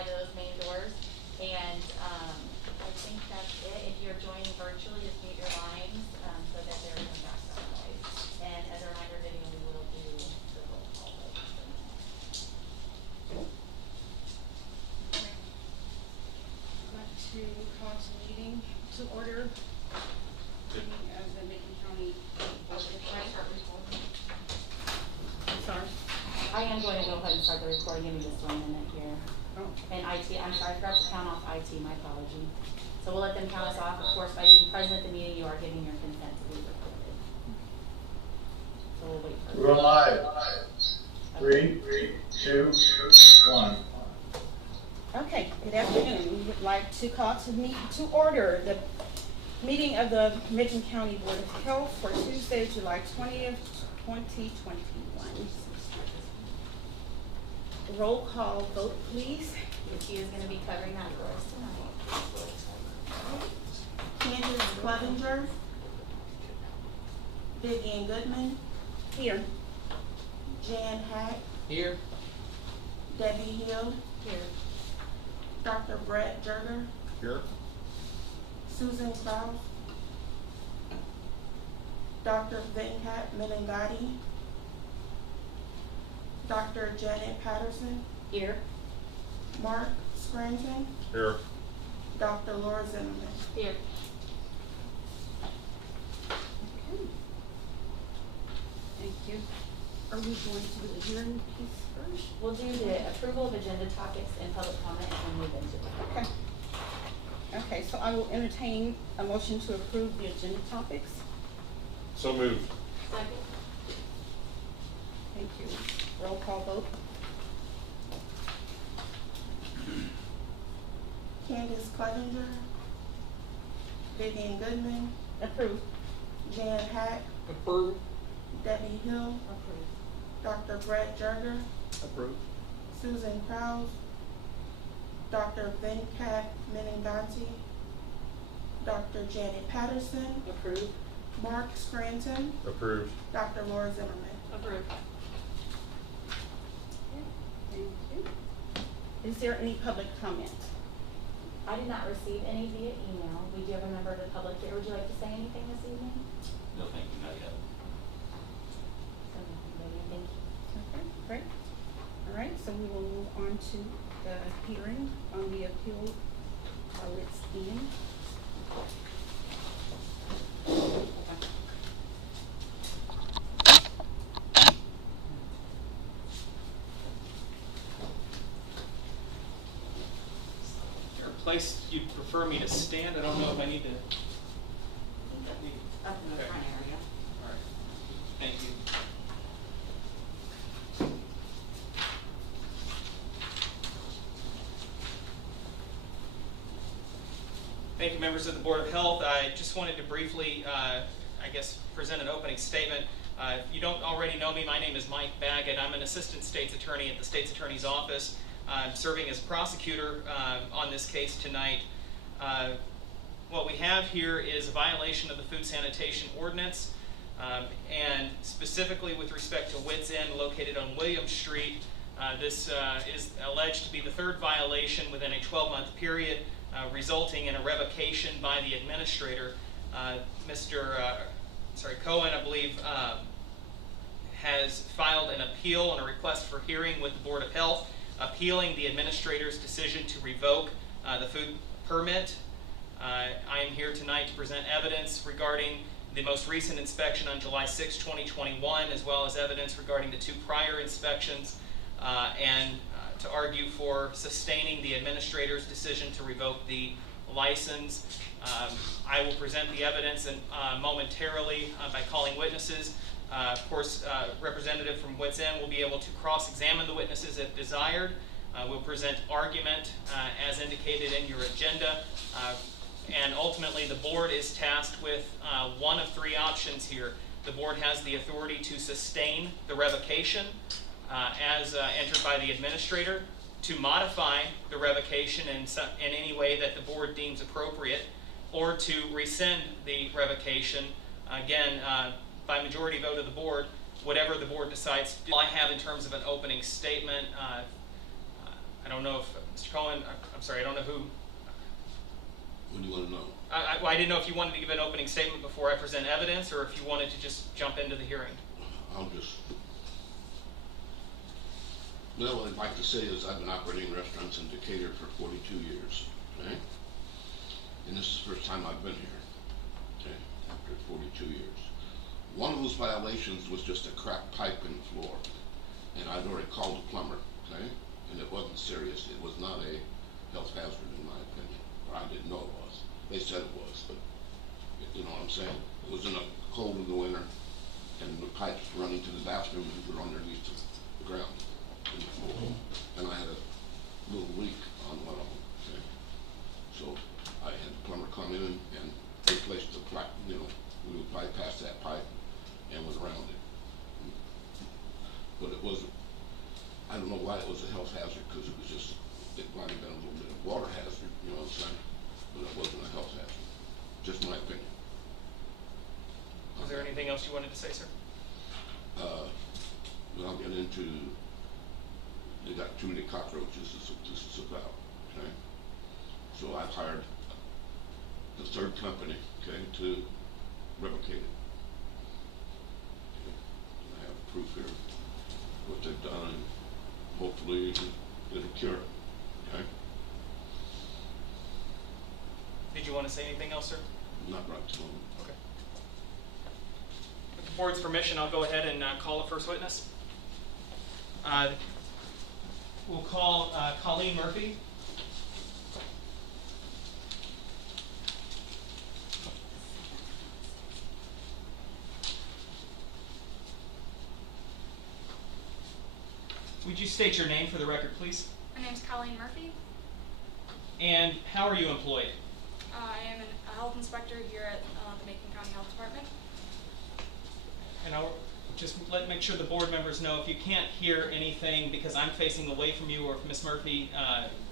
side of those main doors. And I think that's it. If you're joining virtually, just mute your lines so that there is no background noise. And as a reminder, Vivian, we will do the roll call vote. I'd like to call to meeting to order. Meeting of the Macon County Board of Sorry. I am going to go ahead and start the recording. Give me just 1 minute here. Oh. And IT, I'm sorry, I forgot to count off IT, my apology. So we'll let them count us off. Of course, by being present at the meeting, you are giving your consent to be recorded. So we'll wait for We're live. 3, 2, 1. Okay, good afternoon. We would like to call to order the meeting of the Macon County Board of Health for Tuesday, July 20th, 2021. Roll call vote, please. She is going to be covering that for us tonight. Candace Clevenger, Vivian Goodman, Here. Jan Hack, Here. Debbie Hill, Here. Dr. Brett Jerger, Here. Susan Kraus, Dr. Venkat Menengati, Dr. Janet Patterson, Here. Mark Scranton, Here. Dr. Laura Zimmerman. Here. Okay. Thank you. Are we going to do the hearing piece first? We'll do the approval of agenda topics and public comment and then move into it. Okay. Okay, so I will entertain a motion to approve the agenda topics. So moved. Second. Thank you. Roll call vote. Candace Clevenger, Vivian Goodman, Approved. Jan Hack, Approved. Debbie Hill, Approved. Dr. Brett Jerger, Approved. Susan Kraus, Dr. Venkat Menengati, Dr. Janet Patterson, Approved. Mark Scranton, Approved. Dr. Laura Zimmerman. Approved. Thank you. Is there any public comment? I did not receive any via email. We do have a member of the public here. Would you like to say anything this evening? No, thank you, not yet. Thank you. Okay, great. All right, so we will move on to the hearing on the appeal while it's in. Is there a place you'd prefer me to stand? I don't know if I need to. Up in the Okay. front area. All right. Thank you. Thank you, members of the Board of Health. I just wanted to briefly, present an opening statement. If you don't already know me, my name is Mike Baggett. I'm an assistant state's attorney at the state's attorney's office. I'm serving as prosecutor on this case tonight. What we have here is a violation of the food sanitation ordinance, and specifically with respect to Wits End located on William Street. This is alleged to be the third violation within a 12-month period, resulting in a revocation by the administrator. Cohen, I believe, has filed an appeal and a request for hearing with the Board of Health, appealing the administrator's decision to revoke the food permit. I am here tonight to present evidence regarding the most recent inspection on July 6, 2021, as well as evidence regarding the two prior inspections, and to argue for sustaining the administrator's decision to revoke the license. I will present the evidence momentarily by calling witnesses. Of course, representative from Wits End will be able to cross-examine the witnesses if desired. We'll present argument as indicated in your agenda. And ultimately, the board is tasked with one of three options here. The board has the authority to sustain the revocation as entered by the administrator, to modify the revocation in any way that the board deems appropriate, or to rescind the revocation, again, by majority vote of the board, whatever the board decides to do. All I have in terms of an opening statement, I don't know if, Mr. Cohen, I'm sorry, I don't know who, What do you want to know? I didn't know if you wanted to give an opening statement before I present evidence, or if you wanted to just jump into the hearing. Well, what I'd like to say is I've been operating restaurants in Decatur for 42 years, okay? And this is the first time I've been here, okay, after 42 years. One of those violations was just a cracked pipe in the floor, and I'd already called the plumber, okay? And it wasn't serious. It was not a health hazard in my opinion, or I didn't know it was. They said it was, but you know what I'm saying? It was in the cold of the winter, and the pipes running to the bathroom and were underneath the ground in the floor. And I had a little leak on one of them, okay? So I had the plumber come in and replace the pipe, you know, we would bypass that pipe and was around it. But it wasn't, I don't know why it was a health hazard, because it was just, it might have been a little bit of water hazard, you know what I'm saying? But it wasn't a health hazard, just my opinion. Was there anything else you wanted to say, sir? Well, I'll get into, they got too many cockroaches, this is about, okay? So I've hired the third company, okay, to replicate it. Okay. I have proof here, what they've done, and hopefully it'll cure it, okay? Did you want to say anything else, sir? Not right this moment. Okay. With the board's permission, I'll go ahead and call the first witness. We'll call Colleen Murphy. Would you state your name for the record, please? My name's Colleen Murphy. And how are you employed? I am a health inspector here at the Macon County Health Department. And I'll just make sure the board members know if you can't hear anything because I'm facing away from you, or if Ms. Murphy,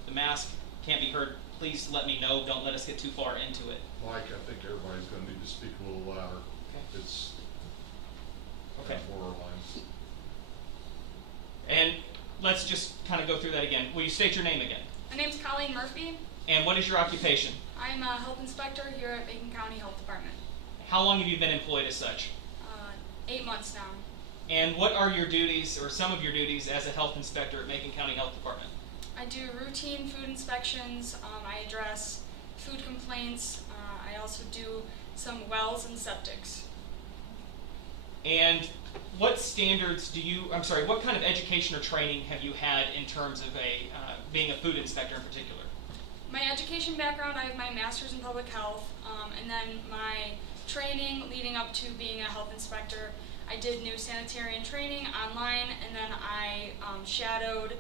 the mask can't be heard, please let me know. Don't let us get too far into it. Mike, I think everybody's going to need to speak a little louder. Okay. It's Okay. borderline. And let's just kind of go through that again. Will you state your name again? My name's Colleen Murphy. And what is your occupation? I'm a health inspector here at Macon County Health Department. How long have you been employed as such? 8 months now. And what are your duties, or some of your duties, as a health inspector at Macon County Health Department? I do routine food inspections. I address food complaints. I also do some wells and septics. And what standards do you, I'm sorry, what kind of education or training have you had in terms of being a food inspector in particular? My education background, I have my master's in public health, and then my training leading up to being a health inspector. I did new sanitarian training online, and then I shadowed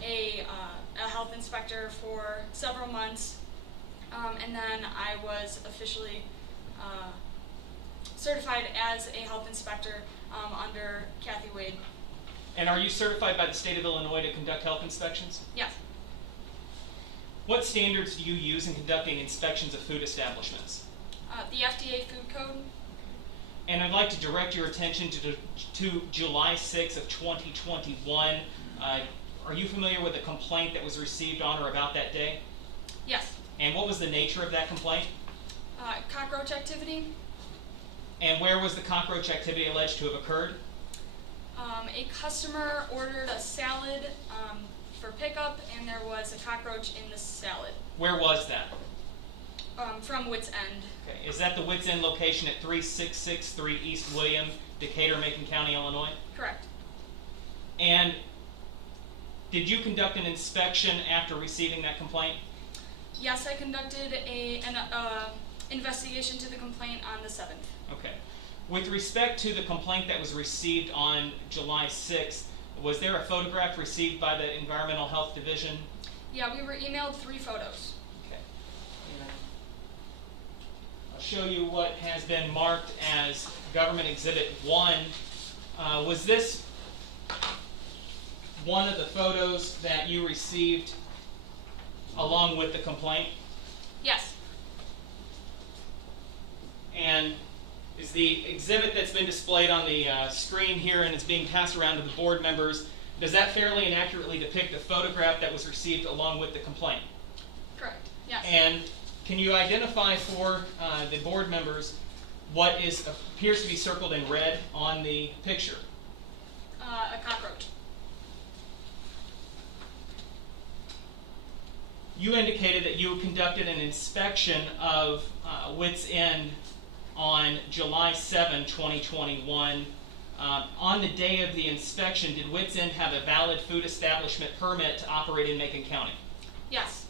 a health inspector for several months, and then I was officially certified as a health inspector under Kathy Wade. And are you certified by the state of Illinois to conduct health inspections? Yes. What standards do you use in conducting inspections of food establishments? The FDA food code. And I'd like to direct your attention to July 6th of 2021. Are you familiar with the complaint that was received on or about that day? Yes. And what was the nature of that complaint? Cockroach activity. And where was the cockroach activity alleged to have occurred? A customer ordered a salad for pickup, and there was a cockroach in the salad. Where was that? From Wits End. Okay. Is that the Wits End location at 3663 East William, Decatur, Macon County, Illinois? Correct. And did you conduct an inspection after receiving that complaint? Yes, I conducted an investigation to the complaint on the 7th. Okay. With respect to the complaint that was received on July 6th, was there a photograph received by the Environmental Health Division? Yeah, we were emailed 3 photos. Okay. I'll show you what has been marked as Government Exhibit 1. Was this one of the photos that you received along with the complaint? Yes. And is the exhibit that's been displayed on the screen here and is being passed around to the board members, Does that fairly and accurately depict the photograph that was received along with the complaint? Correct. Yes. And can you identify for the board members what appears to be circled in red on the picture? A cockroach. You indicated that you conducted an inspection of Wits End on July 7, 2021. On the day of the inspection, did Wits End have a valid food establishment permit to operate in Macon County? Yes.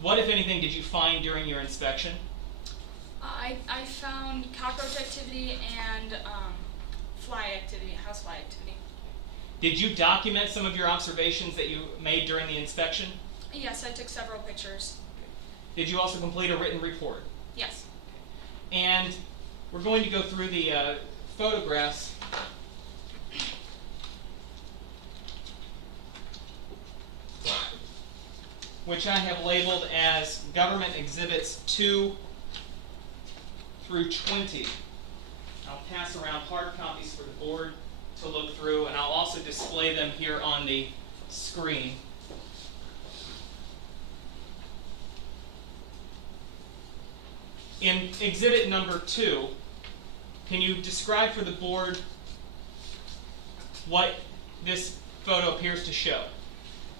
What, if anything, did you find during your inspection? I found cockroach activity and fly activity, housefly activity. Did you document some of your observations that you made during the inspection? Yes, I took several pictures. Did you also complete a written report? Yes. And we're going to go through the photographs. Which I have labeled as Government Exhibits 2 through 20. I'll pass around hard copies for the board to look through, and I'll also display them here on the screen. In exhibit number 2, can you describe for the board what this photo appears to show?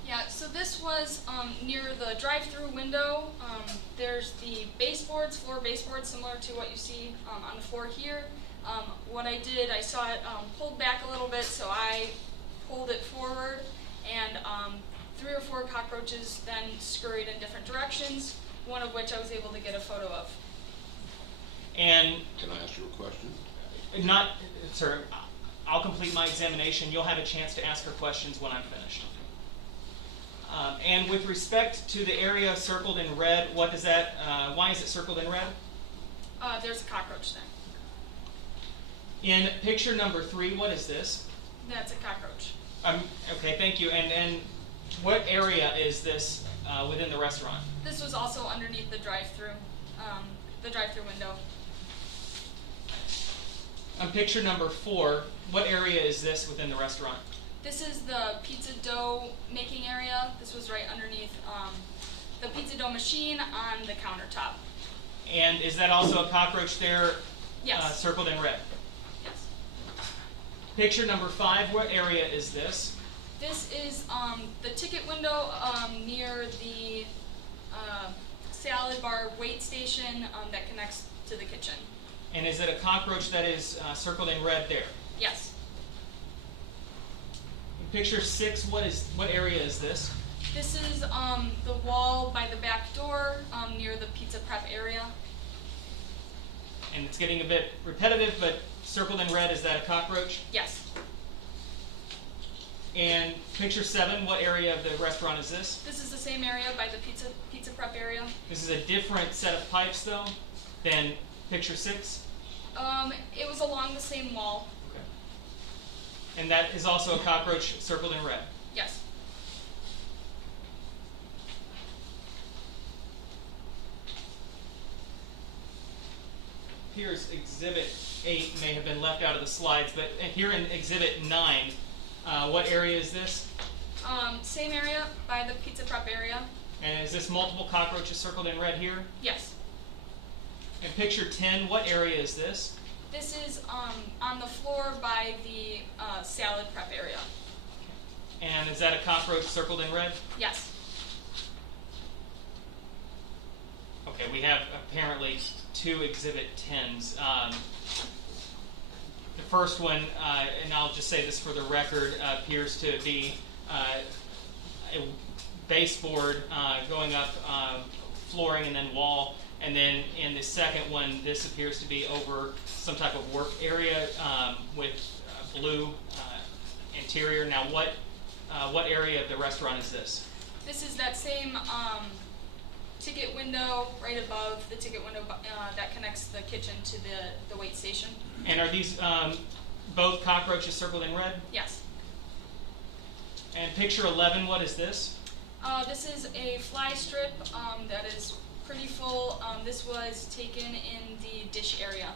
Yeah, so this was near the drive-through window. There's the baseboards, floor baseboards, similar to what you see on the floor here. What I did, I saw it pulled back a little bit, so I pulled it forward, and 3 or 4 cockroaches then scurried in different directions, one of which I was able to get a photo of. Can I ask you a question? Not, sir. I'll complete my examination. You'll have a chance to ask her questions when I'm finished. And with respect to the area circled in red, what does that? Why is it circled in red? There's a cockroach there. In picture number 3, what is this? That's a cockroach. Okay, thank you. And what area is this within the restaurant? This was also underneath the drive-through window. On picture number 4, what area is this within the restaurant? This is the pizza dough making area. This was right underneath the pizza dough machine on the countertop. And is that also a cockroach there? Yes. Circled in red? Yes. Picture number 5, what area is this? This is the ticket window near the salad bar wait station that connects to the kitchen. And is it a cockroach that is circled in red there? Yes. In picture 6, what area is this? This is the wall by the back door near the pizza prep area. And it's getting a bit repetitive, but circled in red, is that a cockroach? Yes. And picture 7, what area of the restaurant is this? This is the same area by the pizza prep area. This is a different set of pipes, though, than picture 6? It was along the same wall. Okay. And that is also a cockroach circled in red? Yes. Here's exhibit 8, may have been left out of the slides, but here in exhibit 9, what area is this? Same area by the pizza prep area. And is this multiple cockroaches circled in red here? Yes. And picture 10, what area is this? This is on the floor by the salad prep area. And is that a cockroach circled in red? Yes. Okay, we have apparently 2 exhibit 10s. The first one, and I'll just say this for the record, appears to be a baseboard going up flooring and then wall. And then in the second one, this appears to be over some type of work area with blue interior. Now, what area of the restaurant is this? This is that same ticket window right above the ticket window that connects the kitchen to the wait station. And are these both cockroaches circled in red? Yes. And picture 11, what is this? This is a fly strip that is pretty full. This was taken in the dish area.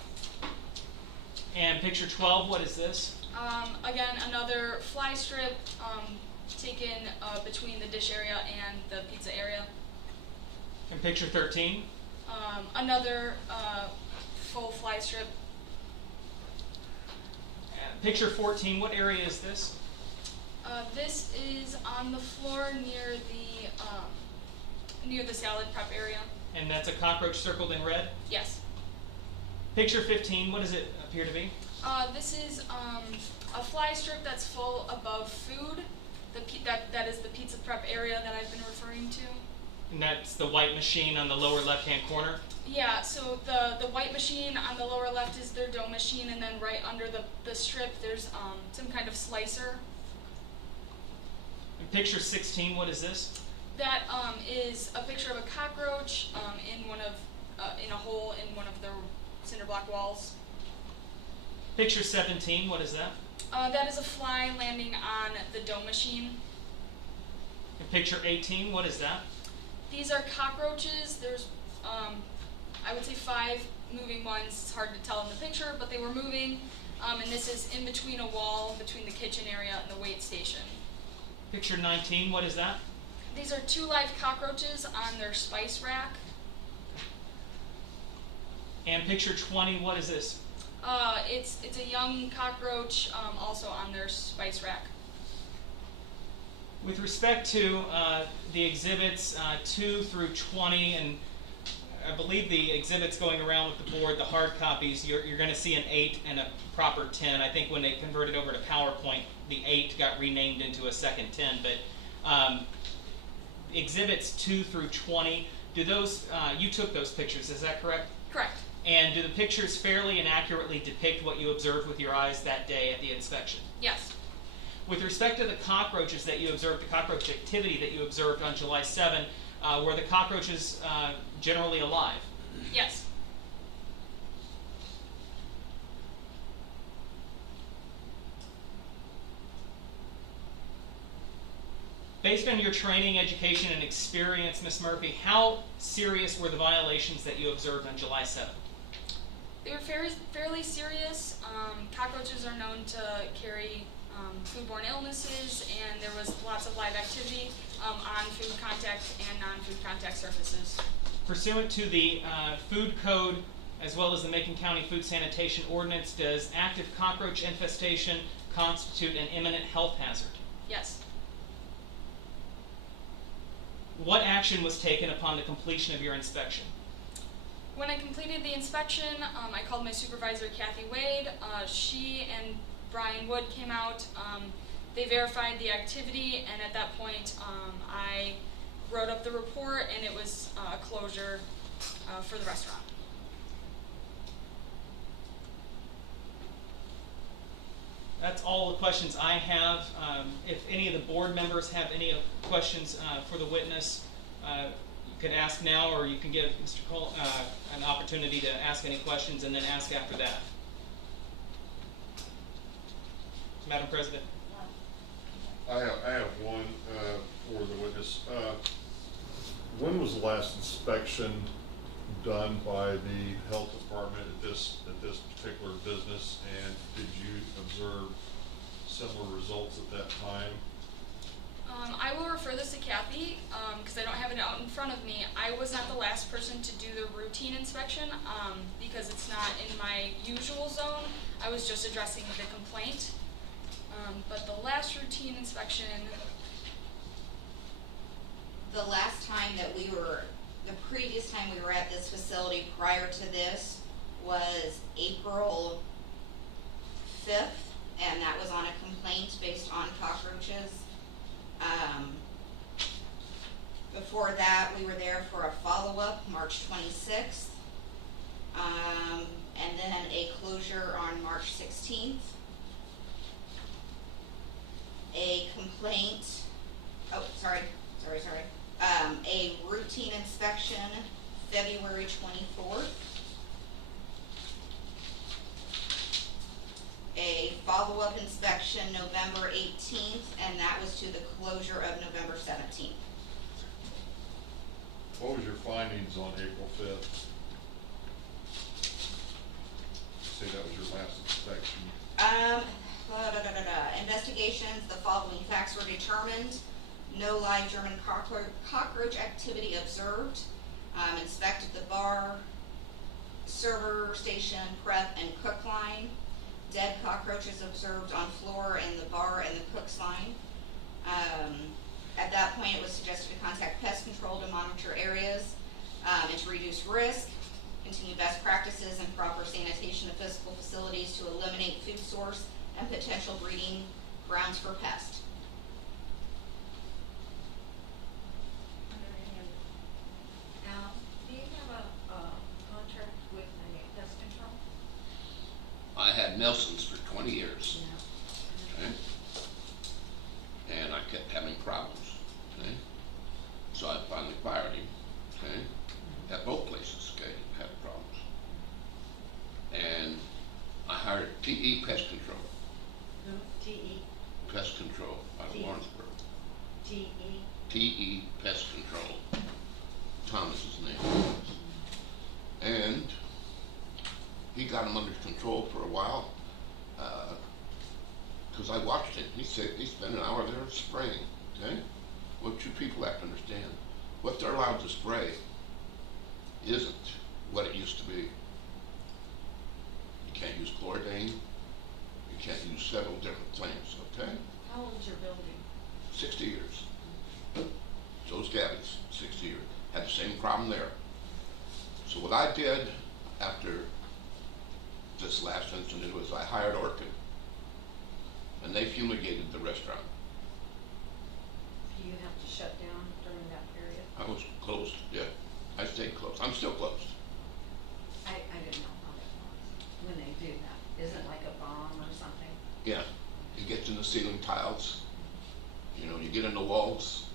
And picture 12, what is this? Again, another fly strip taken between the dish area and the pizza area. And picture 13? Another full fly strip. Picture 14, what area is this? This is on the floor near the salad prep area. And that's a cockroach circled in red? Yes. Picture 15, what does it appear to be? This is a fly strip that's full above food. That is the pizza prep area that I've been referring to. And that's the white machine on the lower left-hand corner? Yeah, so the white machine on the lower left is their dough machine, and then right under the strip there's some kind of slicer. And picture 16, what is this? That is a picture of a cockroach in a hole in one of the cinder block walls. Picture 17, what is that? That is a fly landing on the dough machine. And picture 18, what is that? These are cockroaches. There's, I would say 5 moving ones. It's hard to tell in the picture, but they were moving. And this is in between a wall, between the kitchen area and the wait station. Picture 19, what is that? These are 2 live cockroaches on their spice rack. And picture 20, what is this? It's a young cockroach also on their spice rack. With respect to the exhibits 2 through 20, and I believe the exhibits going around with the board, the hard copies, you're going to see an 8 and a proper 10. I think when they converted over to PowerPoint, the 8 got renamed into a second 10. But exhibits 2 through 20, do those, you took those pictures, is that correct? Correct. And do the pictures fairly and accurately depict what you observed with your eyes that day at the inspection? Yes. With respect to the cockroaches that you observed, the cockroach activity that you observed on July 7, were the cockroaches generally alive? Yes. Based on your training, education, and experience, Ms. Murphy, how serious were the violations that you observed on July 7? They were fairly serious. Cockroaches are known to carry foodborne illnesses, and there was lots of live activity on food contact and non-food contact surfaces. Pursuant to the food code as well as the Macon County Food Sanitation Ordinance, does active cockroach infestation constitute an imminent health hazard? Yes. What action was taken upon the completion of your inspection? When I completed the inspection, I called my supervisor, Kathy Wade. She and Brian Wood came out. They verified the activity, and at that point, I wrote up the report, and it was a closure for the restaurant. That's all the questions I have. If any of the board members have any questions for the witness, you can ask now, or you can give Mr. Cole an opportunity to ask any questions and then ask after that. Madam President. I have one for the witness. When was the last inspection done by the health department at this particular business, and did you observe similar results at that time? I will refer this to Kathy because I don't have it out in front of me. I was not the last person to do the routine inspection because it's not in my usual zone. I was just addressing the complaint. But the last routine inspection... The last time that the previous time we were at this facility prior to this was April 5th, and that was on a complaint based on cockroaches. Before that, we were there for a follow-up, March 26th, and then a closure on March 16th. A complaint, a routine inspection, February 24th. A follow-up inspection, November 18th, and that was to the closure of November 17th. What was your findings on April 5th? Say that was your last inspection. inspection? Investigations, the following facts were determined. No live German cockroach activity observed. Inspected the bar, server station, prep, and cook line. Dead cockroaches observed on floor in the bar and the cook's line. At that point, it was suggested to contact pest control to monitor areas and to reduce risk. Continue best practices and proper sanitation of physical facilities to eliminate food source and potential breeding grounds for pests. Al, do you have a contract with the pest control? I had Nelson's for 20 years. Okay? And I kept having problems. Okay? So I finally fired him. Okay? At both places, okay, had problems. And I hired TE Pest Control. Who? T-E? Pest Control out of T- Lawrenceburg. T-E? TE Pest Control. Thomas's name. And he got him under control for a while. Because I watched him. He said he spent an hour there spraying. Okay? What you people have to understand, what they're allowed to spray isn't what it used to be. You can't use chlordane. You can't use several different things, okay? How old's your building? 60 years. So's Gabby's, 60 years. Had the same problem there. So what I did after this last incident was I hired Orkin. And they fumigated the restaurant. Do you have to shut down during that period? I was closed, yeah. I stayed closed. I'm still closed. I didn't know how that was when they do that. Is it like a bomb or something? Yeah. It gets in the ceiling tiles. You know, you get in the walls.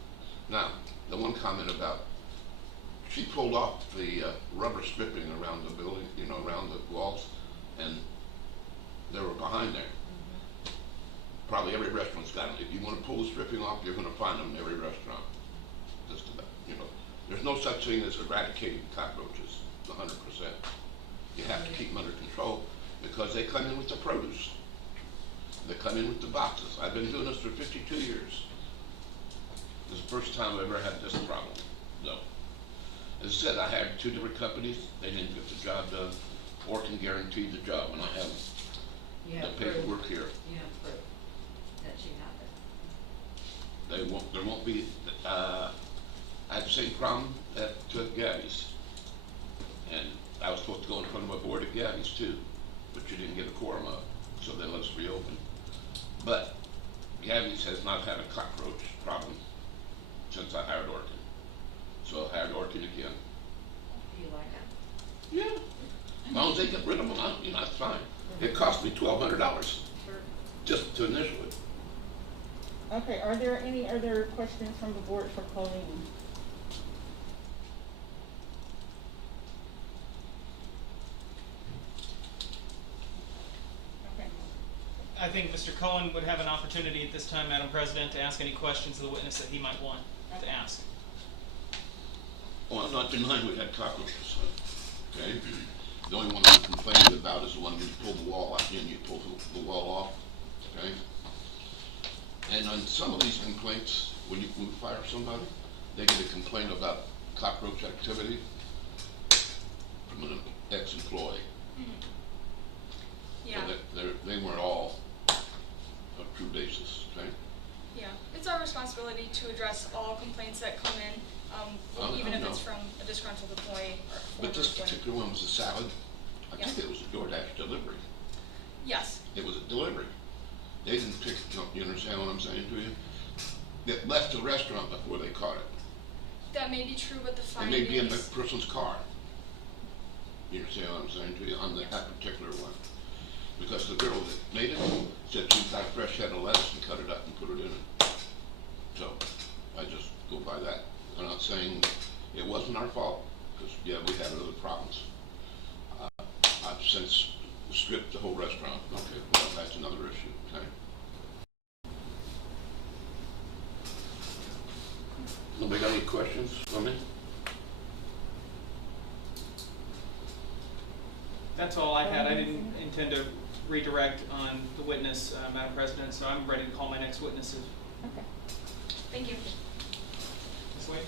Now, the one comment about, she pulled off the rubber stripping around the building, you know, around the walls, and they were behind there. Probably every restaurant's got them. If you want to pull the stripping off, you're going to find them in every restaurant. Just about, you know. There's no such thing as eradicating cockroaches, 100%. You have to keep them under control because they come in with the produce. They come in with the boxes. I've been doing this for 52 years. This is the first time I've ever had this problem. No. As I said, I had 2 different companies. They didn't get the job done. Orkin guaranteed the job, and I have You the have proof. paperwork here. You have proof that you have it. There won't be, I had the same problem at Gabby's. And I was supposed to go in front of a board at Gabby's too, but you didn't get a quorum up, so they let us reopen. But Gabby's has not had a cockroach problem since I hired Orkin. So I hired Orkin again. Do you like it? Yeah. As long as they get rid of them, you know, that's fine. It cost me $1,200 Sure. just to initial it. Okay, are there any other questions from the board for Colleen? Okay. I think Mr. Cohen would have an opportunity at this time, Madam President, to ask any questions of the witness that he might want to ask. Well, I'm not denying we had cockroaches, okay? The only one I'm complaining about is the one when you pull the wall out, and you pull the wall off, okay? And on some of these complaints, when you fire somebody, they get a complaint about cockroach activity from an ex-employee. Yeah. So they weren't all a true basis, okay? Yeah, it's our responsibility to address all complaints that come in, even I if it's know. from a disgruntled employee or But this former employee. particular one was a salad. I Yes. think it was a DoorDash delivery. Yes. It was a delivery. They didn't pick, you understand what I'm saying to you? They left the restaurant before they caught it. That may be true, but the It findings. may be in the person's car. You understand what I'm saying to you on that particular one? Because the girl that made it said she got a fresh head of lettuce and cut it up and put it in it. So I just go by that. I'm not saying it wasn't our fault, because yeah, we had other problems. I've since stripped the whole restaurant. Okay, well, that's another issue, okay? Nobody got any questions for me? That's all I had. I didn't intend to redirect on the witness, Madam President, so I'm ready to call my next witnesses. Okay. Thank you. Ms. Wade?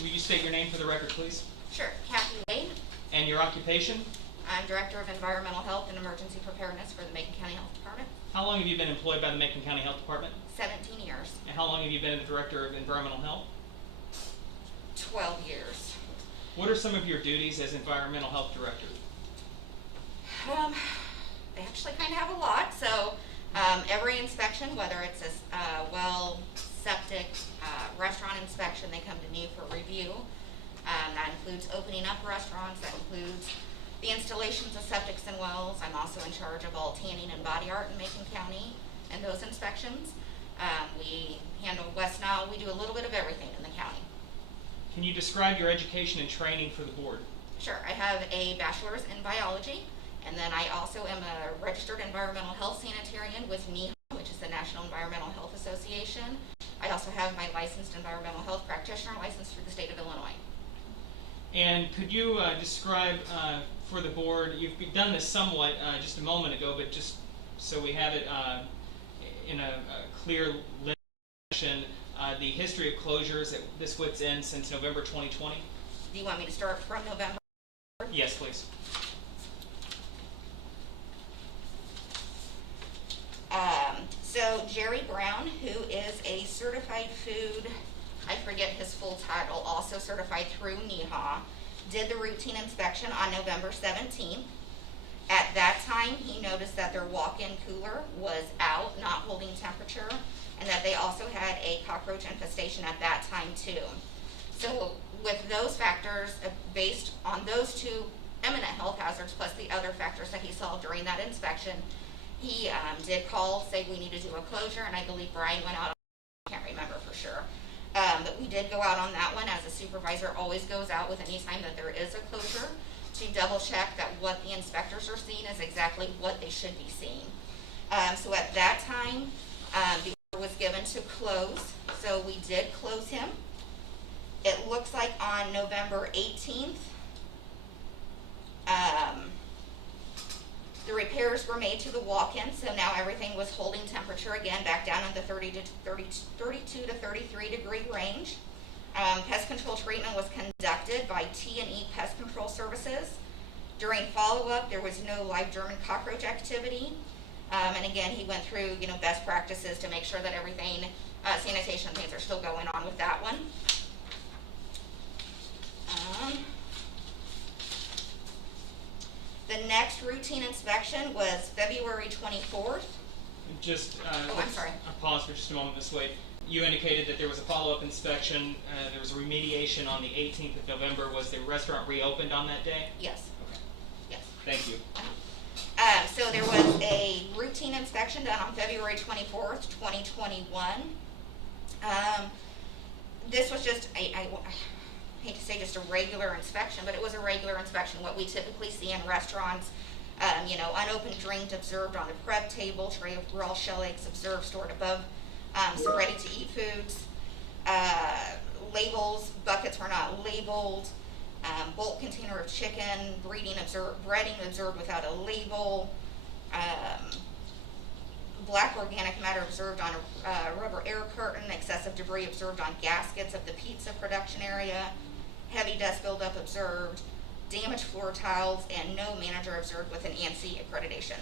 Will you state your name for the record, please? Sure, Kathy Wade. And your occupation? I'm Director of Environmental Health and Emergency Preparedness for the Macon County Health Department. How long have you been employed by the Macon County Health Department? 17 years. And how long have you been the Director of Environmental Health? 12 years. What are some of your duties as Environmental Health Director? They actually kind of have a lot. So every inspection, whether it's a well, septic, restaurant inspection, they come to me for review. That includes opening up restaurants. That includes the installations of septics and wells. I'm also in charge of all tanning and body art in Macon County and those inspections. We handle West Nile. We do a little bit of everything in the county. Can you describe your education and training for the board? Sure. I have a bachelor's in biology, and then I also am a registered environmental health sanitarian with NEHA, which is the National Environmental Health Association. I also have my licensed environmental health practitioner license through the state of Illinois. And could you describe for the board, you've done this somewhat just a moment ago, but just so we have it in a clear definition, the history of closures at this wit's end since November 2020? Do you want me to start from November? Yes, please. So Jerry Brown, who is a certified food, I forget his full title, also certified through NEHA, did the routine inspection on November 17th. At that time, he noticed that their walk-in cooler was out, not holding temperature, and that they also had a cockroach infestation at that time too. So with those factors, based on those two imminent health hazards plus the other factors that he saw during that inspection, he did call, say we need to do a closure, and I believe Brian went out, I can't remember for sure. But we did go out on that one, as a supervisor always goes out with any time that there is a closure to double check that what the inspectors are seeing is exactly what they should be seeing. So at that time, the order was given to close, so we did close him. It looks like on November 18th, the repairs were made to the walk-in, so now everything was holding temperature again back down in the 32 to 33 degree range. Pest control treatment was conducted by T&E Pest Control Services. During follow-up, there was no live German cockroach activity. And again, he went through, best practices to make sure that everything, sanitation things are still going on with that one. The next routine inspection was February 24th. Just, I'm sorry. I'll pause for just a moment, Ms. Wade. You indicated that there was a follow-up inspection, there was a remediation on the 18th of November. Was the restaurant reopened on that day? Yes. Okay. Yes. Thank you. So there was a routine inspection done on February 24th, 2021. This was just, I hate to say just a regular inspection, but it was a regular inspection, what we typically see in restaurants. Unopened drinks observed on the prep table, tray of raw shell eggs observed stored above some ready-to-eat foods. Labels, buckets were not labeled. Bulk container of chicken, breading observed without a label. Black organic matter observed on a rubber air curtain. Excessive debris observed on gaskets of the pizza production area. Heavy dust buildup observed. Damaged floor tiles, and no manager observed with an ANSI accreditation.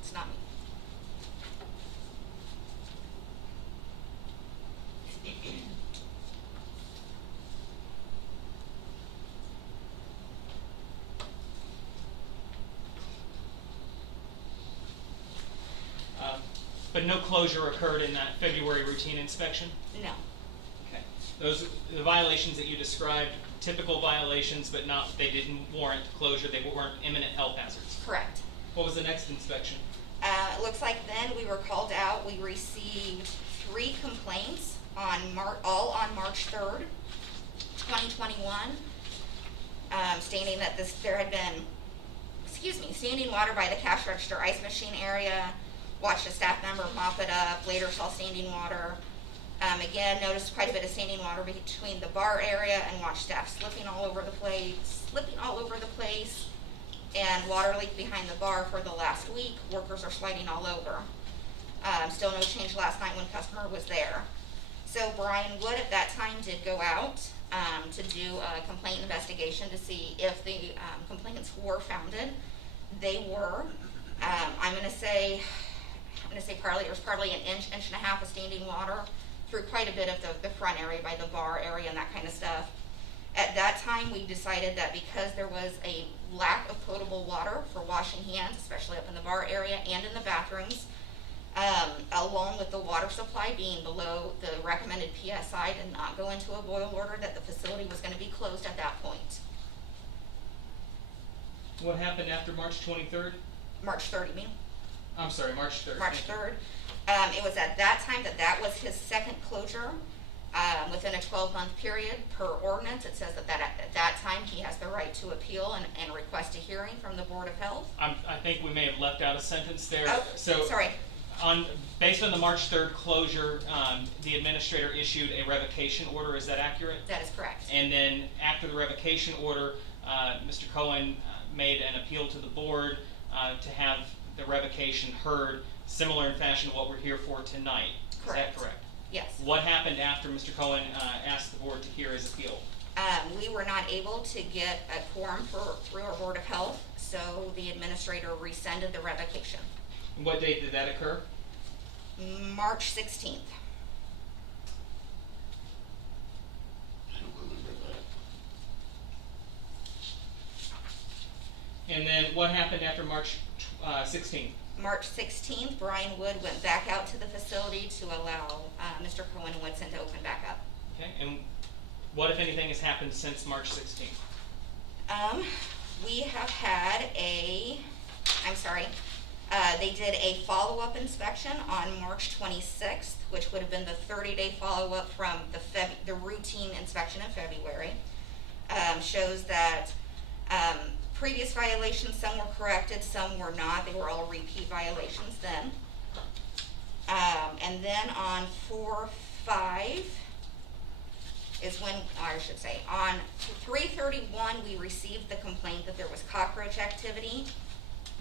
It's not me. But no closure occurred in that February routine inspection? No. Okay. The violations that you described, typical violations, but they didn't warrant closure, they weren't imminent health hazards? Correct. What was the next inspection? It looks like then we were called out. We received 3 complaints all on March 3rd, 2021, stating that there had been standing water by the cash register ice machine area. Watched a staff member mop it up, later saw standing water. Again, noticed quite a bit of standing water between the bar area and watched staff slipping all over the place, and water leaked behind the bar for the last week. Workers are sliding all over. Still no change last night when customer was there. So Brian Wood at that time did go out to do a complaint investigation to see if the complaints were founded. They were. I'm gonna say probably there was probably an inch and a half of standing water through quite a bit of the front area by the bar area and that kind of stuff. At that time, we decided that because there was a lack of potable water for washing hands, especially up in the bar area and in the bathrooms, along with the water supply being below the recommended PSI did not go into a boil order, that the facility was going to be closed at that point. What happened after March 23rd? March 3rd, you mean? I'm sorry, March 3rd. March 3rd. It was at that time that was his second closure within a 12-month period per ordinance. It says that at that time he has the right to appeal and request a hearing from the Board of Health. I think we may have left out a sentence there. Oh, so sorry. Based on the March 3rd closure, the administrator issued a revocation order. Is that accurate? That is correct. And then after the revocation order, Mr. Cohen made an appeal to the board to have the revocation heard, similar in fashion to what we're here for tonight. Correct. Is that correct? Yes. What happened after Mr. Cohen asked the board to hear his appeal? We were not able to get a quorum through our Board of Health, so the administrator rescinded the revocation. What date did that occur? March 16th. I don't remember that. And then what happened after March 16th? March 16th, Brian Wood went back out to the facility to allow Mr. Cohen and Woodson to open back up. Okay, and what, if anything, has happened since March 16th? We have had they did a follow-up inspection on March 26th, which would have been the 30-day follow-up from the routine inspection in February. Shows that previous violations, some were corrected, some were not. They were all repeat violations then. And then on 4/5 is when, I should say, on 3/31 we received the complaint that there was cockroach activity.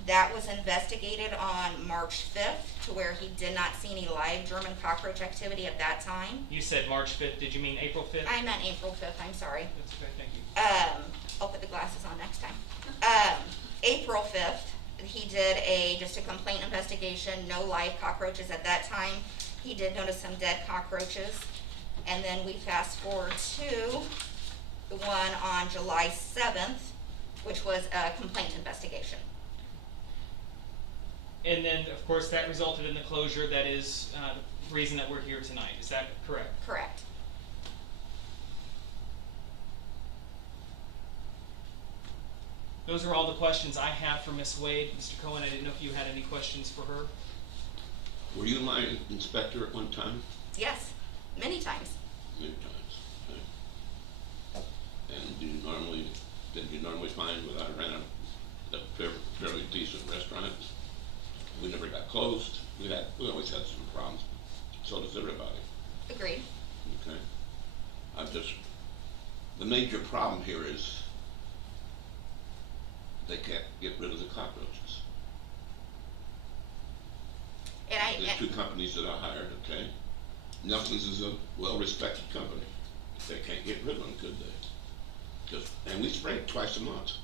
That was investigated on March 5th to where he did not see any live German cockroach activity at that time. You said March 5th. Did you mean April 5th? I meant April 5th, I'm sorry. That's okay, thank you. I'll put the glasses on next time. April 5th, he did just a complaint investigation, no live cockroaches at that time. He did notice some dead cockroaches. And then we fast forward to the one on July 7th, which was a complaint investigation. And then, of course, that resulted in the closure. That is the reason that we're here tonight. Is that correct? Correct. Those are all the questions I have for Ms. Wade. Mr. Cohen, I didn't know if you had any questions for her. Were you my inspector at one time? Yes, many times. Many times. Okay. And did you normally find that I ran a fairly decent restaurant? We never got closed. We always had some problems. So does everybody. Agreed. Okay. The major problem here is they can't get rid of the cockroaches. There's two companies that I hired, okay? Nelson's is a well-respected company. They can't get rid of them, could they? And we spray it twice a month.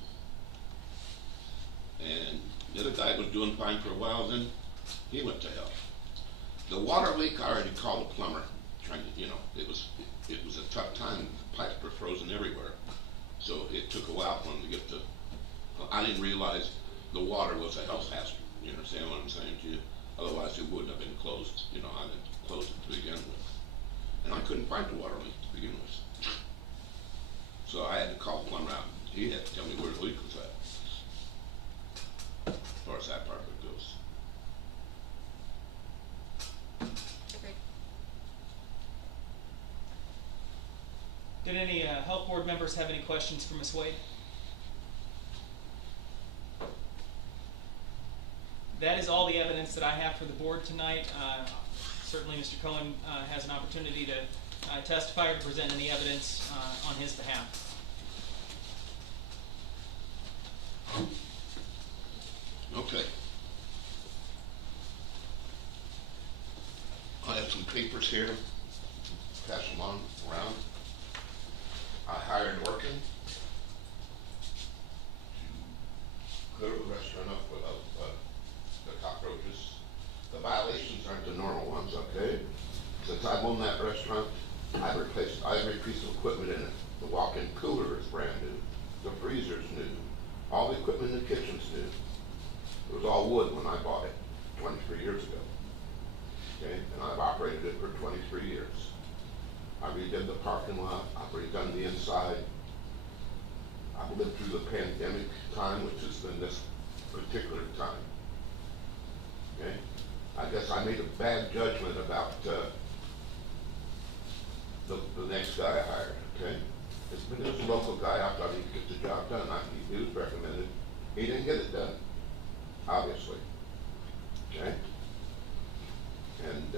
And the other guy was doing fine for a while, then he went to hell. The water leak, I already called a plumber, trying to, it was a tough time. The pipes were frozen everywhere. So it took a while for him to get I didn't realize the water was a health hazard. You understand what I'm saying to you? Otherwise it wouldn't have been closed. I didn't close it to begin with. And I couldn't find the water leak to begin with. So I had to call the plumber out. He had to tell me where the leak was at. As far as that part of it goes. Agreed. Did any health board members have any questions for Ms. Wade? That is all the evidence that I have for the board tonight. Certainly, Mr. Cohen has an opportunity to testify or to present any evidence on his behalf. Okay. I have some papers here, pass them on around. I hired Orkin to clear the restaurant up without the cockroaches. The violations aren't the normal ones, okay? Since I've owned that restaurant, I've replaced every piece of equipment in it. The walk-in cooler is brand new. The freezer's new. All the equipment in the kitchen's new. It was all wood when I bought it 23 years ago. Okay, and I've operated it for 23 years. I redid the parking lot, I've redone the inside. I've lived through the pandemic time, which has been this particular time. Okay, I guess I made a bad judgment about the next guy I hired. Okay, it was a local guy. I thought he could get the job done. He was recommended. He didn't get it done, obviously. Okay. And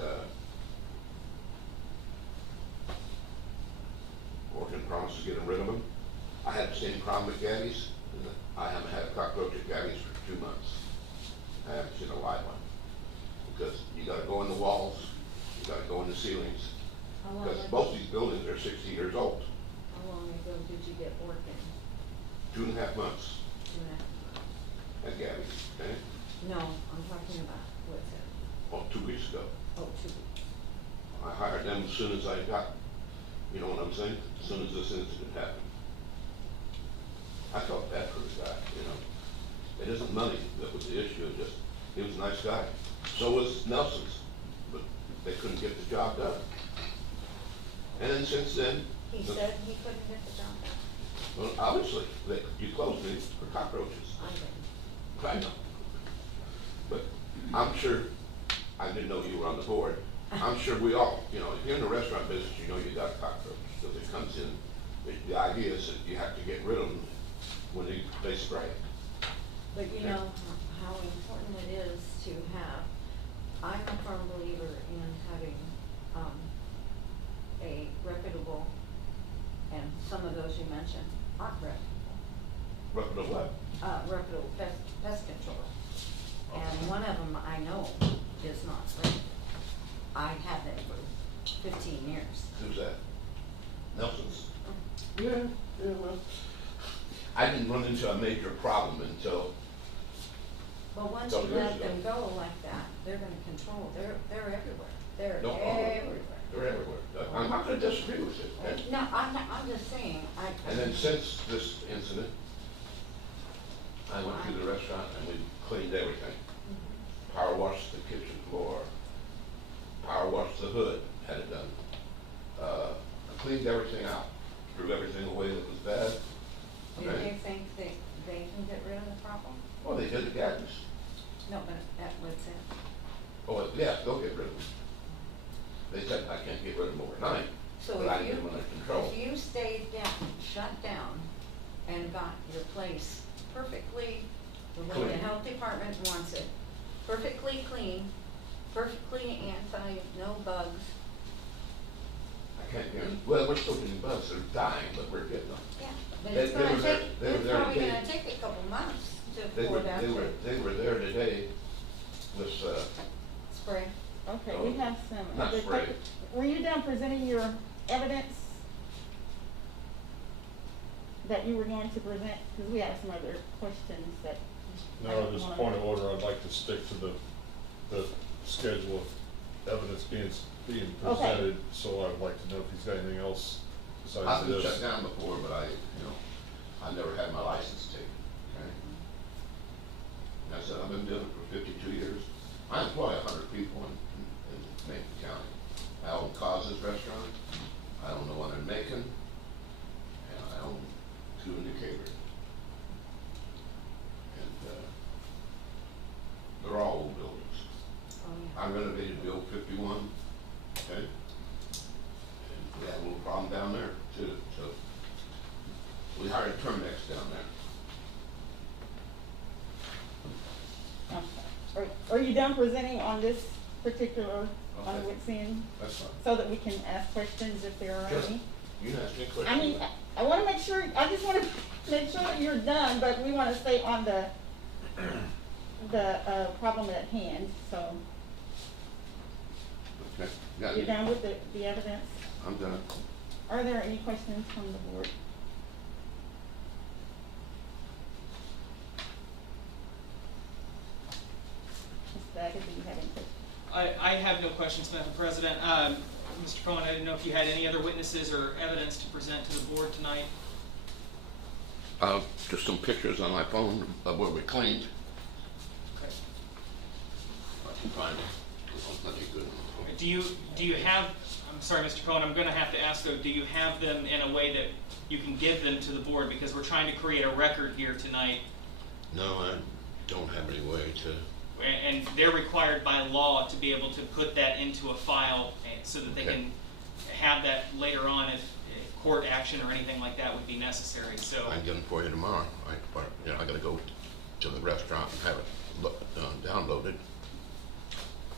Orkin promised to get rid of them. I had the same problem with Gaddy's. I haven't had a cockroach at Gaddy's for 2 months. I haven't seen a live one. Because you gotta go in the walls, you gotta go in the ceilings. Because both these buildings are 60 years old. How long ago did you get Orkin? 2.5 months 2.5 months. at Gaddy's, okay? No, I'm talking about, what's it? Well, 2 weeks ago. Oh, 2 weeks. I hired them as soon as I got, you know what I'm saying? As soon as this incident happened. I felt bad for the guy, you know. It isn't money that was the issue, it just, he was a nice guy. So was Nelson's, but they couldn't get the job done. And then since then. He said he couldn't get the job done. Well, obviously, you closed me for cockroaches. I didn't. I know. But I'm sure, I didn't know you were on the board. I'm sure we all, you know, if you're in the restaurant business, you know you got a cockroach. Because it comes in, the idea is that you have to get rid of them when they spray. But you know how important it is to have, I'm a firm believer in having, a reputable, and some of those you mentioned aren't reputable. Reputable what? Reputable pest control. And one of them I know is not reputable. I had them for 15 years. Who's that? Nelson's? Yeah, well. I didn't run into a major problem until. But once you let them go like that, they're gonna control, they're everywhere. They're No, everywhere. They're everywhere. I'm not gonna disagree with you. Okay? No, I'm just saying, And then since this incident, I went to the restaurant and we cleaned everything. Power washed the kitchen floor. Power washed the hood, had it done. I cleaned everything out, threw everything away that was bad. Do Okay? you think they can get rid of the problem? Well, they did the Gaddy's. No, but at what's it? Oh, yeah, they'll get rid of them. They said I can't get rid of them overnight, So but I if get them under control. if you stayed down, shut down, and got your place perfectly, the way the Clean. health department wants it, perfectly clean, perfectly no bugs, I can't guarantee, well, we're still getting bugs, they're dying, but we're getting them. yeah. But They- it's they were gonna there- take, they were it's there probably today. gonna take a couple months They for were, that they were there today with, spray. Okay, we have some. Not other spray. questions. Were you done presenting your evidence that you were going to present? Because we have some other questions that. I No, don't just wanna- point of order, I'd like to stick to the schedule of evidence being presented, so I'd like to know if he's got anything else I've besides been shut this. down before, but I never had my license taken, okay? And I said, I've been doing it for 52 years. I employ 100 people in Macon County. I own Causes Restaurant, I own the one in Macon, and I own 2 in Decatur. And, they're all old buildings. Oh, yeah. I renovated the old 51, okay? And we had a little problem down there too, so we hired Termex down there. Okay. Or Are you done presenting on this particular, on Okay. what's in? That's fine. So that we can ask questions if there are Sure. any? You can ask me a question. I mean, I wanna make sure, I just wanna make sure that you're done, but we wanna stay on the problem at hand, so. Okay. Yeah, You're done with the evidence? I'm done. Are there any questions from the board? Mr. Daggett, do you have any questions? I have no questions, Madam President. Mr. Cohen, I didn't know if you had any other witnesses or evidence to present to the board tonight. Just some pictures on my phone of where we cleaned. Okay. I can find it. That'd be good. Do you have, I'm sorry, Mr. Cohen, I'm gonna have to ask though, do you have them in a way that you can give them to the board? Because we're trying to create a record here tonight, No, I don't have any way to. and they're required by law to be able to put that into a file so that they Okay. can have that later on if court action or anything like that would be necessary, so. I can get them for you tomorrow. I gotta go to the restaurant and have it downloaded.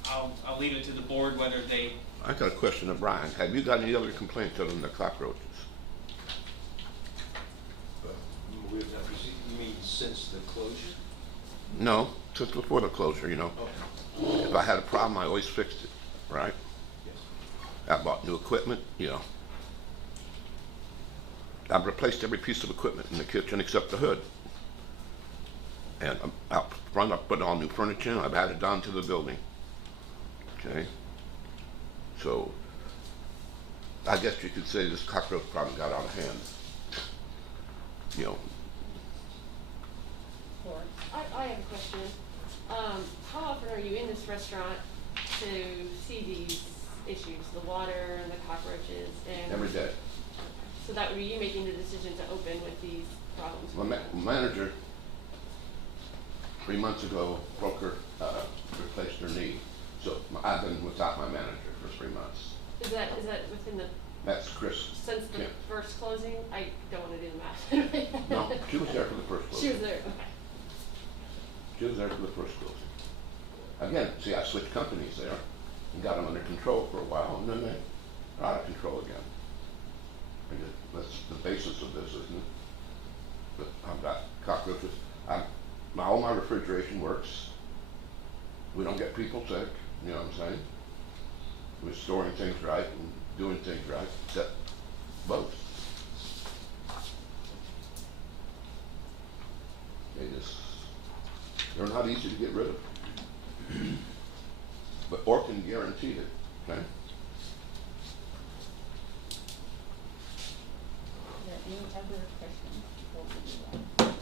I'll leave it to the board whether they, I got a question of Brian. Have you got any other complaints other than the cockroaches? We have not received, you mean since the closure? No, since before the closure, you know. Okay. If I had a problem, I always fixed it, right? Yes. I bought new equipment, you know. I've replaced every piece of equipment in the kitchen except the hood. And out front, I put all new furniture in. I've added on to the building. Okay? So, I guess you could say this cockroach problem got out of hand. You know, Laura? I have a question. How often are you in this restaurant to see these issues, the water and the cockroaches and? every day. So that would be you making the decision to open with these problems? My manager, 3 months ago, broke her, replaced her knee. So I've been without my manager for 3 months. Is that within the, That's Chris. since the Kemp. first closing? I don't wanna do the math. No, she was there for the first closing. She was there, okay. She was there for the first closing. Again, see, I switched companies there and got them under control for a while, and then they're out of control again. That's the basis of this, isn't it? But I've got cockroaches. All my refrigeration works. We don't get people sick, you know what I'm saying? We're storing things right and doing things right, except bugs. They're not easy to get rid of. But Orkin guaranteed it, okay? Are there any other questions before we move on?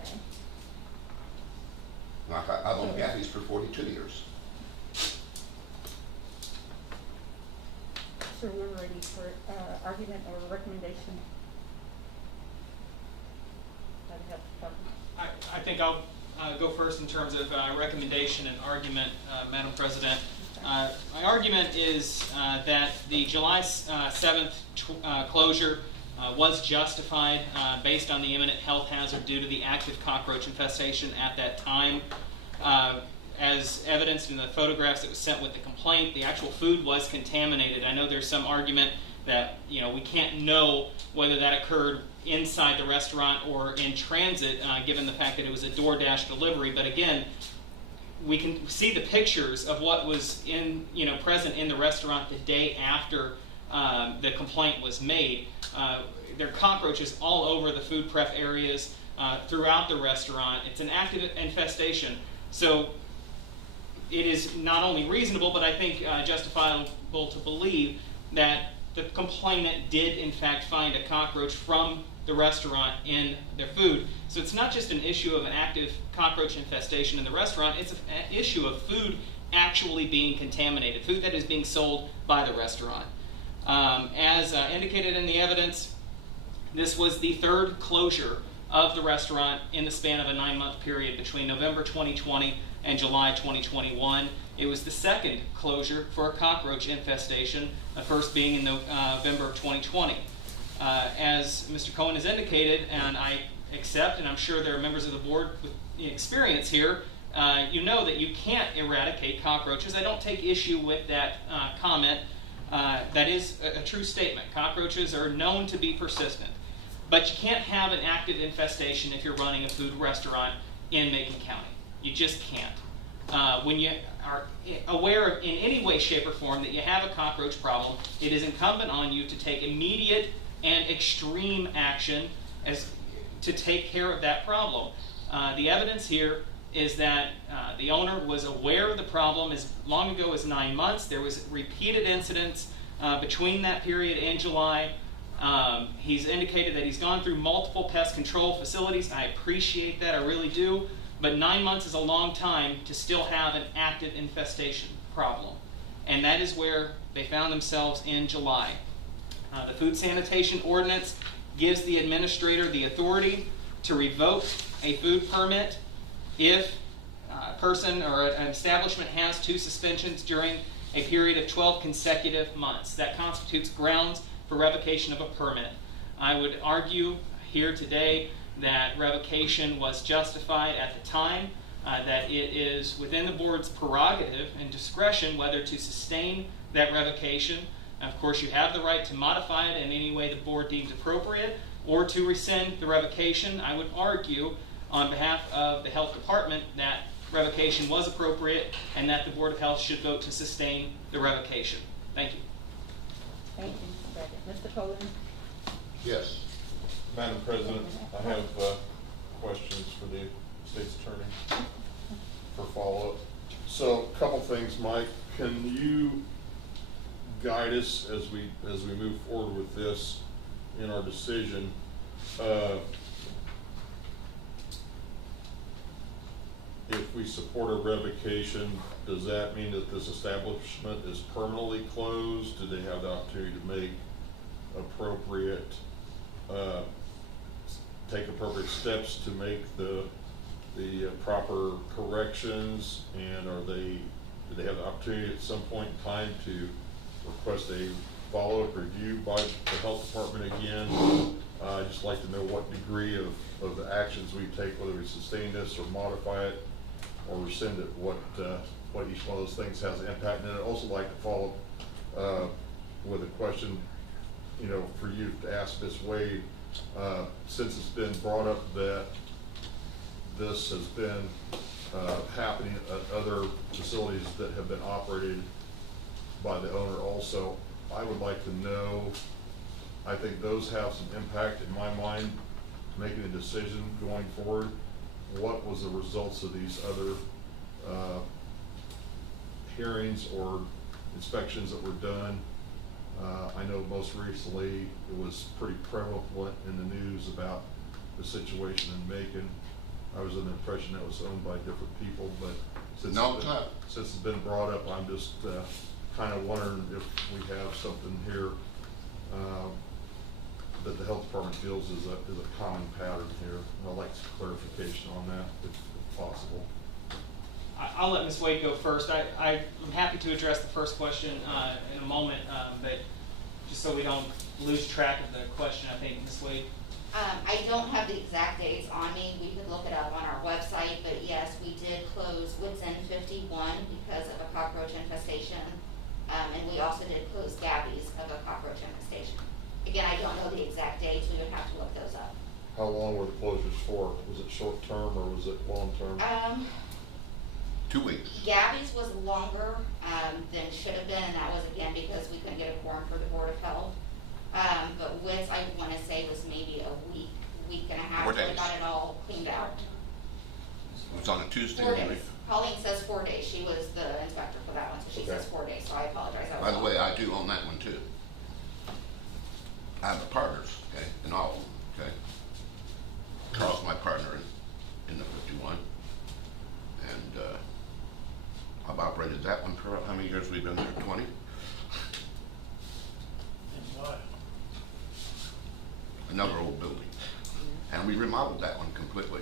Okay. Like I've owned Gaddy's for 42 years. So we're ready for, argument or recommendation? I'd have to talk. I think I'll go first in terms of recommendation and argument, Madam President. My argument is that the July 7th closure was justified based on the imminent health hazard due to the active cockroach infestation at that time. As evidenced in the photographs that was sent with the complaint, the actual food was contaminated. I know there's some argument that, you know, we can't know whether that occurred inside the restaurant or in transit, given the fact that it was a DoorDash delivery. But again, we can see the pictures of what was present in the restaurant the day after the complaint was made. There are cockroaches all over the food prep areas throughout the restaurant. It's an active infestation. So it is not only reasonable, but I think justifiable to believe that the complainant did in fact find a cockroach from the restaurant in their food. So it's not just an issue of an active cockroach infestation in the restaurant, it's an issue of food actually being contaminated, food that is being sold by the restaurant. As indicated in the evidence, this was the third closure of the restaurant in the span of a 9-month period between November 2020 and July 2021. It was the second closure for a cockroach infestation, the first being in November of 2020. As Mr. Cohen has indicated, and I accept, and I'm sure there are members of the board with experience here, you know that you can't eradicate cockroaches. I don't take issue with that comment. That is a true statement. Cockroaches are known to be persistent. But you can't have an active infestation if you're running a food restaurant in Macon County. You just can't. When you are aware in any way, shape, or form that you have a cockroach problem, it is incumbent on you to take immediate and extreme action to take care of that problem. The evidence here is that the owner was aware of the problem as long ago as 9 months. There was repeated incidents between that period and July. He's indicated that he's gone through multiple pest control facilities. I appreciate that, I really do. But 9 months is a long time to still have an active infestation problem. And that is where they found themselves in July. The food sanitation ordinance gives the administrator the authority to revoke a food permit if a person or an establishment has 2 suspensions during a period of 12 consecutive months. That constitutes grounds for revocation of a permit. I would argue here today that revocation was justified at the time, that it is within the board's prerogative and discretion whether to sustain that revocation. Of course, you have the right to modify it in any way the board deems appropriate or to rescind the revocation. I would argue on behalf of the health department that revocation was appropriate and that the Board of Health should vote to sustain the revocation. Thank you. Thank you, Mr. Poland. Yes. Madam President, I have questions for the state's attorney for follow-up. So, a couple things, Mike. Can you guide us as we move forward with this in our decision? If we support a revocation, does that mean that this establishment is permanently closed? Do they have the opportunity to make appropriate, take appropriate steps to make the proper corrections? And do they have the opportunity at some point in time to request a follow-up review by the health department again? I'd just like to know what degree of the actions we take, whether we sustain this or modify it or rescind it, what each one of those things has an impact. And I'd also like to follow with a question, for you to ask Ms. Wade, since it's been brought up that this has been happening at other facilities that have been operated by the owner also, I would like to know, I think those have some impact in my mind, making a decision going forward. What was the results of these other hearings or inspections that were done? I know most recently it was pretty prevalent in the news about the situation in Macon. I was under the impression that was owned by different people, but since it's been brought up, I'm just kind of wondering if we have something here that the health department feels is a common pattern here. And I'd like some clarification on that, if possible. I'll let Ms. Wade go first. I'm happy to address the first question in a moment, but just so we don't lose track of the question, I think, Ms. Wade. I don't have the exact dates on me. We could look it up on our website, but yes, we did close Woods End 51 because of a cockroach infestation, and we also did close Gabby's of a cockroach infestation. Again, I don't know the exact dates. We would have to look those up. How long were the closures for? Was it short term or was it long term? 2 weeks. Gabby's was longer than should have been, and that was again because we couldn't get a quorum for the Board of Health. But Woods, I want to say, was maybe a week and a half. 4 So we days. got it all cleaned out. It was on a Tuesday. 4 days. Pauline says 4 days. She was the inspector for that one, so she says 4 days. So I apologize. By the way, I do own that one too. I have partners, okay, in all of them, okay? Carl's my partner in the 51. And I've operated that one for how many years we've been there? 20? Another old building. And we remodeled that one completely.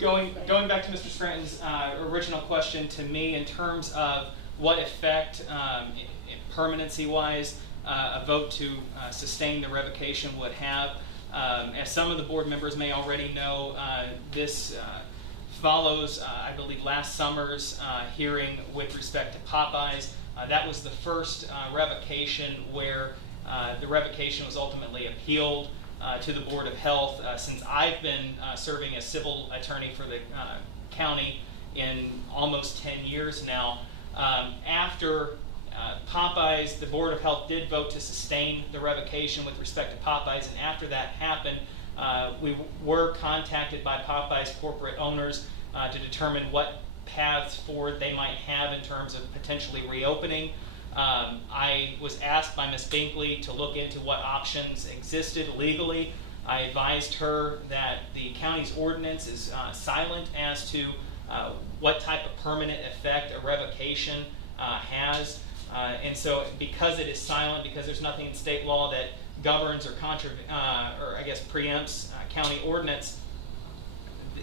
Going back to Mr. Scranton's original question to me in terms of what effect permanency-wise a vote to sustain the revocation would have. As some of the board members may already know, this follows, I believe, last summer's hearing with respect to Popeyes. That was the first revocation where the revocation was ultimately appealed to the Board of Health. Since I've been serving as civil attorney for the county in almost 10 years now, after Popeyes, the Board of Health did vote to sustain the revocation with respect to Popeyes, and after that happened, we were contacted by Popeyes corporate owners to determine what paths forward they might have in terms of potentially reopening. I was asked by Ms. Binkley to look into what options existed legally. I advised her that the county's ordinance is silent as to what type of permanent effect a revocation has. And so because it is silent, because there's nothing in state law that governs or preempts county ordinance,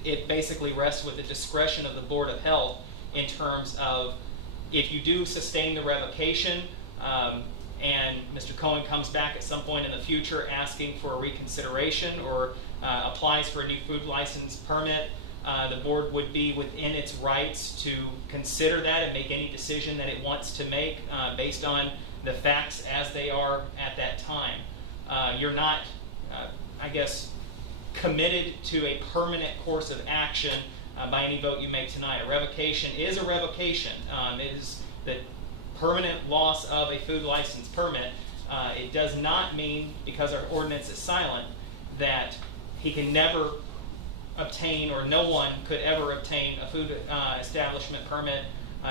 it basically rests with the discretion of the Board of Health in terms of if you do sustain the revocation and Mr. Cohen comes back at some point in the future asking for a reconsideration or applies for a new food license permit, the board would be within its rights to consider that and make any decision that it wants to make based on the facts as they are at that time. You're not, committed to a permanent course of action by any vote you make tonight. A revocation is a revocation. It is the permanent loss of a food license permit. It does not mean, because our ordinance is silent, that he can never obtain, or no one could ever obtain, a food establishment permit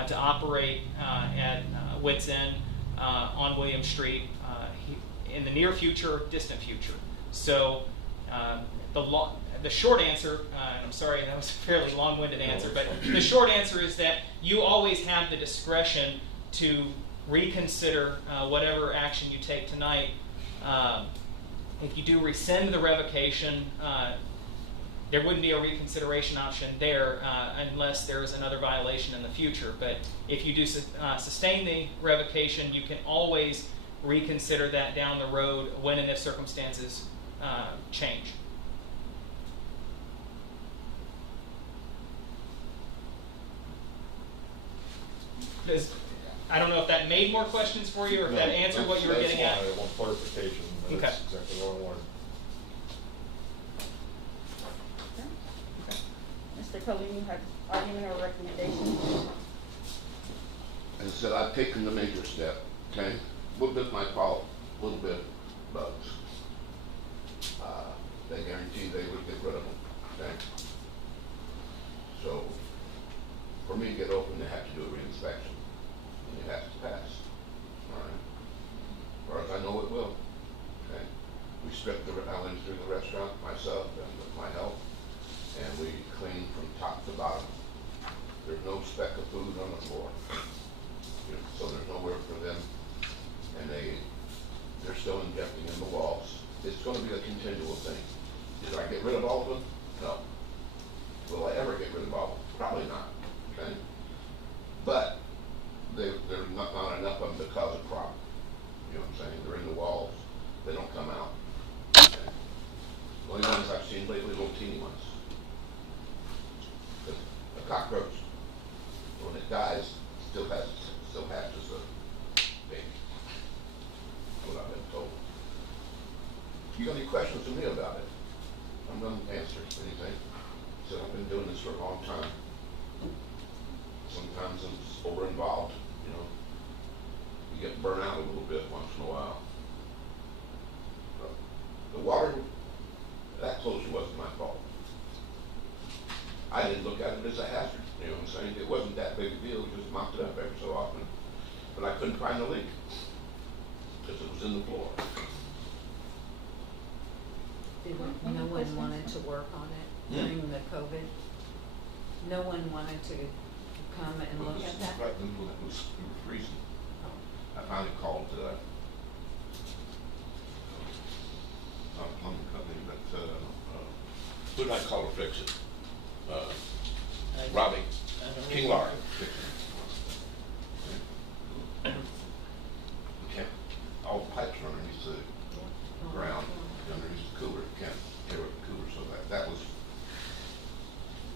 to operate at Wits End on William Street in the near future or distant future. So the short answer, and I'm sorry that was a fairly long-winded answer, but the short answer is that you always have the discretion to reconsider whatever action you take tonight. If you do rescind the revocation, there wouldn't be a reconsideration option there unless there is another violation in the future. But if you do sustain the revocation, you can always reconsider that down the road when and if circumstances change. I don't know if that made more questions for you or if that answered what you were getting at. That's fine. I want clarification. That's exactly what I wanted. Mr. Cohen, you have argument or recommendation? As I said, I've taken the major step, okay? A little bit my fault, a little bit bugs. They guaranteed they would get rid of them, okay? So, for me to get open, they have to do a reinspection, and it has to pass, all right? As far as I know, it will, okay? We stripped I went through the restaurant myself and with my help, and we cleaned from top to bottom. There's no speck of food on the floor, so there's nowhere for them, and they're still injecting in the walls. It's going to be a continual thing. Did I get rid of all of them? No. Will I ever get rid of all of them? Probably not. Okay. But there's not enough of them to cause a problem. You know what I'm saying? They're in the walls. They don't come out. Okay. The only ones I've seen lately, little teeny ones. A cockroach, when it dies, still hatches a baby. That's what I've been told. You got any questions to me about it? I'm going to answer anything. So I've been doing this for a long time. Sometimes I'm over involved, you know. You get burnt out a little bit once in a while. But the water, that closure wasn't my fault. I didn't look at it as a hazard, you know what I'm saying? It wasn't that big a deal, we just mopped it up every so often. But I couldn't find the leak, because it was in the floor. No one wanted to work on it during the COVID? No one wanted to come and look at that? Right, it was freezing. I finally called not a plumbing company, but who did I call to fix it? Robbie, King Larry fixed it. Okay, all pipe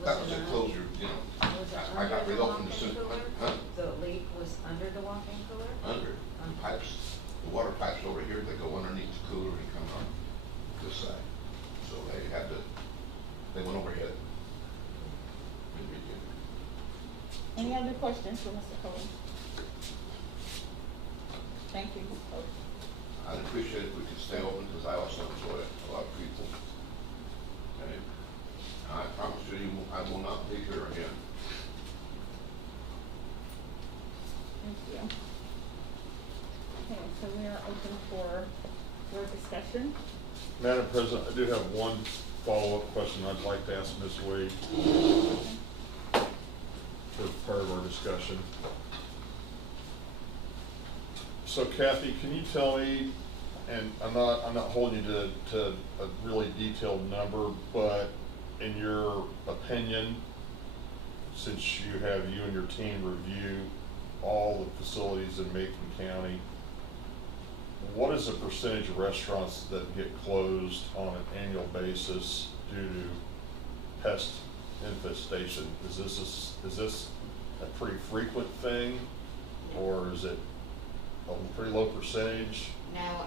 That was a closure, you know, Was it I got under the reopened as walk-in soon, cooler? huh? The leak was under the walk-in cooler? Under, the pipes, the water pipes over here, they go underneath the cooler and come on this side. So they had to, they went overhead. And redid it. Any other questions for Mr. Cohen? Thank you, Ms. Cohen. I'd appreciate it if we could stay open, because I also enjoy it, a lot of people. Okay? I promise you, I will not be here again. Thank you. Okay, so we are open for discussion. Madam President, I do have one follow-up question I'd like to ask Ms. Wade for part of our discussion. So Kathy, can you tell me, and I'm not holding you to a really detailed number, but in your opinion, since you and your team review all the facilities in Macon County, what is the percentage of restaurants that get closed on an annual basis due to pest infestation? Is this a pretty frequent thing, or is it a pretty low percentage? No,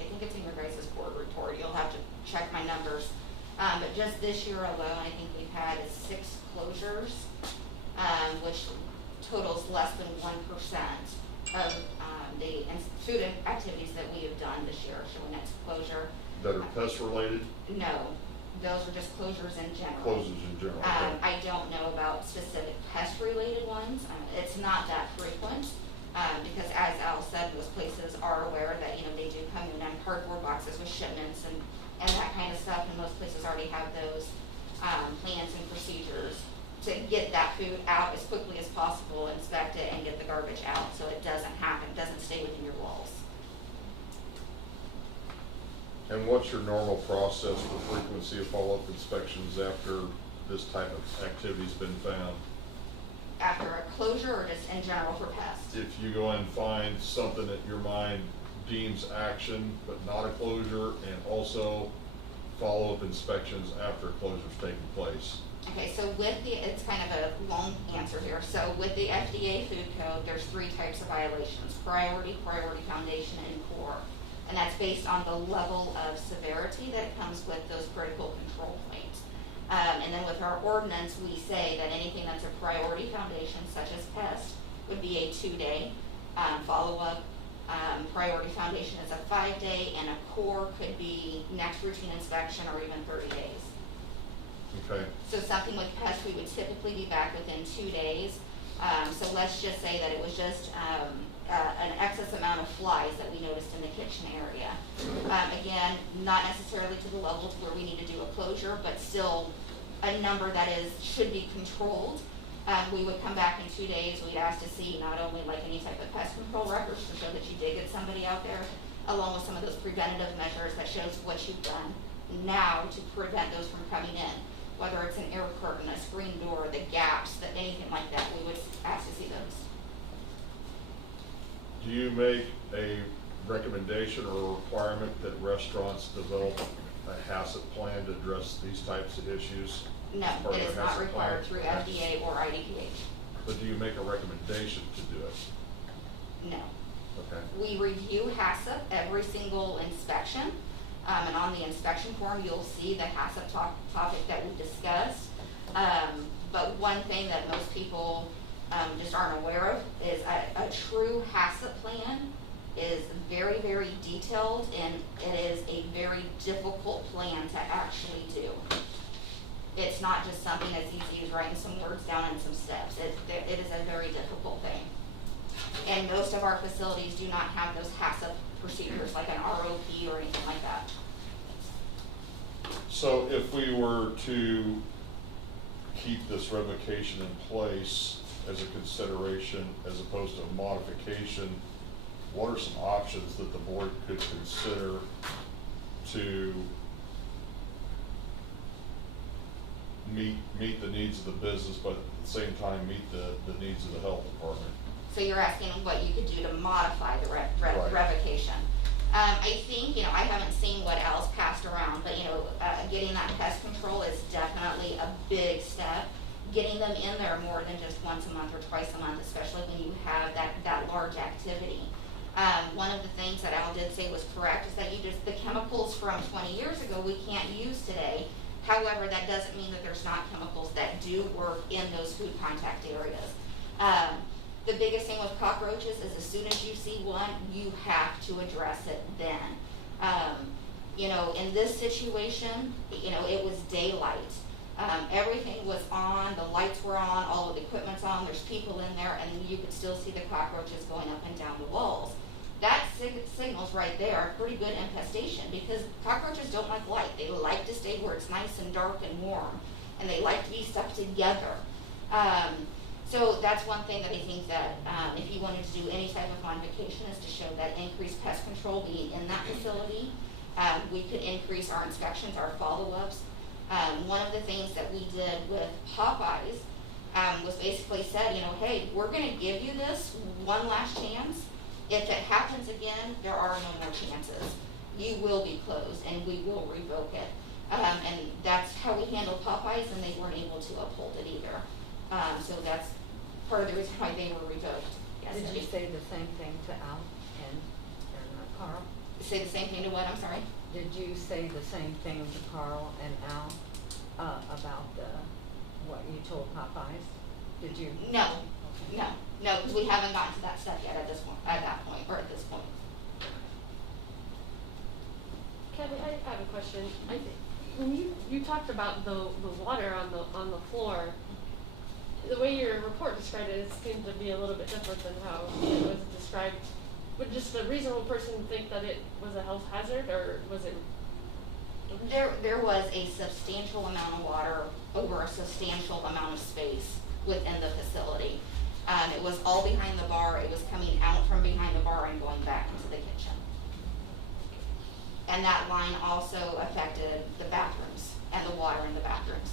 I think it's in your guys' board report, you'll have to check my numbers. But just this year alone, I think we've had 6 closures, which totals less than 1% of the food activities that we have done this year, showing its closure. That are pest related? No, those are just closures in general. Closures in general, okay. I don't know about specific pest related ones. It's not that frequent. Because as Al said, those places are aware that, they do come in on cardboard boxes with shipments and that kind of stuff, and most places already have those plans and procedures to get that food out as quickly as possible, inspect it, and get the garbage out, so it doesn't happen, doesn't stay within your walls. And what's your normal process for frequency of follow-up inspections after this type of activity's been found? After a closure or just in general for pests? If you go and find something that your mind deems action, but not a closure, and also follow-up inspections after a closure's taken place. Okay, so it's kind of a long answer here. So with the FDA food code, there's 3 types of violations: priority, priority foundation, and core. And that's based on the level of severity that comes with those critical control points. And then with our ordinance, we say that anything that's a priority foundation, such as pest, would be a 2-day follow-up. Priority foundation is a 5-day, and a core could be next routine inspection or even 30 days. Okay. So something with pest, we would typically be back within 2 days. So let's just say that it was just an excess amount of flies that we noticed in the kitchen area. Again, not necessarily to the level to where we need to do a closure, but still a number that should be controlled. We would come back in 2 days. We'd ask to see not only like any type of pest control records to show that you did get somebody out there, along with some of those preventative measures that shows what you've done now to prevent those from coming in. Whether it's an air curtain, a screen door, the gaps, anything like that, we would ask to see those. Do you make a recommendation or a requirement that restaurants develop a HACCP plan to address these types of issues? No, it is not required through FDA or IDPH. But do you make a recommendation to do it? No. Okay. We review HACCP every single inspection, and on the inspection form, you'll see the HACCP topic that we discussed. But one thing that most people just aren't aware of is a true HACCP plan is very, very detailed, and it is a very difficult plan to actually do. It's not just something as easy as writing some words down and some steps. It is a very difficult thing. And most of our facilities do not have those HACCP procedures, like an ROP or anything like that. So if we were to keep this revocation in place as a consideration as opposed to a modification, what are some options that the board could consider to meet the needs of the business, but at the same time meet the needs of the health department? So you're asking what you could do to modify the revocation. I think, I haven't seen what else passed around, but, getting that pest control is definitely a big step. Getting them in there more than just once a month or twice a month, especially when you have that large activity. One of the things that Al did say was correct is that the chemicals from 20 years ago we can't use today. However, that doesn't mean that there's not chemicals that do work in those food contact areas. The biggest thing with cockroaches is as soon as you see one, you have to address it then. You know, in this situation, you know, it was daylight. Everything was on, the lights were on, all of the equipment's on, there's people in there, and you could still see the cockroaches going up and down the walls. That signals right there a pretty good infestation, because cockroaches don't like light. They like to stay where it's nice and dark and warm, and they like to be stuck together. So that's one thing that I think that if you wanted to do any type of modification is to show that increased pest control being in that facility. We could increase our inspections, our follow-ups. One of the things that we did with Popeyes was basically said, you know, hey, we're going to give you this one last chance. If it happens again, there are no more chances. You will be closed, and we will revoke it. And that's how we handled Popeyes, and they weren't able to uphold it either. So that's part of the reason why they were revoked. Yes, Did you say the same thing to Al and Carl? Say the same thing to what? I'm sorry? Did you say the same thing to Carl and Al about what you told Popeyes? Did you? No, because we haven't gotten to that step yet at this point, at this point. Kevin, I have a question. I think when you talked about the water on the floor, the way your report described it, it seemed to be a little bit different than how it was described. Would just a reasonable person think that it was a health hazard, or was it? There was a substantial amount of water over a substantial amount of space within the facility. It was all behind the bar. It was coming out from behind the bar and going back into the kitchen. And that line also affected the bathrooms and the water in the bathrooms.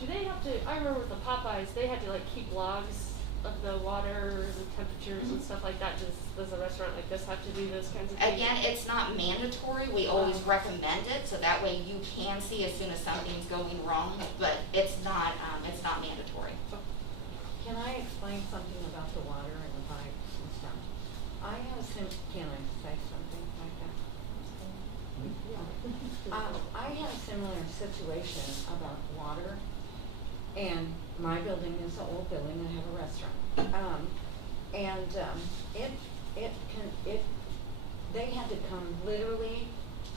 Do they have to? I remember with the Popeyes, they had to like keep logs of the water and temperatures and stuff like that. Does a restaurant like this have to do those kinds of things? Again, it's not mandatory. We always recommend it, so that way you can see as soon as something's going wrong, but it's not mandatory. Can I explain something about the water and the pipes and stuff? Can I say something like that? I had a similar situation about water, and my building is an old building. I have a restaurant, they had to come literally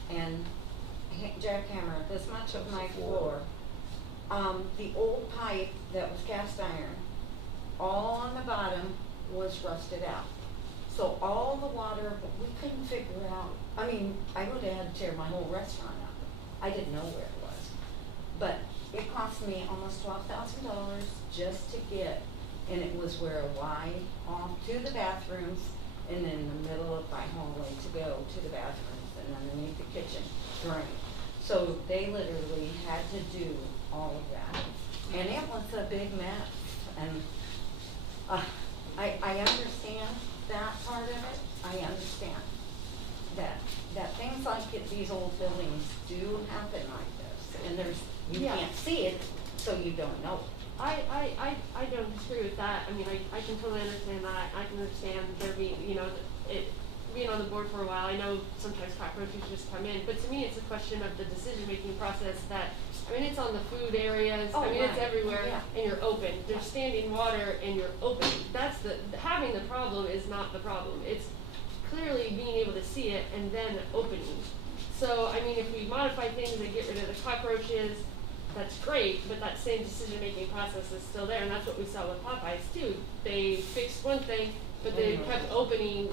and jackhammer this much of my floor. The old pipe that was cast iron, all on the bottom was rusted out. So all the water, but we couldn't figure out. I mean, I would have had to tear my whole restaurant up. I didn't know where it was. But it cost me almost $12,000 just to get, and it was where a Y off to the bathrooms, and then in the middle of my hallway to go to the bathrooms, and underneath the kitchen drain. So they literally had to do all of that. And it was a big mess. And I understand that part of it. I understand that things like these old buildings do happen like this, and you can't see it, so you don't know. I don't disagree with that. I mean, I can totally understand that. I can understand there being, being on the board for a while. I know sometimes cockroaches just come in, but to me, it's a question of the decision-making process that, I mean, it's on the food areas. Oh, I mean, right. it's everywhere, Yeah. and you're open. There's standing water, and you're open. Having the problem is not the problem. It's clearly being able to see it and then opening. So, I mean, if we modify things and get rid of the cockroaches, that's great, but that same decision-making process is still there, and that's what we saw with Popeyes too. They fixed one thing, but they kept opening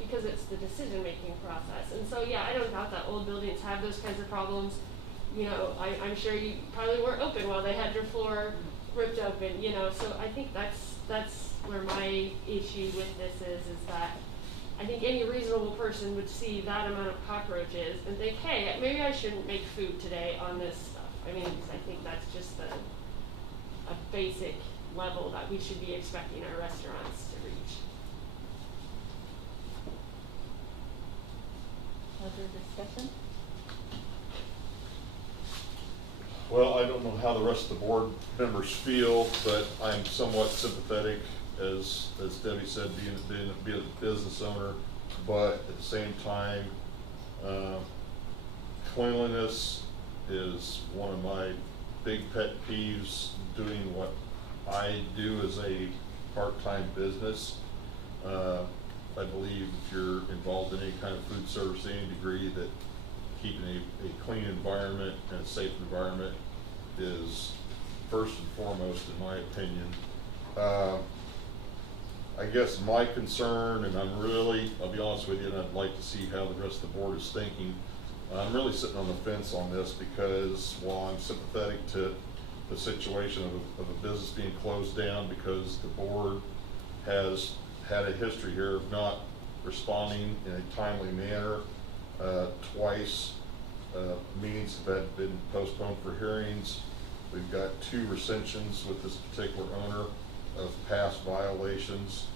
because it's the decision-making process. And so, yeah, I don't doubt that old buildings have those kinds of problems. I'm sure you probably weren't open while they had your floor ripped open, so I think that's where my issue with this is that I think any reasonable person would see that amount of cockroaches and think, hey, maybe I shouldn't make food today on this stuff. I mean, I think that's just a basic level that we should be expecting our restaurants to reach. Other discussion? Well, I don't know how the rest of the board members feel, but I'm somewhat sympathetic, as Debbie said, being a business owner, but at the same time, cleanliness is one of my big pet peeves, doing what I do as a part-time business. I believe if you're involved in any kind of food service to any degree, that keeping a clean environment and a safe environment is first and foremost, in my opinion. I guess my concern, and I'll be honest with you, and I'd like to see how the rest of the board is thinking. I'm really sitting on the fence on this because while I'm sympathetic to the situation of a business being closed down because the board has had a history here of not responding in a timely manner. Twice meetings have been postponed for hearings. We've got 2 recensions with this particular owner of past violations.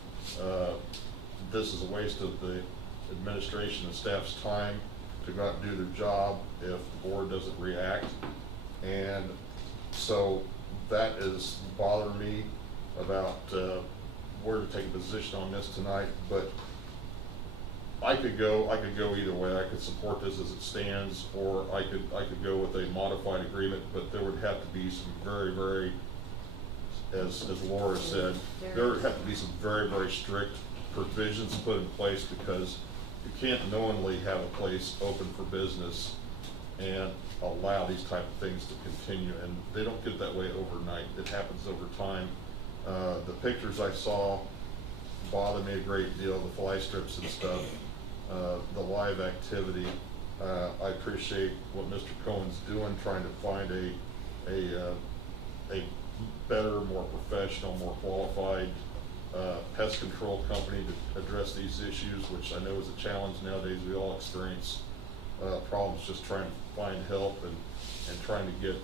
This is a waste of the administration and staff's time to go out and do their job if the board doesn't react. And so that is bothering me about where to take a position on this tonight, but I could go either way. I could support this as it stands, or I could go with a modified agreement, but there would have to be some very, as Laura said, there would have to be some very strict provisions put in place, because you can't knowingly have a place open for business and allow these type of things to continue, and they don't get that way overnight. It happens over time. The pictures I saw bother me a great deal, the fly strips and stuff, the live activity. I appreciate what Mr. Cohen's doing, trying to find a better, more professional, more qualified pest control company to address these issues, which I know is a challenge nowadays. We all experience problems just trying to find help and trying to get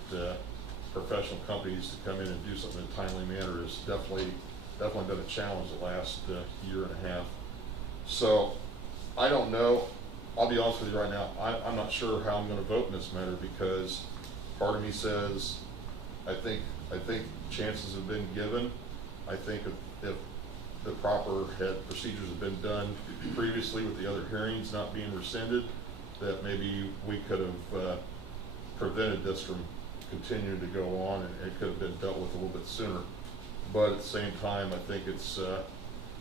professional companies to come in and do something in a timely manner has definitely been a challenge the last year and a half. So I don't know. I'll be honest with you right now. I'm not sure how I'm going to vote in this matter, because part of me says I think chances have been given. I think if the proper procedures have been done previously with the other hearings not being rescinded, that maybe we could have prevented this from continuing to go on, and it could have been dealt with a little bit sooner. But at the same time, I think it's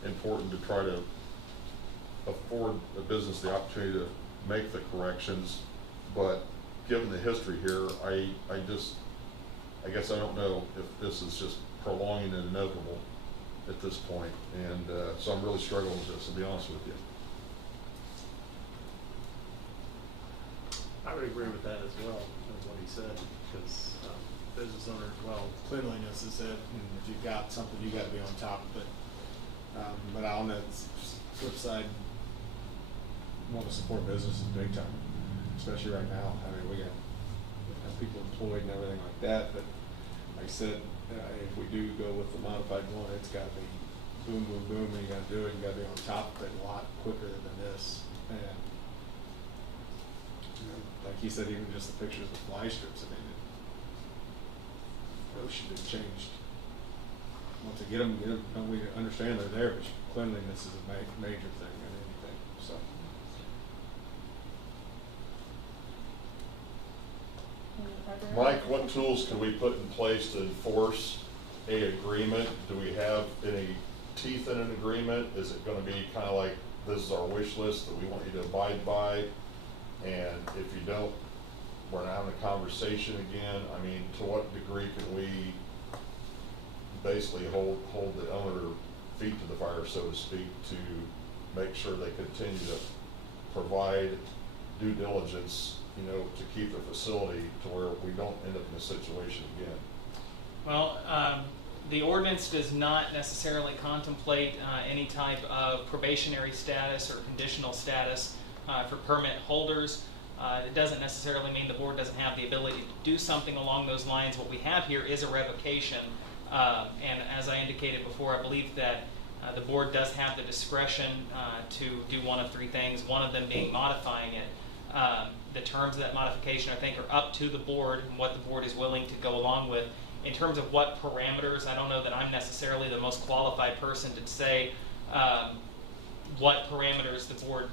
important to try to afford the business the opportunity to make the corrections. But given the history here, I guess I don't know if this is just prolonging and inevitable at this point. And so I'm really struggling with this, to be honest with you. I would agree with that as well, as what he said, because business owner, well, cleanliness is it, and if you've got something, you got to be on top of it. But on the flip side, want to support businesses big time, especially right now. I mean, we have people employed and everything like that, but like I said, if we do go with the modified one, it's got to be boom, boom, boom, and you got to do it. You got to be on top of it a lot quicker than this. And like he said, even just the pictures of fly strips, I mean, those should have changed. Once they get them, we understand they're there, but cleanliness is a major thing in anything. So. Mike, what tools can we put in place to enforce an agreement? Do we have any teeth in an agreement? Is it going to be kind of like, this is our wish list that we want you to abide by, and if you don't, we're not having a conversation again? I mean, to what degree can we basically hold the owner feet to the fire, so to speak, to make sure they continue to provide due diligence, to keep the facility to where we don't end up in this situation again? Well, the ordinance does not necessarily contemplate any type of probationary status or conditional status for permit holders. It doesn't necessarily mean the board doesn't have the ability to do something along those lines. What we have here is a revocation, and as I indicated before, I believe that the board does have the discretion to do one of three things, one of them being modifying it. The terms of that modification, I think, are up to the board and what the board is willing to go along with. In terms of what parameters, I don't know that I'm necessarily the most qualified person to say what parameters the board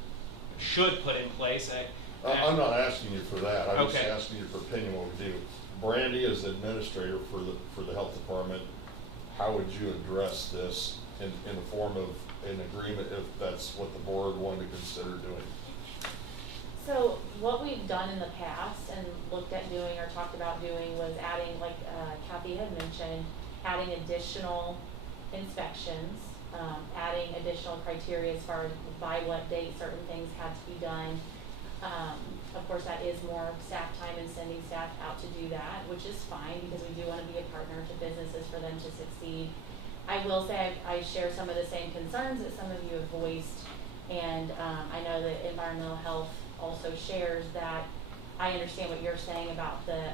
should put in place. I'm not asking you for that. I'm just Okay. asking you for opinion what we do. Brandy, as the administrator for the health department, how would you address this in the form of an agreement if that's what the board wanted to consider doing? So what we've done in the past and looked at doing or talked about doing was adding, like Kathy had mentioned, adding additional inspections, adding additional criteria as far as by what date certain things had to be done. Of course, that is more staff time and sending staff out to do that, which is fine because we do want to be a partner to businesses for them to succeed. I will say I share some of the same concerns that some of you have voiced, and I know that environmental health also shares that. I understand what you're saying about the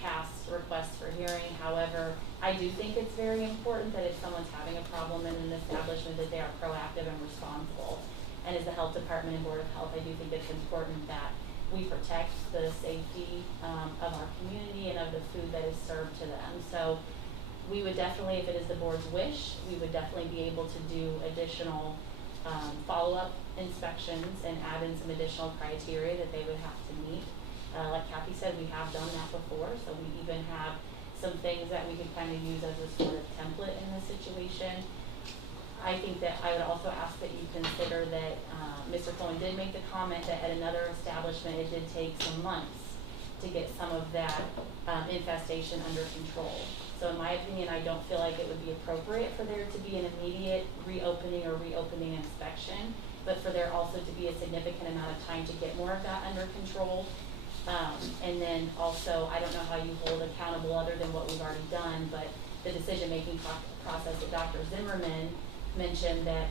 past requests for hearing. However, I do think it's very important that if someone's having a problem in an establishment that they are proactive and responsible. And as the health department and board of health, I do think it's important that we protect the safety of our community and of the food that is served to them. So we would definitely, if it is the board's wish, we would definitely be able to do additional follow-up inspections and add in some additional criteria that they would have to meet. Like Kathy said, we have done that before, so we even have some things that we could kind of use as a sort of template in this situation. I think that I would also ask that you consider that Mr. Cohen did make the comment that at another establishment it did take some months to get some of that infestation under control. So in my opinion, I don't feel like it would be appropriate for there to be an immediate reopening or reopening inspection, but for there also to be a significant amount of time to get more of that under control. And then also, I don't know how you hold accountable other than what we've already done, but the decision-making process that Dr. Zimmerman mentioned, that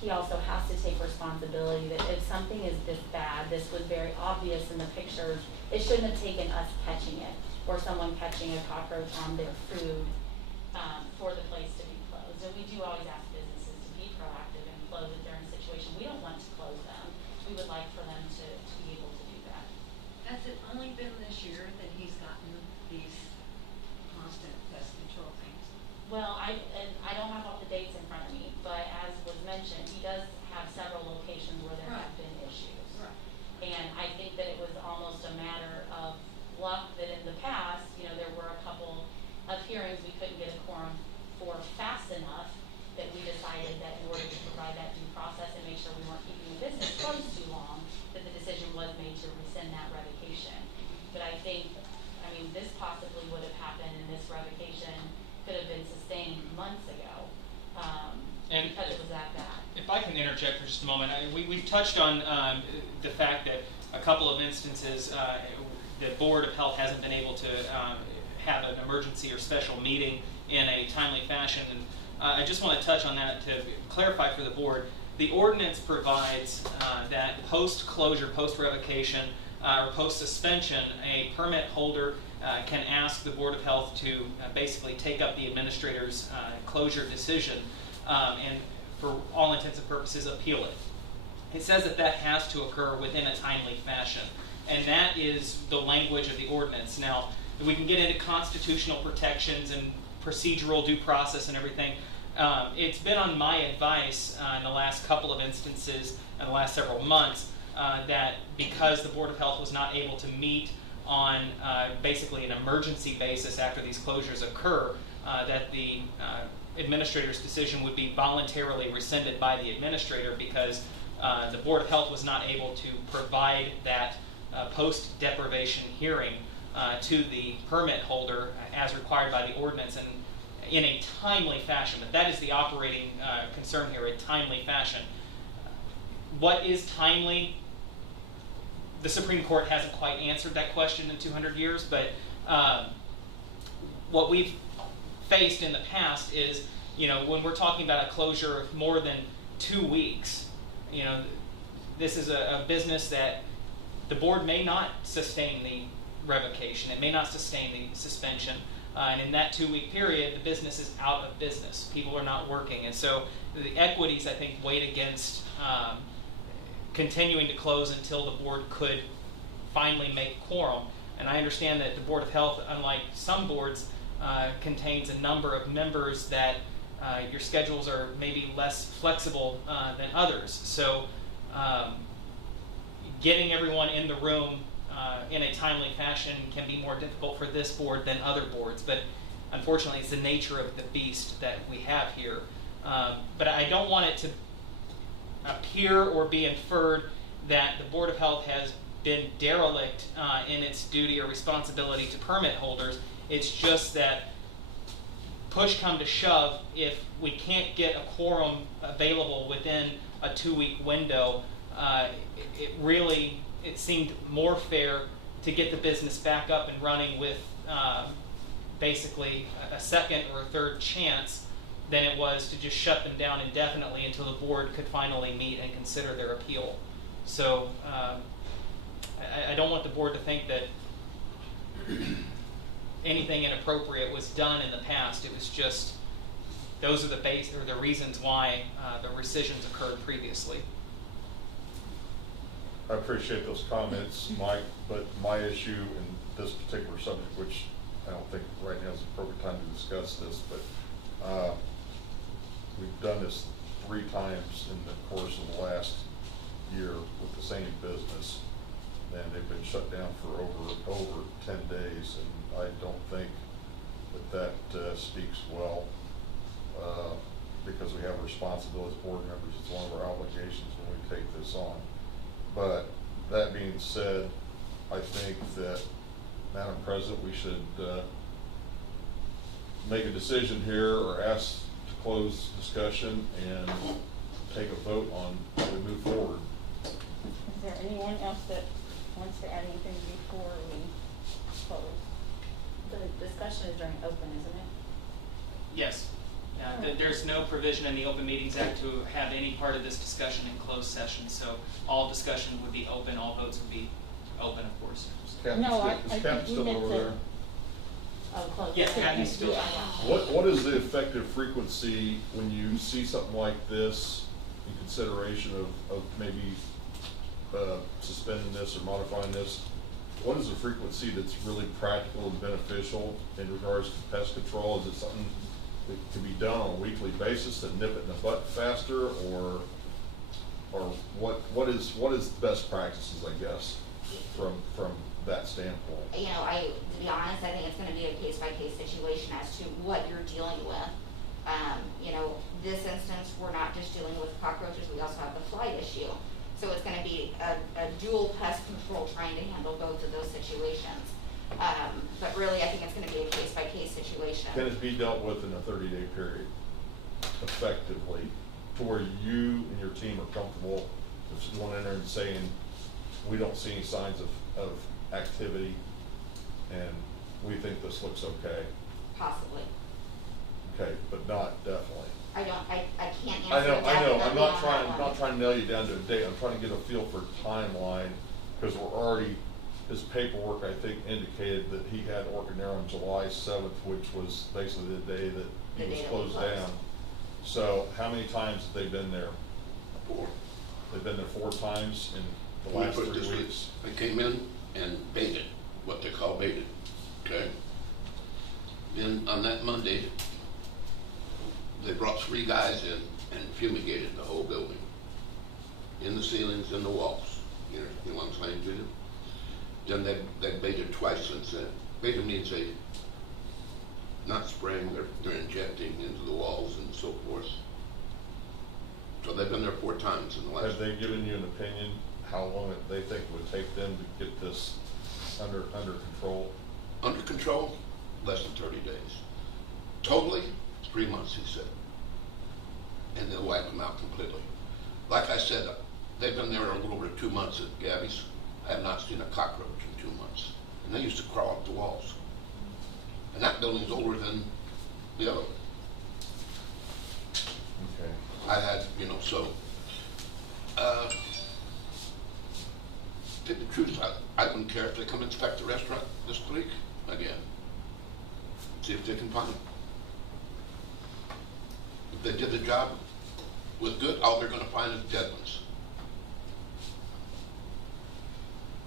he also has to take responsibility that if something is this bad, this was very obvious in the pictures, it shouldn't have taken us catching it or someone catching a cockroach on their food for the place to be closed. And we do always ask businesses to be proactive and close if they're in a situation. We don't want to close them. We would like for them to be able to do that. Has it only been this year that he's gotten these constant pest control things? Well, I don't have all the dates in front of me, but as was mentioned, he does have several locations where there have been issues. Right. And I think that it was almost a matter of luck that in the past, you know, there were a couple of hearings we couldn't get a quorum for fast enough that we decided that in order to provide that due process and make sure we weren't keeping the business closed too long, that the decision was made to rescind that revocation. But I think, I mean, this possibly would have happened and this revocation could have been sustained months ago because it was that bad. If I can interject for just a moment, we've touched on the fact that a couple of instances the Board of Health hasn't been able to have an emergency or special meeting in a timely fashion. And I just want to touch on that to clarify for the board. The ordinance provides that post-closure, post-revocation, or post-suspension, a permit holder can ask the Board of Health to basically take up the administrator's closure decision and for all intents and purposes appeal it. It says that that has to occur within a timely fashion, and that is the language of the ordinance. Now, we can get into constitutional protections and procedural due process and everything. It's been on my advice in the last couple of instances, in the last several months, that because the Board of Health was not able to meet on basically an emergency basis after these closures occur, that the administrator's decision would be voluntarily rescinded by the administrator because the Board of Health was not able to provide that post-deprivation hearing to the permit holder as required by the ordinance and in a timely fashion. But that is the operating concern here, a timely fashion. What is timely? The Supreme Court hasn't quite answered that question in 200 years, but what we've faced in the past is, you know, when we're talking about a closure of more than 2 weeks, you know, this is a business that the board may not sustain the revocation, it may not sustain the suspension, and in that 2-week period, the business is out of business. People are not working, and so the equities, I think, weighed against continuing to close until the board could finally make quorum. And I understand that the Board of Health, unlike some boards, contains a number of members that your schedules are maybe less flexible than others. So getting everyone in the room in a timely fashion can be more difficult for this board than other boards. But unfortunately, it's the nature of the beast that we have here. But I don't want it to appear or be inferred that the Board of Health has been derelict in its duty or responsibility to permit holders. It's just that push come to shove, if we can't get a quorum available within a 2-week window, it seemed more fair to get the business back up and running with basically a second or a third chance than it was to just shut them down indefinitely until the board could finally meet and consider their appeal. So I don't want the board to think that anything inappropriate was done in the past. It was just, those are the reasons why the rescissions occurred previously. I appreciate those comments, Mike, but my issue in this particular subject, which I don't think right now is the appropriate time to discuss this, but we've done this 3 times in the course of the last year with the same business, and they've been shut down for over 10 days, and I don't think that speaks well, because we have a responsibility as board members. It's one of our obligations when we take this on. But that being said, I think that, Madam President, we should make a decision here, or ask to close discussion and take a vote on how we move forward. Is there anyone else that wants to add anything before we close? The discussion is during open, isn't it? Yes. There's no provision in the Open Meetings Act to have any part of this discussion in closed session, so all discussion would be open, all votes would be open, of course. No, I Is think Captain we still meant over to. there? Oh, close. Yes, Kathy's still. What is the effective frequency when you see something like this in consideration of maybe suspending this or modifying this? What is the frequency that's really practical and beneficial in regards to pest control? Is it something that can be done on a weekly basis to nip it in the butt faster, or what is best practices, I guess, from that standpoint? You know, to be honest, I think it's gonna be a case-by-case situation as to what you're dealing with. You know, this instance, we're not just dealing with cockroaches, we also have the fly issue. So it's gonna be a dual pest control trying to handle both of those situations. But really, I think it's gonna be a case-by-case situation. Can it be dealt with in a 30-day period effectively, to where you and your team are comfortable just going in there and saying, we don't see any signs of activity and we think this looks okay? Possibly. Okay, but not definitely. I can't I answer know, definitely I'm not on trying, that I'm one. not trying to nail you down to a date, I'm trying to get a feel for timeline, because we're already, his paperwork, I think, indicated that he had working there on July 7th, which was basically the day that The he was day that we closed closed. down. So how many times have they been there? 4. They've been there 4 times in the Let me last put it 3 this way. weeks. They came in and baited, what they call baited, okay? Then on that Monday, they brought 3 guys in and fumigated the whole building. In the ceilings, in the walls. You know what I'm saying to you? Then they baited twice since then. Baited means they not spraying, they're injecting into the walls and so forth. So they've been there 4 times in the last. Have they given you an opinion how long they think it would take them to get this under control? Under control, less than 30 days. Totally, 3 months, he said. And they'll wipe them out completely. Like I said, they've been there a little over 2 months at Gabby's. I have not seen a cockroach in 2 months. And they used to crawl up the walls. And that building's older than the other one. Okay. I had, you know, so, to tell the truth, I wouldn't care if they come inspect the restaurant this week again. See if they can find them. If they did the job, was good, all they're gonna find is dead ones.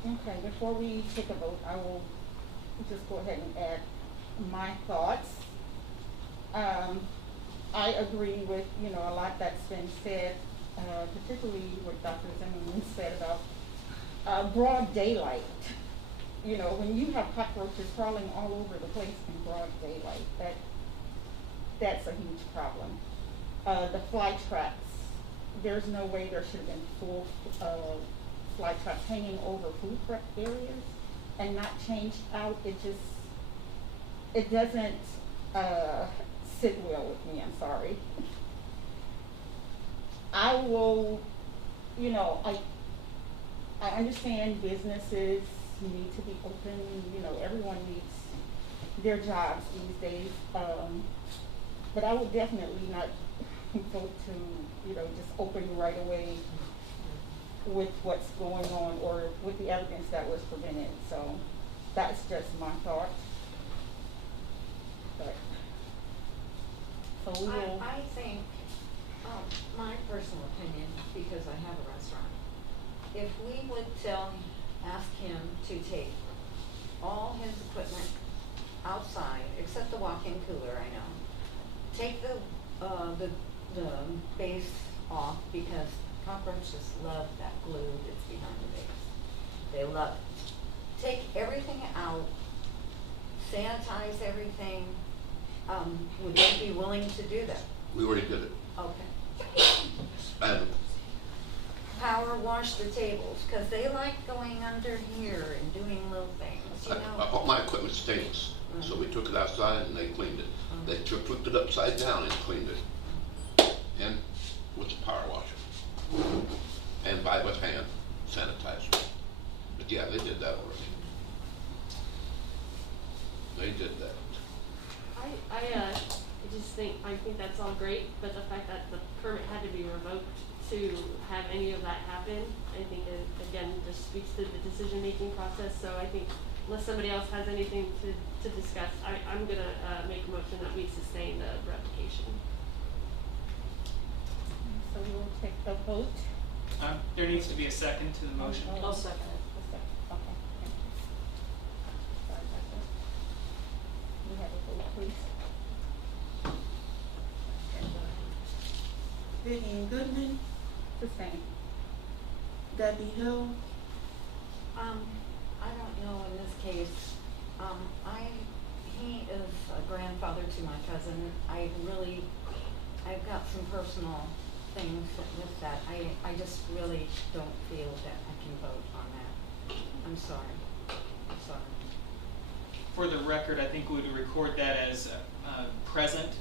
Okay, before we take a vote, I will just go ahead and add my thoughts. I agree with, you know, a lot that's been said, particularly what Dr. Zimmerman said about broad daylight. You know, when you have cockroaches crawling all over the place in broad daylight, that's a huge problem. The fly traps, there's no way there should have been full fly traps hanging over food prep areas and not changed out. It doesn't sit well with me, I'm sorry. I will, you know, I understand businesses need to be open, you know, everyone needs their jobs these days, but I would definitely not vote to, you know, just open right away with what's going on or with the evidence that was presented. So that's just my thought. But, so we will. I think, my personal opinion, because I have a restaurant, if we would ask him to take all his equipment outside, except the walk-in cooler, I know, take the base off, because cockroaches love that glue that's behind the base. They love it. Take everything out, sanitize everything. Would you be willing to do that? We already did it. Okay. Power wash the tables, because they like going under here and doing little things, you know. All my equipment's stainless, so we took it outside and they cleaned it. They flipped it upside down and cleaned it. And with the power washer. And with hand sanitizer. But yeah, they did that already. They did that. I think that's all great, but the fact that the permit had to be revoked to have any of that happen, I think it, again, just speaks to the decision-making process. So I think unless somebody else has anything to discuss, I'm gonna make a motion that we sustain the revocation. So we will take the vote. There needs to be a second to the motion. I'll second it. Okay. Sorry about that. We have a vote, please. Vivian Goodman, Sustain. Debbie Hill, I don't know in this case, he is a grandfather to my cousin. I've got some personal things with that. I just really don't feel that I can vote on that. I'm sorry. For the record, I think we would record that as present.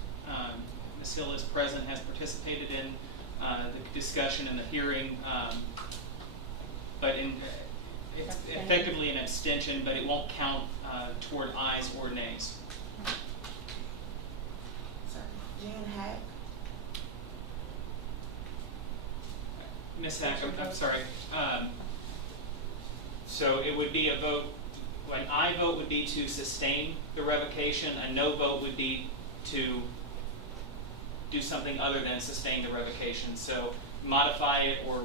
Ms. Hill is present, has participated in the discussion and the hearing, but it's effectively an abstention, but it won't count toward ayes or nays. Jan Hack, Ms. Hack, I'm sorry. So it would be a vote, an aye vote would be to sustain the revocation, a no vote would be to do something other than sustain the revocation. So modify it or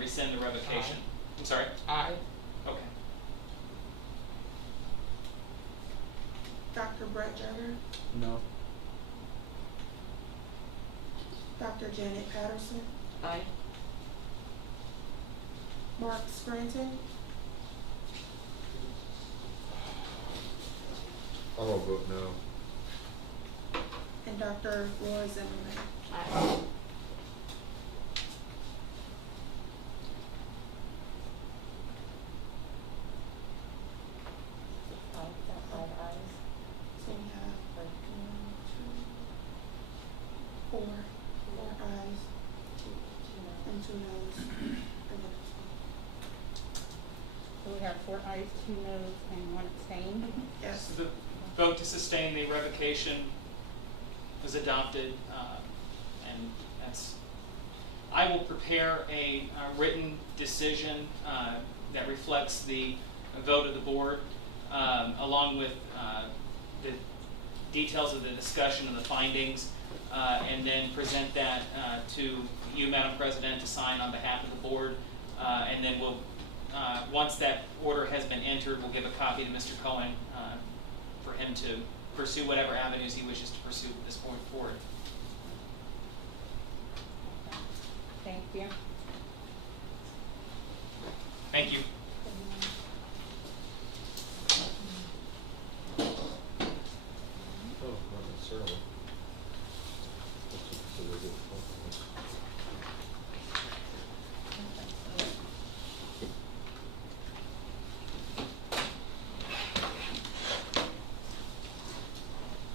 rescind the revocation. Aye. I'm sorry? Aye. Okay. Dr. Brett Jeter, No. Dr. Janet Patterson, Aye. Mark Scranton, I'll vote no. and Dr. Laura Zimmerman. Aye. So we have 4 ayes, and 2 noes. So we have 4 ayes, 2 noes, and 1 abstain. Yes. So the vote to sustain the revocation was adopted, and that's. I will prepare a written decision that reflects the vote of the board, along with the details of the discussion and the findings, and then present that to you, Madam President, to sign on behalf of the board, and then we'll once that order has been entered, we'll give a copy to Mr. Cohen for him to pursue whatever avenues he wishes to pursue at this point forward. Thank you. Thank you. Oh, not necessarily. That's what they did.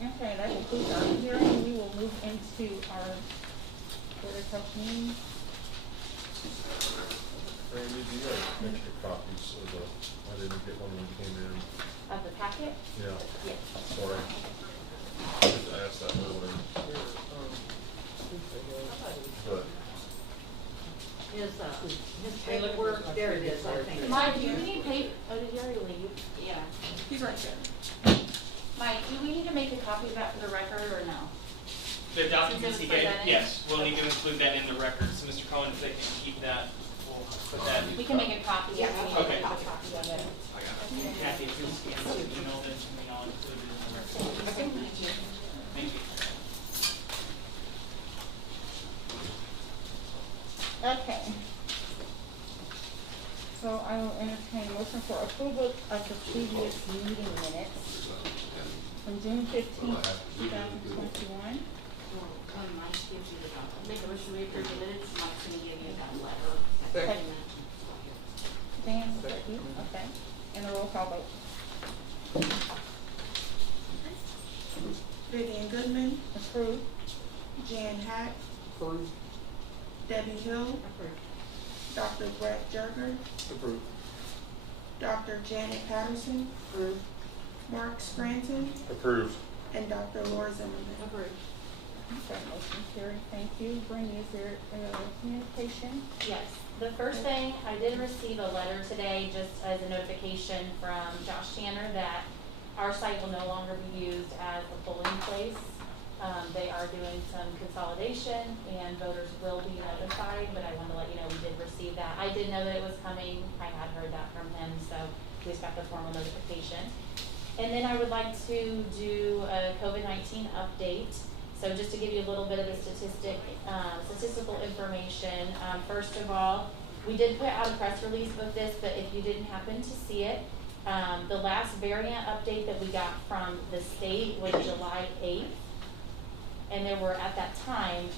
Okay, that concludes our hearing. We will move into our Board of Health meeting. Randy, do you have extra copies of the, I didn't get one when you came in. Of the packet? Yeah, Yes. sorry. I just asked that earlier. But His paperwork, there it is, I think. Mike, do we need paper, oh, did you already leave? Yeah. He's right there. Mike, do we need to make a copy of that for the record or no? The documents he Since it was gave, presented? yes, we'll need to include that in the record. So Mr. Cohen, if they can keep that, we'll put that. We can make a copy, yeah, we need to Okay. make a copy of it. Kathy, if you'll scan the email, then I'll include it in the record. Thank you. Okay. So I will entertain a motion for approval of the previous meeting minutes from June 15th, 2021. Mike gives you the document. Make a motion to approve the minutes. Mike's gonna give you that letter. Second. Dan, was that you? Okay. And a roll call vote. Vivian Goodman, Approved. Jan Hack, Debbie Hill, Dr. Brett Jerger, Approved. Dr. Janet Patterson, Mark Scranton, approved. and Dr. Laura Zimmerman. Approved. Okay, motion carried. Thank you. Brandy, is there communication? Yes, the first thing, I did receive a letter today, just as a notification from Josh Tanner that our site will no longer be used as a polling place. They are doing some consolidation and voters will be notified, but I wanted to let you know we did receive that. I did know that it was coming, I had heard that from him, so we just got the formal notification. And then I would like to do a COVID-19 update. So just to give you a little bit of the statistical information, first of all, we did put out a press release with this, but if you didn't happen to see it, the last variant update that we got from the state was July 8th. And there were, at that time,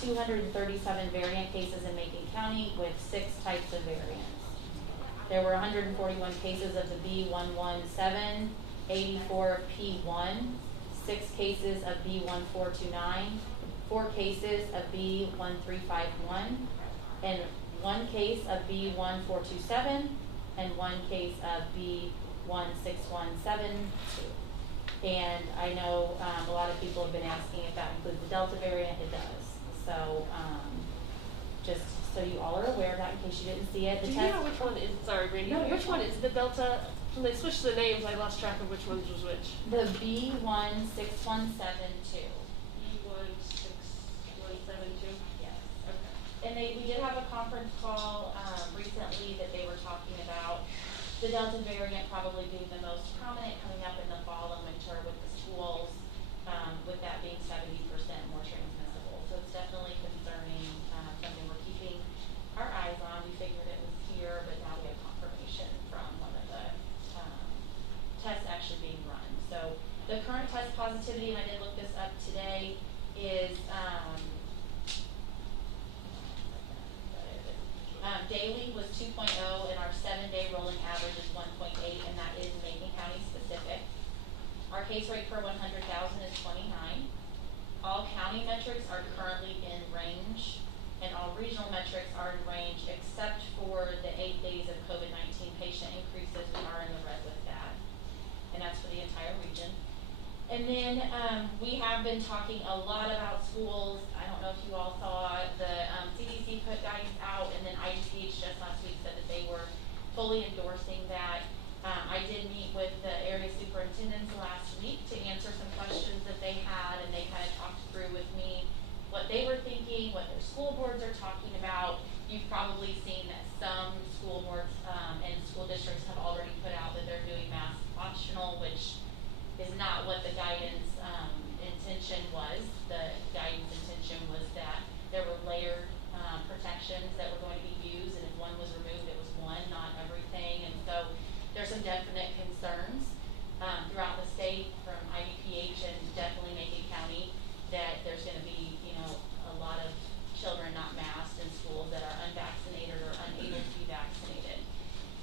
237 variant cases in Macon County with 6 types of variants. There were 141 cases of the B117, 84 P1, 6 cases of B1429, 4 cases of B1351, and 1 case of B1427, and 1 case of B16172. And I know a lot of people have been asking if that includes the Delta variant. It does. So just so you all are aware of that in case you didn't see it. Do you know which one is, sorry, Brandy, No, which one is the Delta? When they switched the names, I lost track of which ones was which. The B16172. E16172. Yes. Okay. And we did have a conference call recently that they were talking about the Delta variant probably being the most prominent coming up in the fall and winter with the schools, with that being 70% more transmissible. So it's definitely concerning, something we're keeping our eyes on. We figured it was here, but now we have confirmation from one of the tests actually being run. So the current test positivity, and I did look this up today, is daily was 2.0 and our 7-day rolling average is 1.8, and that is Macon County specific. Our case rate per 100,000 is 29. All county metrics are currently in range, and all regional metrics are in range except for the 8 days of COVID-19 patient increases. We are in the red with that, and that's for the entire region. And then we have been talking a lot about schools. I don't know if you all saw the CDC put guidance out, and then IDPH just last week said that they were fully endorsing that. I did meet with the area superintendents last week to answer some questions that they had, and they kind of talked through with me what they were thinking, what their school boards are talking about. You've probably seen that some school boards and about what the guidance intention was. The guidance intention was that there were layered protections that were going to be used, and if one was removed, it was one, not everything. And so there's some definite concerns throughout the state from IDPH and definitely Macon County that there's going to be, you know, a lot of children not masked in schools that are unvaccinated or unable to be vaccinated.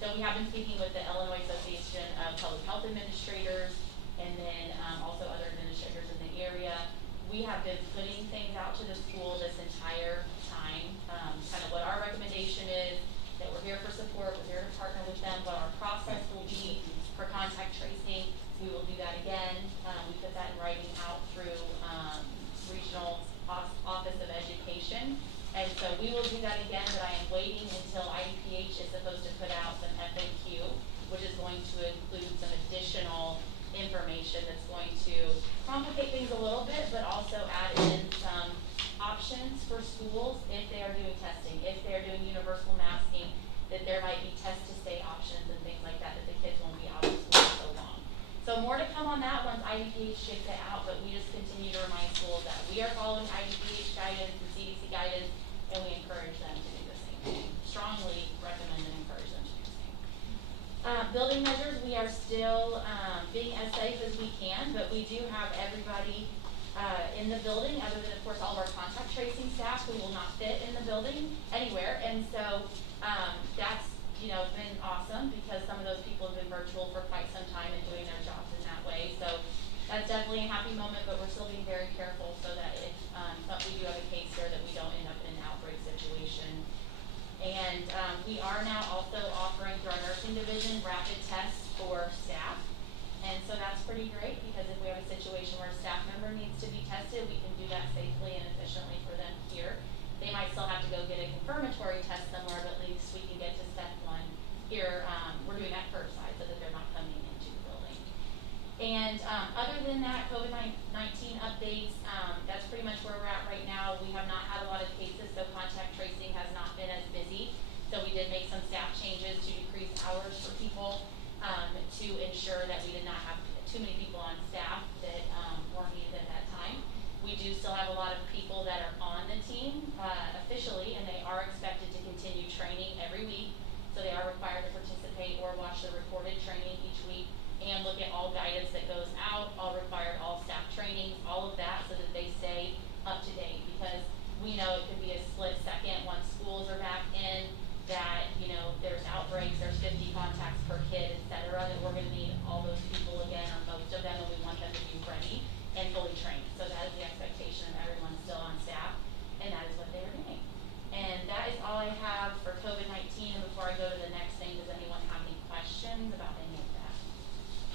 So we have been speaking with the Illinois Association of Public Health Administrators and then also other administrators in the area. We have been putting things out to the school this entire time, kind of what our recommendation is, that we're here for support, we're here to partner with them, what our process will be for contact tracing. We will do that again. We put that in writing out through Regional Office of Education. And so we will do that again, but I am waiting until IDPH is supposed to put out some FAQ, which is going to include some additional information that's going to complicate things a little bit, but also add in some options for schools if they are doing testing, if they're doing universal masking, that there might be test to stay options and things like that, that the kids won't be out of school so long. So more to come on that once IDPH ships it out, but we just continue to remind schools that we are following IDPH guidance and CDC guidance, and we encourage them to do the same thing. Strongly recommend and encourage them to do the same. Building measures, we are still being as safe as we can, but we do have everybody in the building, other than of course all of our contact tracing staff who will not fit in the building anywhere. And so that's, you know, been awesome because some of those people have been virtual for quite some time and doing their jobs in that way. So that's definitely a happy moment, but we're still being very careful so that if we do have a case here, that we don't end up in an outbreak situation. And we are now also offering through our nursing division rapid tests for staff. And so that's pretty great because if we have a situation where a staff member needs to be tested, we can do that safely and efficiently for them here. They might still have to go get a confirmatory test somewhere, but at least we can get to step one here. We're doing that curbside so that they're not coming into the building. And other than that, COVID-19 updates, that's pretty much where we're at right now. We have not had a lot of cases, so contact tracing has not been as busy. So we did make some staff changes to decrease hours for people to ensure that we did not have too many people on staff that weren't needed at that time. We do still have a lot of people that are on the team officially, and they are expected to continue training every week. So they are required to participate or watch the recorded training each week and look at all guidance that goes out, all required, all staff trainings, all of that, so that they stay up to date. Because we know it could be a split second once schools are back in, that, you know, there's outbreaks, there's 50 contacts per kid, et cetera, that we're going to need all those people again, or most of them, and we want them to be ready and fully trained. So that is the expectation of everyone still on staff, and that is what they are doing. And that is all I have for COVID-19. And before I go to the next thing, does anyone have any questions about any of that?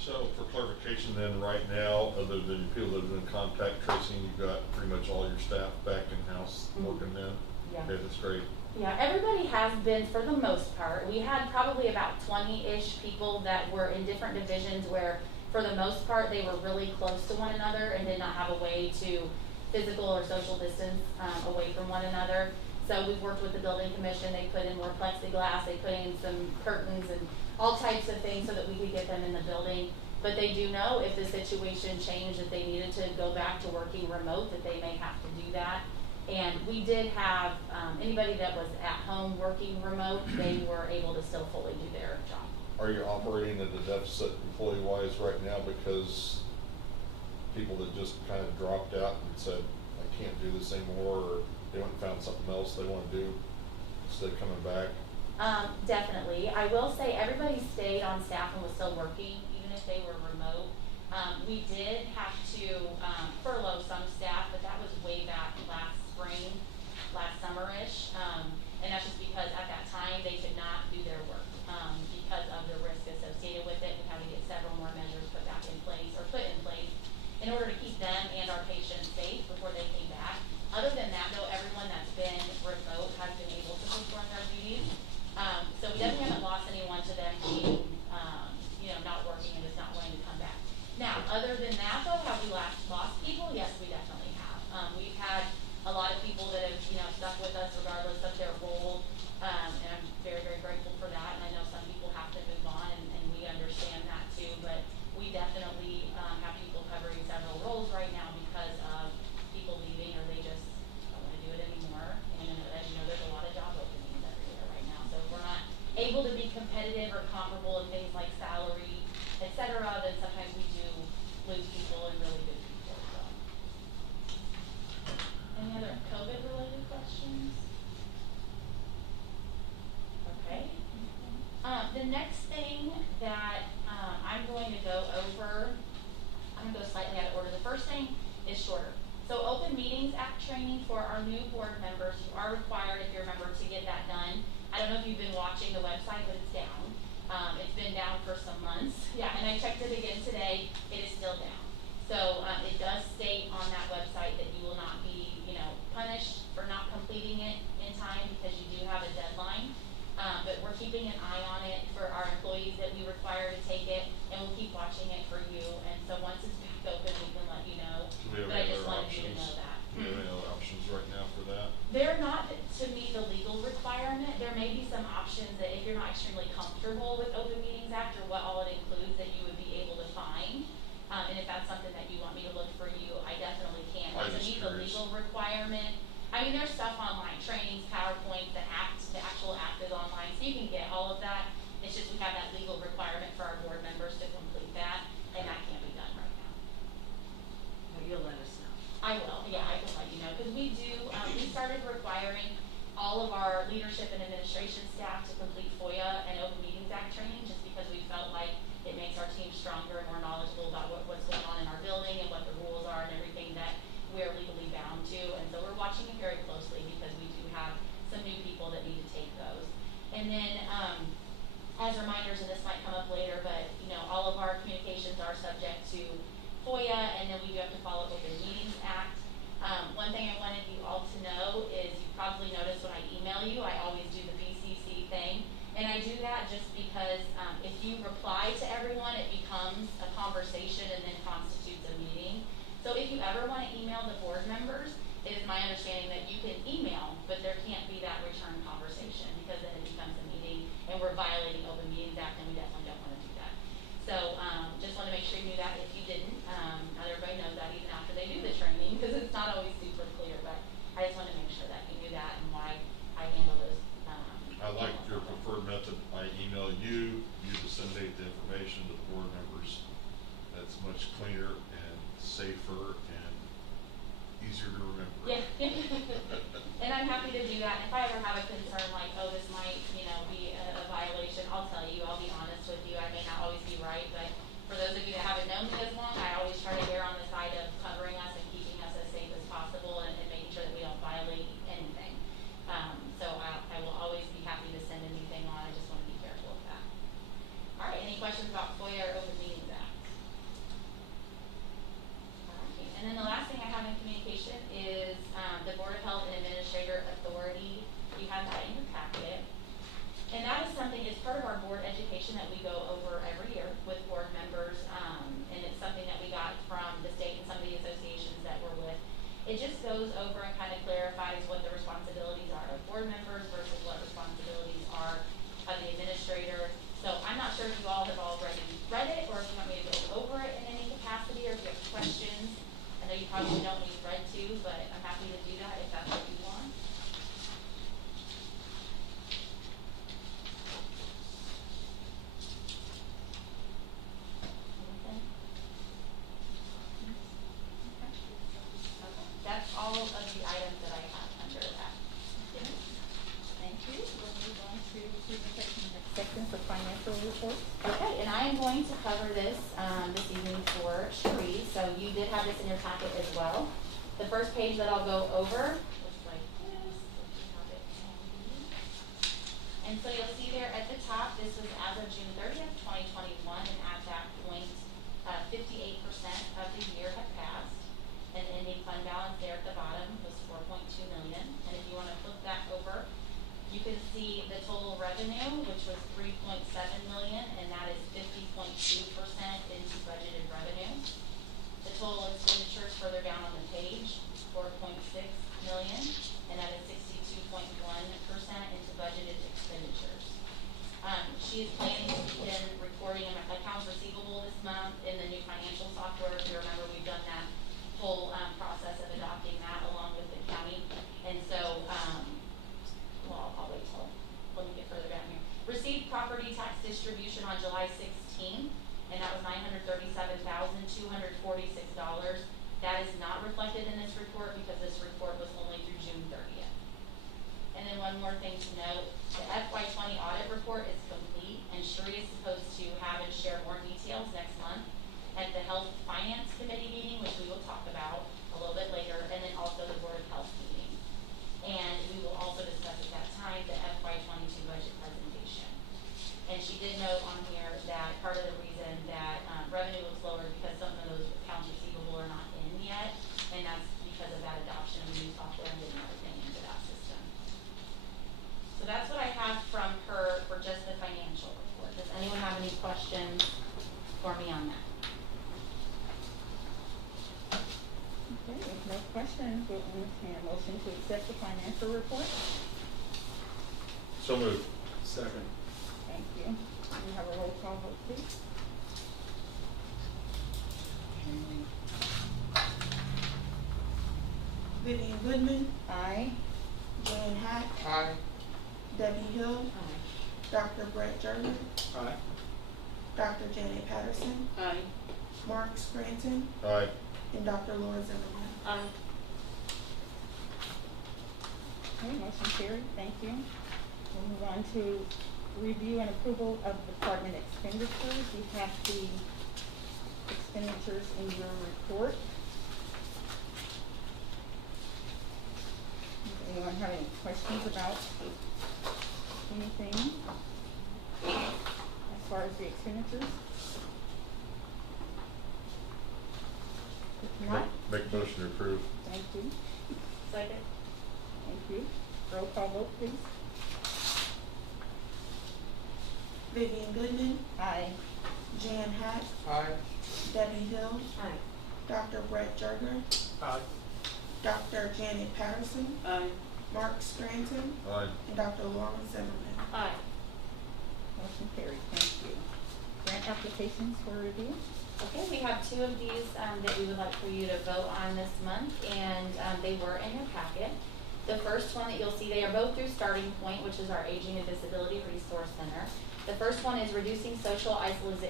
So for clarification then, right now, other than people that have been contact tracing, you've got pretty much all your staff back in-house working then? Yeah. Okay, that's great. Yeah, everybody has been for the most part. We had probably about 20-ish people that were in different divisions where for the most part they were really close to one another and did not have a way to physical or social distance away from one another. So we've worked with the building commission. They put in more plexiglass, they put in some curtains and all types of things so that we could get them in the building. But they do know if the situation changed, that they needed to go back to working remote, that they may have to do that. And we did have anybody that was at home working remote, they were able to still fully do their job. Are you operating at a deficit employee-wise right now because people that just kind of dropped out and said, I can't do this anymore, or they went and found something else they want to do instead of coming back? Definitely. I will say everybody stayed on staff and was still working, even if they were remote. We did have to furlough some staff, but that was way back last spring, last summer-ish. And that's just because at that time they could not do their work because of the risk associated with it. We had to get several more measures put in place in order to keep them and our patients safe before they came back. Other than that, though, everyone that's been remote has been able to perform their duties. So we definitely haven't lost anyone to them being, not working and just not wanting to come back. Now, other than that, though, have we lost people? Yes, we definitely have. We've had a lot of people that have, stuck with us regardless of their role, and I'm very, very grateful for that. And I know some people have to move on, and we understand that too. But we definitely have people come Act training for our new board members. You are required, if you're a member, to get that done. I don't know if you've been watching the website, but it's down. It's been down for some months. Yeah, and I checked it again today. It is still down. So it does state on that website that you will not be, punished for not completing it in time because you do have a deadline. But we're keeping an eye on it for our employees that we require to take it, and we'll keep watching it for you. And so once it's back open, we can let you know. Do we have But I any just other wanted you to options? know that. Do we have any other options right now for that? They're not to meet the legal requirement. There may be some options that if you're not extremely comfortable with Open Meetings Act or what all it includes, that you would be able to find. And if that's something that you want me to look for you, I definitely can. I But to was meet just the curious. legal requirement, I mean, there's stuff online, trainings, PowerPoint, the actual act is online, so you can get all of that. It's just we have that legal requirement for our board members to complete that, and that can't be done right now. Well, you'll let us know. I will, yeah, I can let you know, because we do, we started requiring all of our leadership and administration staff to complete FOIA and Open Meetings Act training, just because we felt like it makes our team stronger and more knowledgeable about what's going on in our building and what the rules are and everything that we're legally bound to. And so we're watching it very closely because we do have some new people that need to take those. And then, as reminders, and this might come up later, but, all of our communications are subject to FOIA, and then we do have to follow Open Meetings Act. One thing I wanted you all to know is you probably noticed when I email you, I always do the BCC thing. And I do that just because if you reply to everyone, it becomes a conversation and then constitutes a meeting. So if you ever want to email the board members, it is my understanding that you can email, but there can't be that return conversation because then it becomes a meeting and we're violating Open Meetings Act, and we definitely don't want to do that. So just want to make sure you knew that if you didn't. Not everybody knows that even after they do the training because it's not always super clear, but I just want to make sure that you knew that and why I handle those. I like your preferred method. I email you, you disseminate the information to the board members. That's much cleaner and safer and easier to remember. Yeah. And I'm happy to do that. If I ever have a concern like, oh, this might, be a violation, I'll tell you. I'll be honest with you. I may not always be right, but for those of you that haven't known me as long, I always try to err on the side of covering us and keeping us as safe as possible and making sure that we don't violate anything. So I will always be happy to send anything on. I just want to be careful of that. All right, any questions about FOIA or Open Meetings Act? All right, and then the last thing I have in communication is the Board of Health and Administrator Authority. You have that in your packet. And that is something, it's part of our board education that we go over every year with board members. And it's something that we got from the state and some of the associations that we're with. It just goes over and kind of clarifies what the responsibilities are of board members versus what responsibilities are of the administrator. So I'm not sure if you all have already read it or if you want me to go over it in any capacity or if you have questions. I know you probably don't need read to, but I'm happy to do that if that's what you want. That's all of the items that I have under that. Thank you. We'll move on to presentation and acceptance of financial reports. Okay, and I am going to cover this this evening for Cherie. So you did have this in your packet as well. The first page that I'll go over looks like this. If you have it handy. And so you'll see there at the top, this was as of June 30th, 2021, and at that point, 58% of the year had passed. And the ending fund balance there at the bottom was $4.2 million. And if you want to flip that over, you can see the total revenue, which was $3.7 million, and that is 50.2% into budgeted revenue. The total expenditures further down on the page, $4.6 million, and that is 62.1% into budgeted expenditures. She is planning to begin recording accounts receivable this month in the new financial software. If you remember, we've done that whole process of adopting that along with the county. And so, well, I'll wait till, let me get further down here. Received property tax distribution on July 16th, and that was $937,246. That is not reflected in this report because this report was only through June 30th. And then one more thing to note, the FY20 audit report is complete, and Cherie is supposed to have and share more details next month at the Health Finance Committee meeting, which we will talk about a little bit later, and then also the Board of Health Okay, if no questions, we'll entertain a motion to accept the financial report. So moved. Second. Thank you. Can we have a roll call vote, please? Vivian Goodman, Aye. Jan Hack, Aye. Debbie Hill, Dr. Brett Jerger, Aye. Dr. Janet Patterson, Aye. Mark Scranton, Aye. and Dr. Laura Zimmerman. Aye. Okay, motion carried, thank you. We'll move on to review and approval of department expenditures. You have the expenditures in your report. Does anyone have any questions about anything as far as the expenditures? If not, Make a motion to approve. thank you. Second. Thank you. Roll call vote, please. Vivian Goodman, Aye. Jan Hack, Aye. Debbie Hill, Aye. Dr. Brett Jerger, Aye. Dr. Janet Patterson, Aye. Mark Scranton, Aye. and Dr. Laura Zimmerman. Aye. Motion carried, thank you. Grant applications for review. Okay, we have two of these that we would like for you to vote on this month, and they were in your packet. The first one that you'll see, they are both through Starting Point, which is our Aging and Disability Resource Center. The first one is Reducing Social Isolation,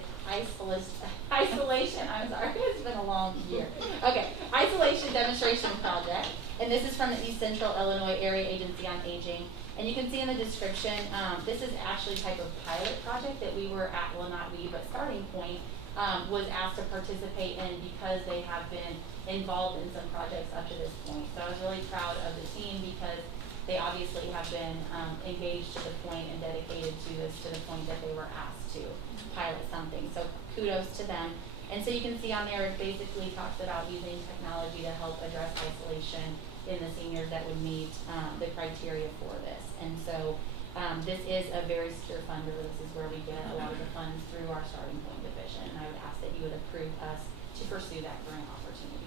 I'm sorry, it's been a long year. Okay, Isolation Demonstration Project, and this is from the East Central Illinois Area Agency on Aging. And you can see in the description, this is actually a type of pilot project that we were at, well not we, but Starting Point was asked to participate in because they have been involved in some projects up to this point. So I was really proud of the team because they obviously have been engaged to the point and dedicated to this to the point that they were asked to pilot something. So kudos to them. And so you can see on there, it basically talks about using technology to help address isolation in the seniors that would meet the criteria for this. And so this is a very secure funder. This is where we get a lot of the funds through our Starting Point division. And I would ask that you would approve us to pursue that grant opportunity.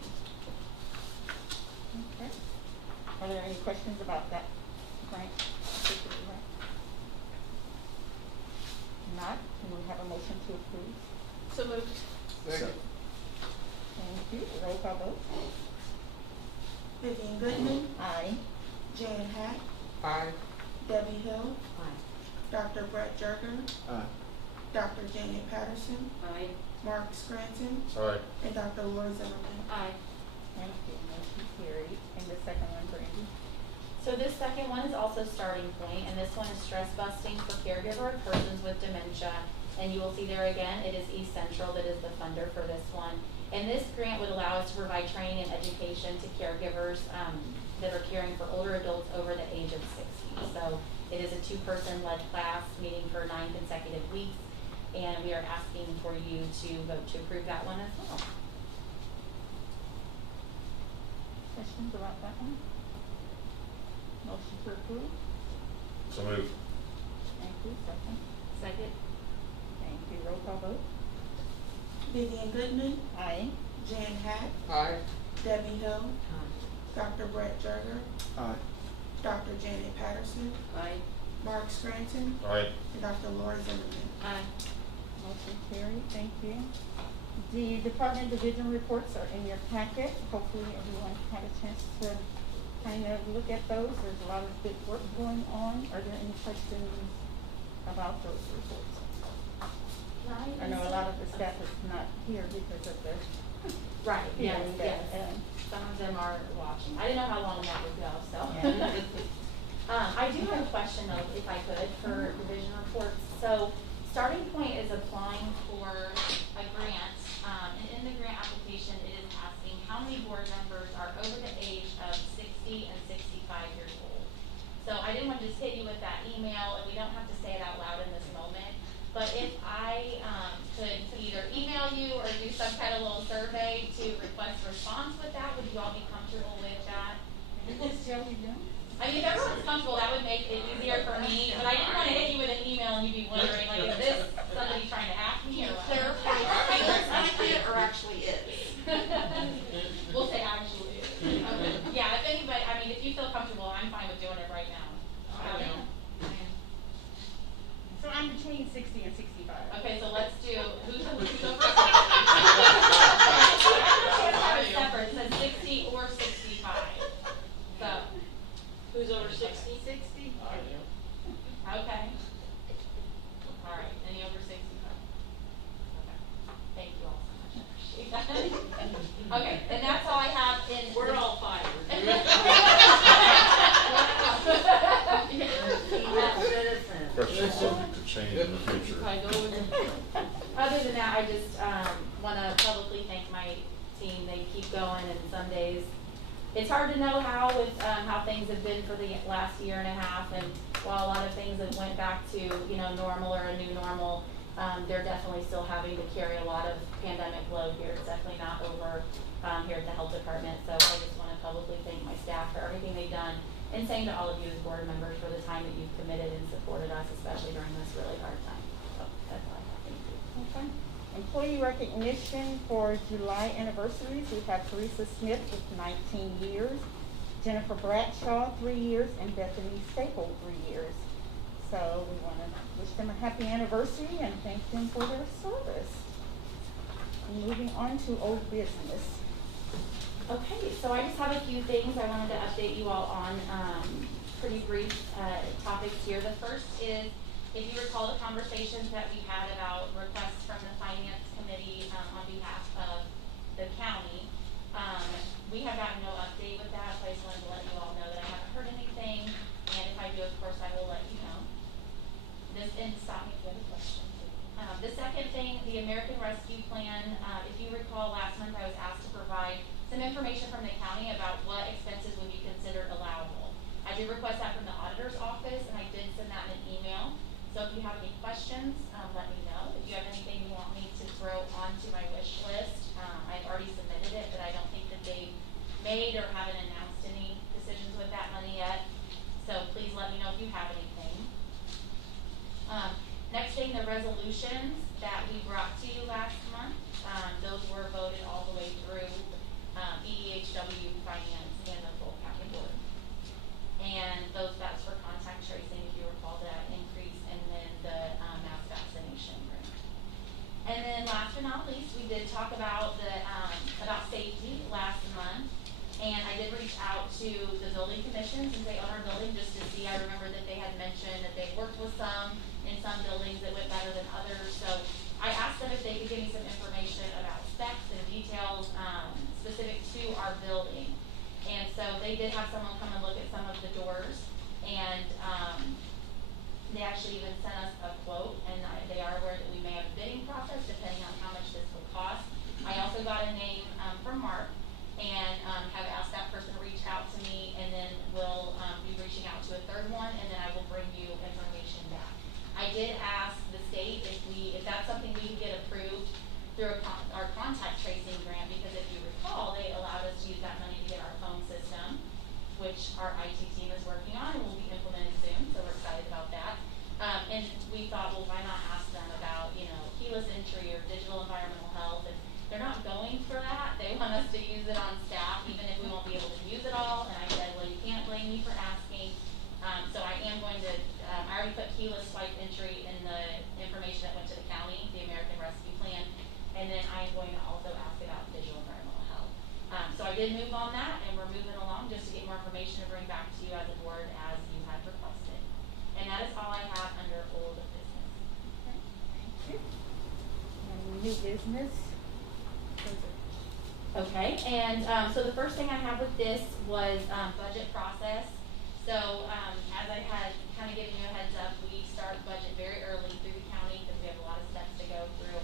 Okay. Are there any questions about that grant? Not, can we have a motion to approve? So moved. Second. Thank you. Roll call vote. Vivian Goodman, Aye. Jan Hack, Aye. Debbie Hill, Aye. Dr. Brett Jerger, Aye. Dr. Janet Patterson, Aye. Mark Scranton, Aye. and Dr. Laura Zimmerman. Aye. Thank you. Motion carried. And the second one, Brandy? So this second one is also Starting Point, and this one is stress busting for caregiver of persons with dementia. And you will see there again, it is East Central that is the funder for this one. And this grant would allow us to provide training and education to caregivers that are caring for older adults over the age of 60. So it is a two-person led class meeting for 9 consecutive weeks, and we are asking for you to vote to approve that one as well. Questions about that one? Motion to approve? So moved. Thank you. Second? Second. Thank you. Roll call vote. Vivian Goodman, Aye. Jan Hack, Aye. Debbie Hill, Aye. Dr. Brett Jerger, Aye. Dr. Janet Patterson, Aye. Mark Scranton, Aye. and Dr. Laura Zimmerman. Aye. Motion carried. Thank you. The department division reports are in your packet. Hopefully everyone had a chance to kind of look at those. There's a lot of good work going on. Are there any questions about those reports? I know a lot of the staff is not here because of the Right, yes, hearing yes. that, Some of them are watching. I didn't know how long that would go, so. Yeah. I do have a question though, if I could, for division reports. So Starting Point is applying for a grant, and in the grant application, it is asking how many board members are over the age of 60 and 65 years old. So I didn't want to just hit you with that email, and we don't have to say it out loud in this moment. But if I could either email you or do some kind of little survey to request a response with that, would you all be comfortable with that? Is Joey young? I mean, if everyone's comfortable, that would make it easier for me, but I didn't want to hit you with an email and you'd be wondering, like, is this somebody trying to hack me or what? Clarify, feels like it or actually is. We'll say actually is. 60 and 65. Okay, so let's do, who's over 60? Let's have it separate, it says 60 or 65. So, Who's over 60? 60? okay. All right, any over 65? Okay, thank you all so much, I appreciate that. Okay, and that's all I have in. We're all fired. Citizens. Question subject to change in the future. I know. Other than that, I just want to publicly thank my team. They keep going, and some days it's hard to know how with how things have been for the last year and a half. And while a lot of things have went back to normal or a new normal, they're definitely still having to carry a lot of pandemic load here. It's definitely not over here at the health department. So I just want to publicly thank my staff for everything they've done, and same to all of you as board members for the time that you've committed and supported us, especially during this really hard time. So that's all I have. Thank you. Okay. Employee recognition for July anniversaries. We have Teresa Smith with 19 years, Jennifer Bradshaw 3 years, and Bethany Staple 3 years. So we want to wish them a happy anniversary and thank them for their service. And moving on to old business. Okay, so I just have a few things I wanted to update you all on, pretty brief topics here. The first is, if you recall the conversations that we had about requests from the Finance Committee on behalf of the county, we have gotten no update with that, so I just wanted to let you all know that I haven't heard anything, and if I do, of course, I will let you know. And stop me if you have a question. The second thing, the American Rescue Plan, if you recall last month I was asked to provide some information from the county about what expenses would be considered allowable. I did request that from the auditor's office, and I did send that in an email. So if you have any questions, let me know. If you have anything you want me to throw onto my wish list, I've already submitted it, but I don't think that they've made or haven't announced any decisions with that money yet. So please let me know if you have anything. Next thing, the resolutions that we brought to you last month, those were voted all the way through EDHW, Finance, and the full county board. And that's for contact tracing, if you recall that increase, and then the mass vaccination grant. And then last but not least, we did talk about about safety last month. And I did reach out to the building commission, since they own our building, just to see. I remember that they had mentioned that they worked with some in some buildings that went better than others. So I asked them if they could give me some information about specs and details specific to our building. And so they did have someone come and look at some of the doors, and they actually even sent us a quote, and they are aware that we may have a bidding process depending on how much this will cost. I also got a name from Mark, and have asked that person to reach out to me, and then we'll be reaching out to a third one, and then I will bring you information back. I did ask the state if that's something we can get approved through our contact tracing grant, because if you recall, they allowed us to use that money to get our phone system, which our IT team is working on and will be implemented soon, so we're excited about that. And we thought, well, why not ask them about, keyless entry or digital environmental health, and they're not going for that. They want us to use it on staff, even if we won't be able to use it all. And I said, well, you can't blame me for asking. So I am going to, I already put keyless swipe entry in the information that went to the county, the American Rescue Plan. And then I'm going to also ask about digital environmental health. So I did move on that, and we're moving along just to get more information to bring back to you as a board as you had requested. And that is all I have under old business. Okay. Thank you. And new business. Okay, and so the first thing I have with this was budget process. So as I had kind of given you a heads up, we start budget very early through the county because we have a lot of steps to go through.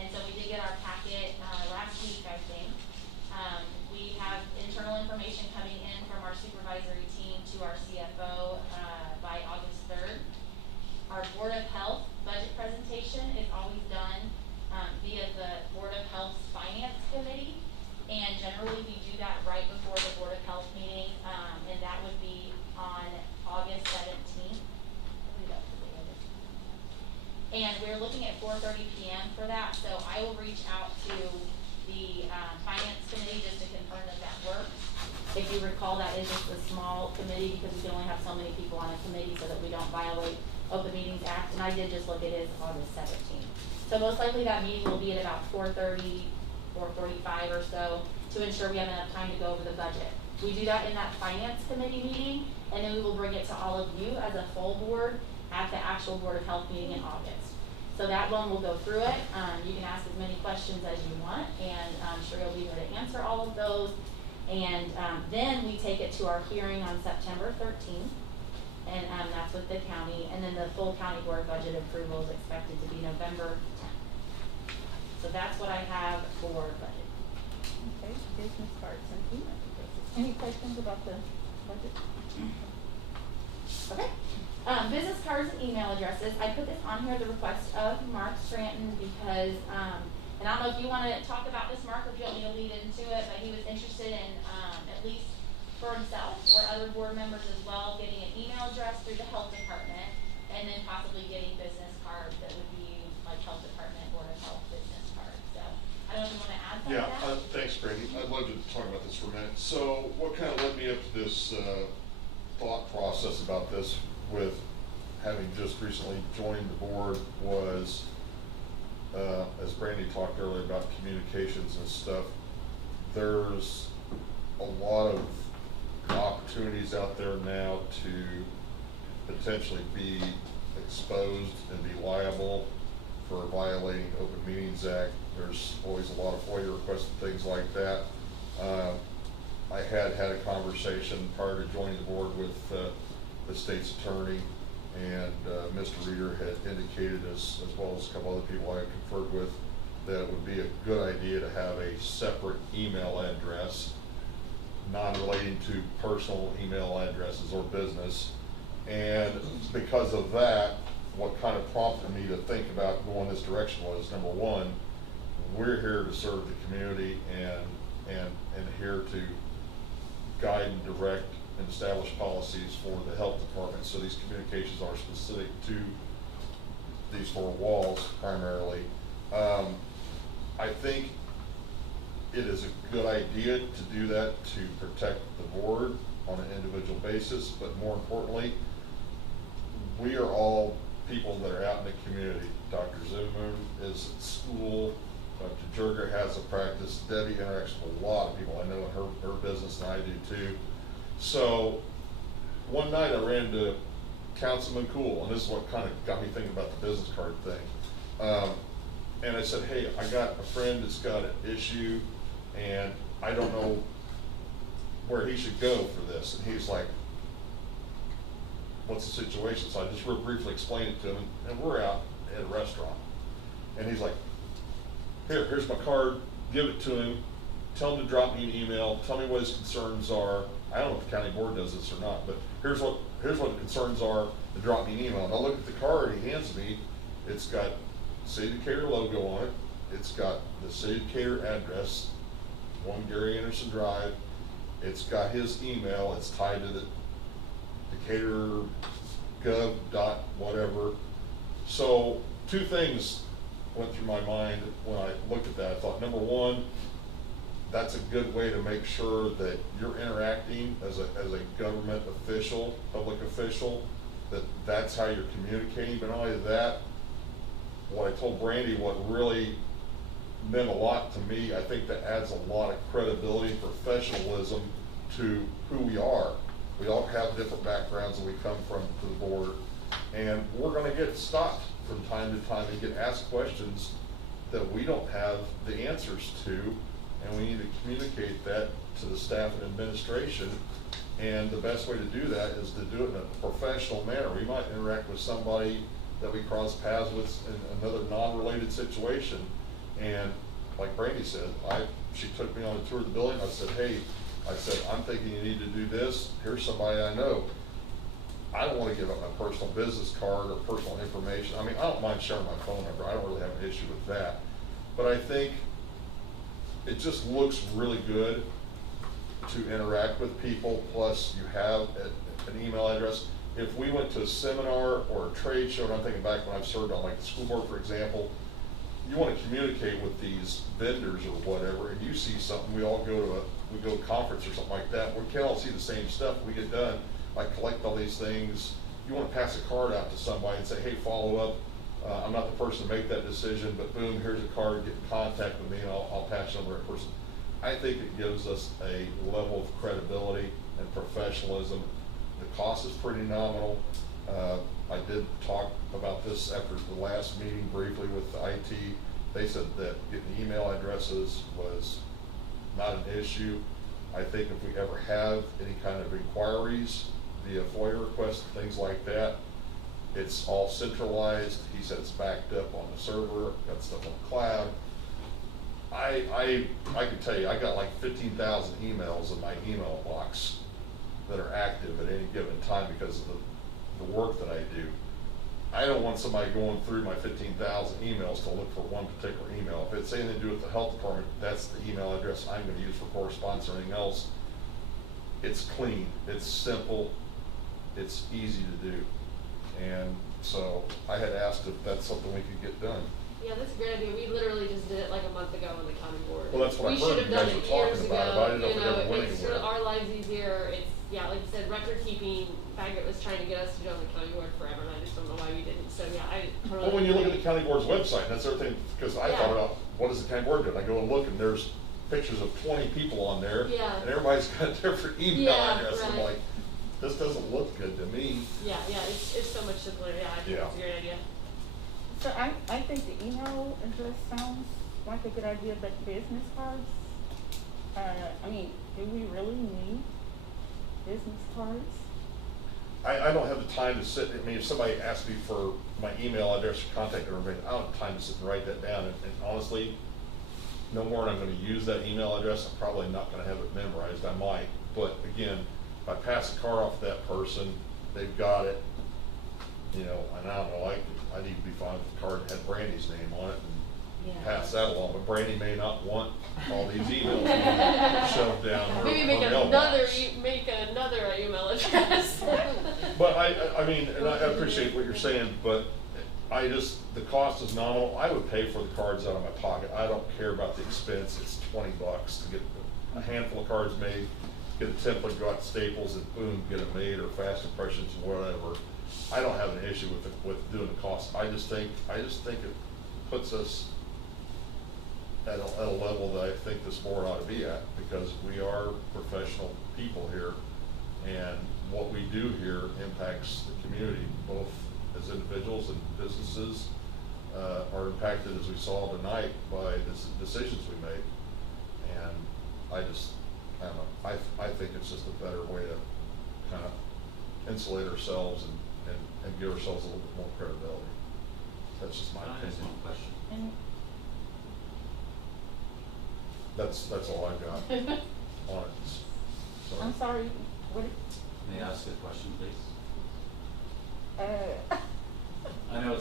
And so we did get our packet last week, I think. We have internal information coming in from our supervisory team to our CFO by August 3rd. Our Board of Health budget presentation is always done via the Board of Health's Finance Committee. And generally we do that right before the Board of Health meeting, and that would be on August 17th. I believe that's the day of it. And we're looking at 4:30 p.m. for that, so I will reach out to the Finance Committee just to confirm that that works. If you recall, that is just a small committee because we can only have so many people on a committee so that we don't violate Open Meetings Act, and I did just look at it, it's August 17th. So most likely that meeting will be at about 4:30, 4:45 or so, to ensure we have enough time to go over the budget. We do that in that Finance Committee meeting, and then we will bring it to all of you as a full board at the actual Board of Health meeting in August. So that one will go through it. You can ask as many questions as you want, and I'm sure you'll be able to answer all of those. And then we take it to our hearing on September 13th, and that's with the county. And then the full county board budget approval is expected to be November 10th. So that's what I have for budget. Okay, business cards and email addresses. Any questions about the budget? Okay. Business cards and email addresses. I put this on here at the request of Mark Scranton because, and I don't know if you want to talk about this, Mark, or if you want me to lead into it, but he was interested in, at least for himself or other board members as well, getting an email address through the health department, and then possibly getting business cards that would be like health department, board of health business cards. So I don't know if you want to add something to that. Yeah, thanks, Brandy. I'd love to talk about this for a minute. So what kind of led me up to this thought process about this, with having just recently joined the board, was, as Brandy talked earlier about communications and stuff, there's a lot of opportunities out there now to potentially be exposed and be liable for violating Open Meetings Act. There's always a lot of FOIA requests and things like that. I had a conversation prior to joining the board with the state's attorney, and Mr. Reeder had indicated, as well as a couple other people I conferred with, that it would be a good idea to have a separate email address, non-relating to personal email addresses or business. And because of that, what kind of prompted me to think about going this direction was, number one, we're here to serve the community and here to guide and direct and establish policies for the health department. So these communications are specific to these four walls primarily. I think it is a good idea to do that to protect the board on an individual basis, but more importantly, we are all people that are out in the community. Dr. Zimmerman is at school, Dr. Jerger has a practice, Debbie interacts with a lot of people I know in her business, and I do too. So one night I ran into Councilman Cool, and this is what kind of got me thinking about the business card thing. And I said, hey, I got a friend that's got an issue, and I don't know where he should go for this. And he's like, what's the situation? So I just real briefly explained it to him, and we're out at a restaurant. And he's like, here's my card, give it to him, tell him to drop me an email, tell me what his concerns are. I don't know if the county board does this or not, but here's what the concerns are, to drop me an email. And I look at the card he hands me, it's got City of Decatur logo on it, it's got the City of Decatur address, 1 Gary Anderson Drive, it's got his email, it's tied to the Decatur gov dot whatever. So two things went through my mind when I looked at that. I thought, number one, that's a good way to make sure that you're interacting as a government official, public official, that's how you're communicating. But not only that, what I told Brandy, what really meant a lot to me, I think that adds a lot of credibility and professionalism to who we are. We all have different backgrounds and we come from to the board, and we're gonna get stopped from time to time and get asked questions that we don't have the answers to, and we need to communicate that to the staff and administration. And the best way to do that is to do it in a professional manner. We might interact with somebody that we cross paths with in another non-related situation, and like Brandy said, she took me on a tour of the building. I said, I'm thinking you need to do this. Here's somebody I know. I don't want to give up my personal business card or personal information. I mean, I don't mind sharing my phone number. I don't really have an issue with that. But I think it just looks really good to interact with people, plus you have an email address. If we went to a seminar or a trade show, and I'm thinking back when I've served on like the school board, for example, you want to communicate with these vendors or whatever, and you see something, we all go to a conference or something like that, we can't all see the same stuff. We get done, I collect all these things, you wanna pass a card out to somebody and say, hey, follow up. I'm not the person to make that decision, but boom, here's a card, get in contact with me and I'll pass you on the right person. I think it gives us a level of credibility and professionalism. The cost is pretty nominal. I did talk about this after the last meeting briefly with the IT. They said that getting email addresses was not an issue. I think if we ever have any kind of inquiries via FOIA requests, things like that, it's all centralized. He said it's backed up on the server, got stuff on the cloud. I can tell you, I got like 15,000 emails in my email box that are active at any given time because of the work that I do. I don't want somebody going through my 15,000 emails to look for one particular email. If it's anything to do with the health department, that's the email address I'm going to use for correspondence or anything else. It's clean, it's simple, it's easy to do. And so I had asked if that's something we could get done. Yeah, that's a great idea. We literally just did it like a month ago on the county board. Well, that's what I We heard should you have done guys it were talking years about, ago. but I didn't know if You it ever know, went it's anywhere. our lives easier. It's, yeah, like you said, record keeping. Baggett was trying to get us to join the county board forever, and I just don't know why we didn't. So yeah, I totally Well, when you look at agree. the county board's website, and that's everything, because I Yeah. thought about, what does the county board do? And I go and look, and there's pictures of 20 people on there, Yeah. and everybody's got a different email Yeah, address. I'm right. like, this doesn't look good to me. Yeah, it's so much simpler. Yeah, I think Yeah. it's a great idea. So I think the email address sounds like a good idea, but business cards, I mean, do we really need business cards? I don't have the time to sit, I mean, if somebody asks me for my email address or contact information, I don't have time to sit and write that down. And honestly, no more than I'm gonna use that email address, I'm probably not gonna have it memorized. I might, but again, if I pass a car off to that person, they've got it, you know, and I don't know, I need to be fine if the card had Brandy's name on it and pass that along, but Brandy may not want all these emails shoved down her Maybe make mailbox. another email address. But I mean, and I appreciate what you're saying, but I just, the cost is nominal. I would pay for the cards out of my pocket. I don't care about the expense. It's $20 to get a handful of cards made, get a template, go out to Staples and boom, get them made, or Fast Impressions, whatever. I don't have an issue with doing the cost. I just think it puts us at a level that I think this board ought to be at, because we are professional people here, and what we do here impacts the community, both as individuals and businesses are impacted, as we saw tonight, by the decisions we make. And I don't know, I think it's just a better way to kind of insulate ourselves and give ourselves a little bit more credibility. That's just my opinion. Question. And That's all I've got on it. Sorry. I'm sorry, what, May I ask a question, please? uh, I know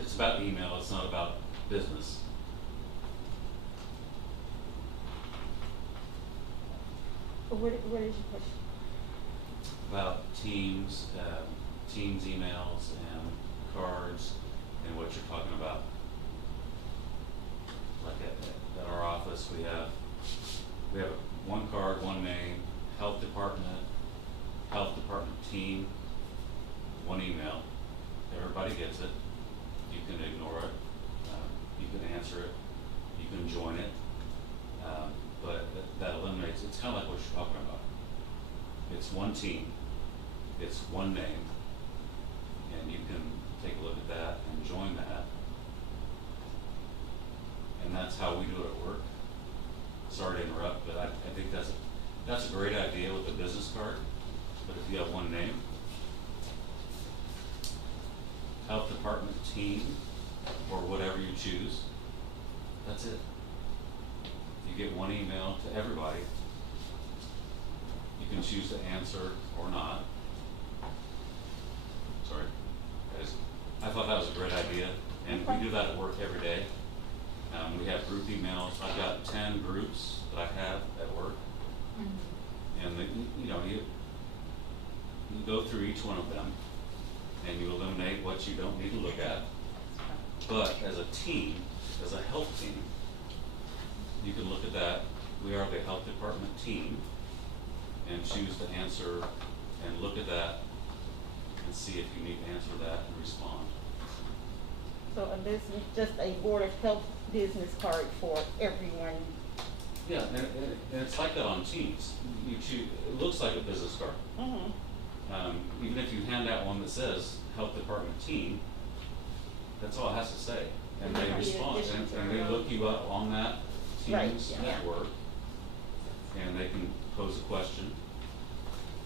it's about email, it's not about business. what is your question? About Teams, Teams emails and cards and what you're talking about. Like at our office, we have one card, one name, health department team, one email. Everybody gets it. You can ignore it. You can answer it. You can join it. But that eliminates, it's kind of like what you're talking about. It's one team. It's one name. And you can take a look at that and join that. And that's how we do it at work. Sorry to interrupt, but I think that's a great idea with the business card. But if you have one name, health department team, or whatever you choose, that's it. You get one email to everybody. You can choose to answer or not. Sorry, guys. I thought that was a great idea, and we do that at work every day. We have group emails. I've got 10 groups that I have at work, and you go through each one of them, and you eliminate what you don't need to look at. But as a team, as a health team, you can look at that. We are the health department team, and choose to answer and look at that and see if you need to answer that and respond. So a business, just a Board of Health business card for everyone. Yeah, and it's like that on Teams. You choose, it looks like a business card. Even if you hand out one that says Health Department Team, that's all it has to say. And they respond, and they look you up on that Teams network, and they can pose a question.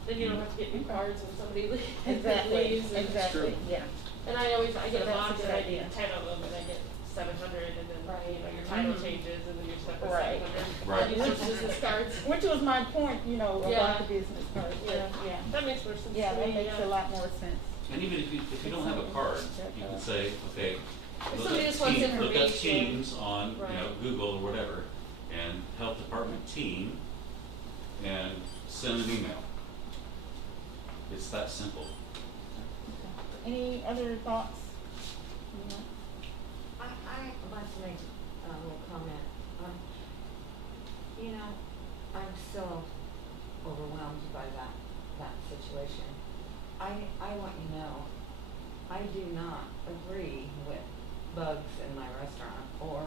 Then you don't have to get new cards when somebody leaves. Exactly, and exactly, yeah. And I get a That's box a and good I need idea. 10 of them and I get 700 and then, Right. your title changes and then your stuff is Right. 700. Right. You switch business cards. Which was my point, about Yeah. the business card, yeah. That makes more sense Yeah, to that me, makes a lot more sense. And even if you don't have a card, you can say, okay, If look somebody up just wants Teams, look up information. Teams on, Right. Google or whatever, and Health Department Team, and send an email. It's that simple. Any other thoughts? I'd like to make a little comment. I'm still overwhelmed by that situation. I want you to know, I do not agree with bugs in my restaurant or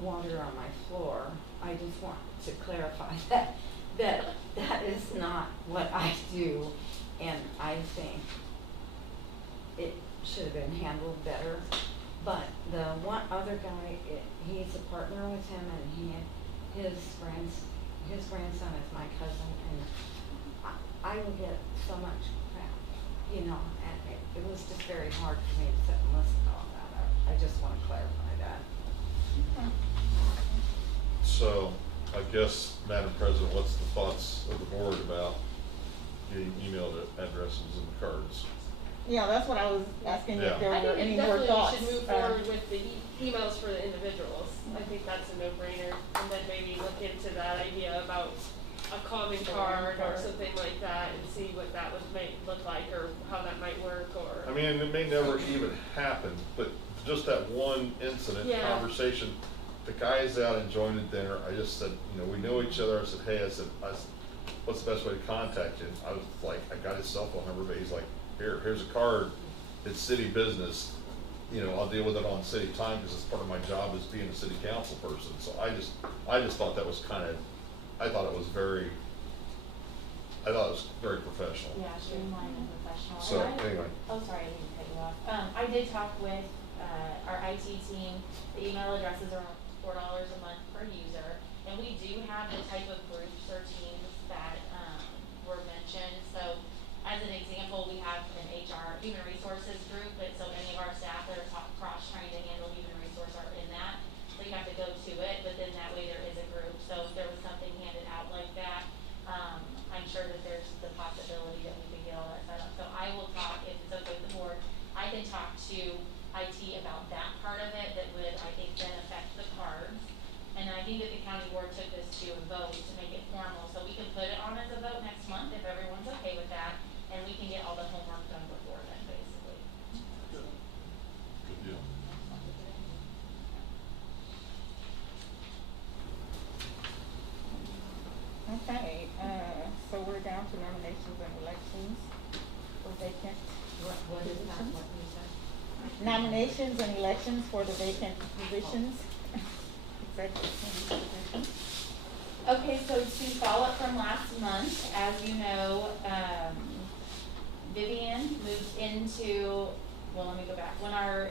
water on my floor. I just want to clarify that is not what I do, and I think it should have been handled better. But the one other guy, he's a partner with him, and his grandson is my cousin, and I would get so much crap, and it was just very hard for me to sit and listen to all that. I just want to clarify that. So, I guess, Madam President, what's the thoughts of the board about getting email addresses and cards? Yeah, that's what I was asking, Yeah. if there I were think any we more definitely thoughts. should move forward with the emails for the individuals. I think that's a no-brainer. And then maybe look into that idea about a common card or something like that and see what that might look like or how that might work or. I mean, it may never even happen, but just that one incident, Yeah. conversation, the guy's out enjoying the dinner, I just said, we know each other, I said, hey, I said, what's the best way to contact you? I was like, I got his cell phone number, but he's like, here's a card, it's city business, I'll deal with it on city time because it's part of my job as being a city council person. So I just thought that was I thought it was very professional. Yeah, streamlined and professional. So, And anyway. Oh, sorry, I didn't cut you off. I did talk with, our IT team. The email addresses are $4 a month per user. And we do have the type of groups or teams that, were mentioned. So, as an example, we have an HR, human resources group, so any of our staff that are cross-trained to handle human resource are in that. So you have to go to it, but then that way there is a group. So if there was something handed out like that, I'm sure that there's the possibility that we could get all that set up. So I will talk, if it's okay with the board, I can talk to IT about that part of it that would, I think, then affect the cards. And I think that the county board took this to a vote to make it formal. So we can put it on as a vote next month if everyone's okay with that. And we can get all the homework done before then, basically. Good deal. Okay, so we're down to nominations and elections for vacant What is that? What you said? nominations and elections for the vacant positions. Executive positions. Okay, so to follow up from last month, as you know, Vivian moved into, let me go back. When our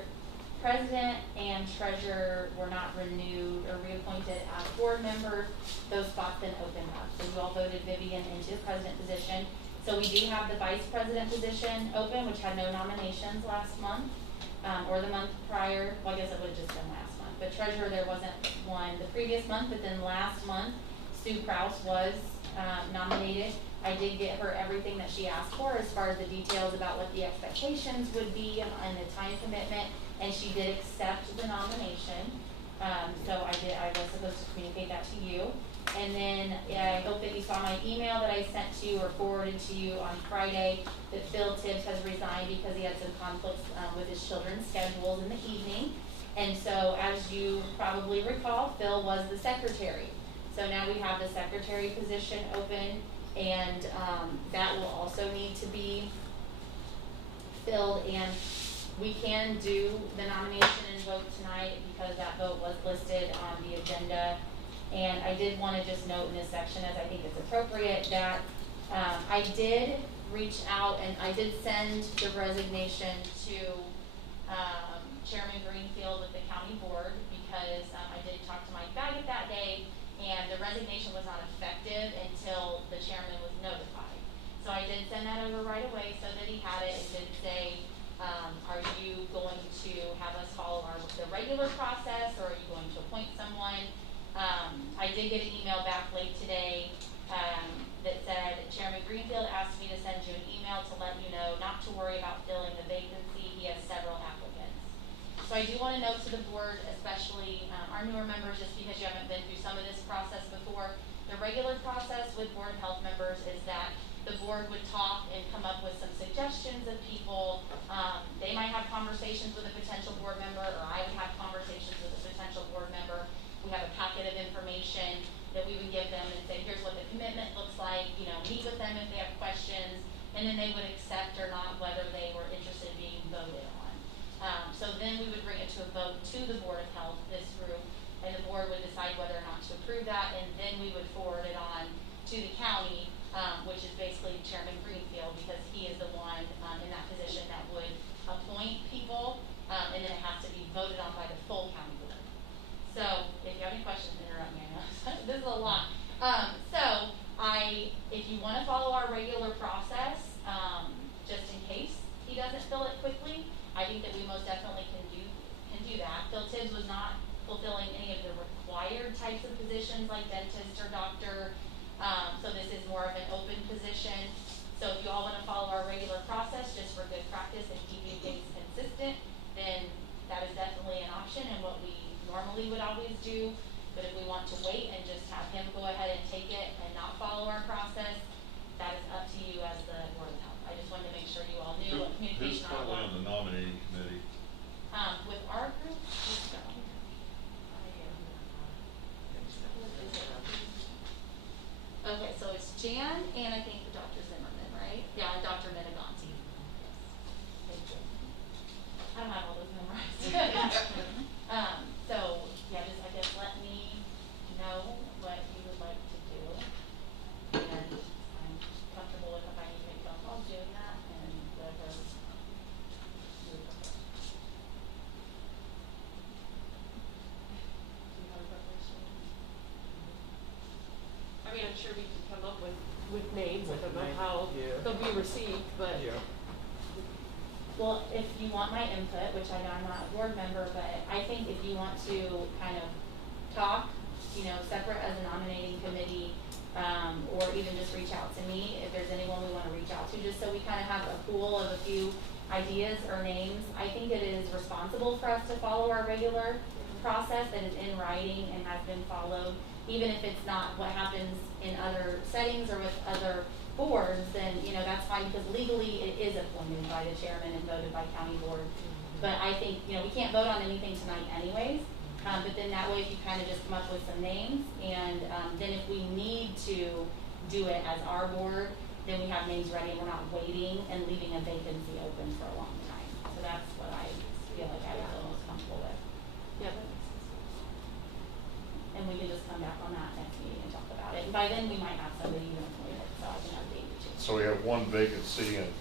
president and treasurer were not renewed or reappointed as board members, those spots then opened up. So you all voted Vivian into the president position. So we do have the vice president position open, which had no nominations last month, or the month prior. Well, I guess it would have just been last month. But treasurer, there wasn't one the previous month, but then last month, Sue Kraus was nominated. I did get her everything that she asked for as far as the details about what the expectations would be and the time commitment, and she did accept the nomination. So I was supposed to communicate that to you. And then I hope that you saw my email that I sent to you or forwarded to you on Friday that Phil Tibbs has resigned because he had some conflicts with his children's schedules in the evening. And so as you probably recall, Phil was the secretary. So now we have the secretary position open, and that will also need to be filled, and we can do the nomination and vote tonight because that vote was listed on the agenda. And I did want to just note in this section, as I think it's appropriate, that I did reach out and I did send the resignation to Chairman Greenfield with the county board because I did talk to Mike Baggett that day, and the resignation was not effective until the chairman was notified. So I did send that over right away so that he had it. It did say, are you going to have us follow the regular process, or are you going to appoint someone? I did get an email back late today that said, Chairman Greenfield asked me to send you an email to let you know not to worry about filling the vacancy. He has several applicants. So I do want to note to the board, especially our newer members, just because you haven't been through some of this process before, the regular process with Board of Health members is that the board would talk and come up with some suggestions of people. They might have conversations with a potential board member, or I would have conversations with a potential board member. We have a packet of information that we would give them and say, here's what the commitment looks like, meet with them if they have questions, and then they would accept or not whether they were interested in being voted on. So then we would bring it to a vote to the Board of Health, this group, and the board would decide whether or not to approve that, and then we would forward it on to the county, which is basically Chairman Greenfield, because he is the one in that position that would appoint people, and then it has to be voted on by the full county board. So if you have any questions, interrupt me. I know this is a lot. If you want to follow our regular process, just in case he doesn't fill it quickly, I think that we most definitely can do that. Phil Tibbs was not fulfilling any of the required types of positions like dentist or doctor, so this is more of an open position. So if you all want to follow our regular process just for good practice and keeping things consistent, then that is definitely an option and what we normally would always do. But if we want to wait and just have him go ahead and take it and not follow our process, that is up to you as the Board of Health. I just wanted to make sure you all knew what Who's communication currently on the nominating committee? with our group. Okay, so it's Jan and I think Dr. Zimmerman, right? Yeah, and Dr. Metaganti. Yes. Thank you. I don't have all those memorized. So yeah, just I guess let me know what you would like to do, and I'm comfortable with if I need to make phone calls doing that, and whatever you would prefer. Do you have a preparation? I mean, I'm sure we can come up with names. I don't know how they'll be received, but. Well, if you want my input, which I know I'm not a board member, but I think if you want to kind of talk, separate as a nominating committee, or even just reach out to me if there's anyone we want to reach out to, just so we kind of have a pool of a few ideas or names. I think it is responsible for us to follow our regular process that is in writing and has been followed, even if it's not what happens in other settings or with other boards, then that's fine, because legally it is appointed by the chairman and voted by county board. But I think we can't vote on anything tonight anyways. But then that way, if you kind of just come up with some names, and then if we need to do it as our board, then we have names ready, and we're not waiting and leaving a vacancy open for a long time. So that's what I feel like I would feel most comfortable with. Yeah. And we can just come back on that next meeting and talk about it. And by then, we might have somebody even appointed, so I can update you too. So we have one vacancy and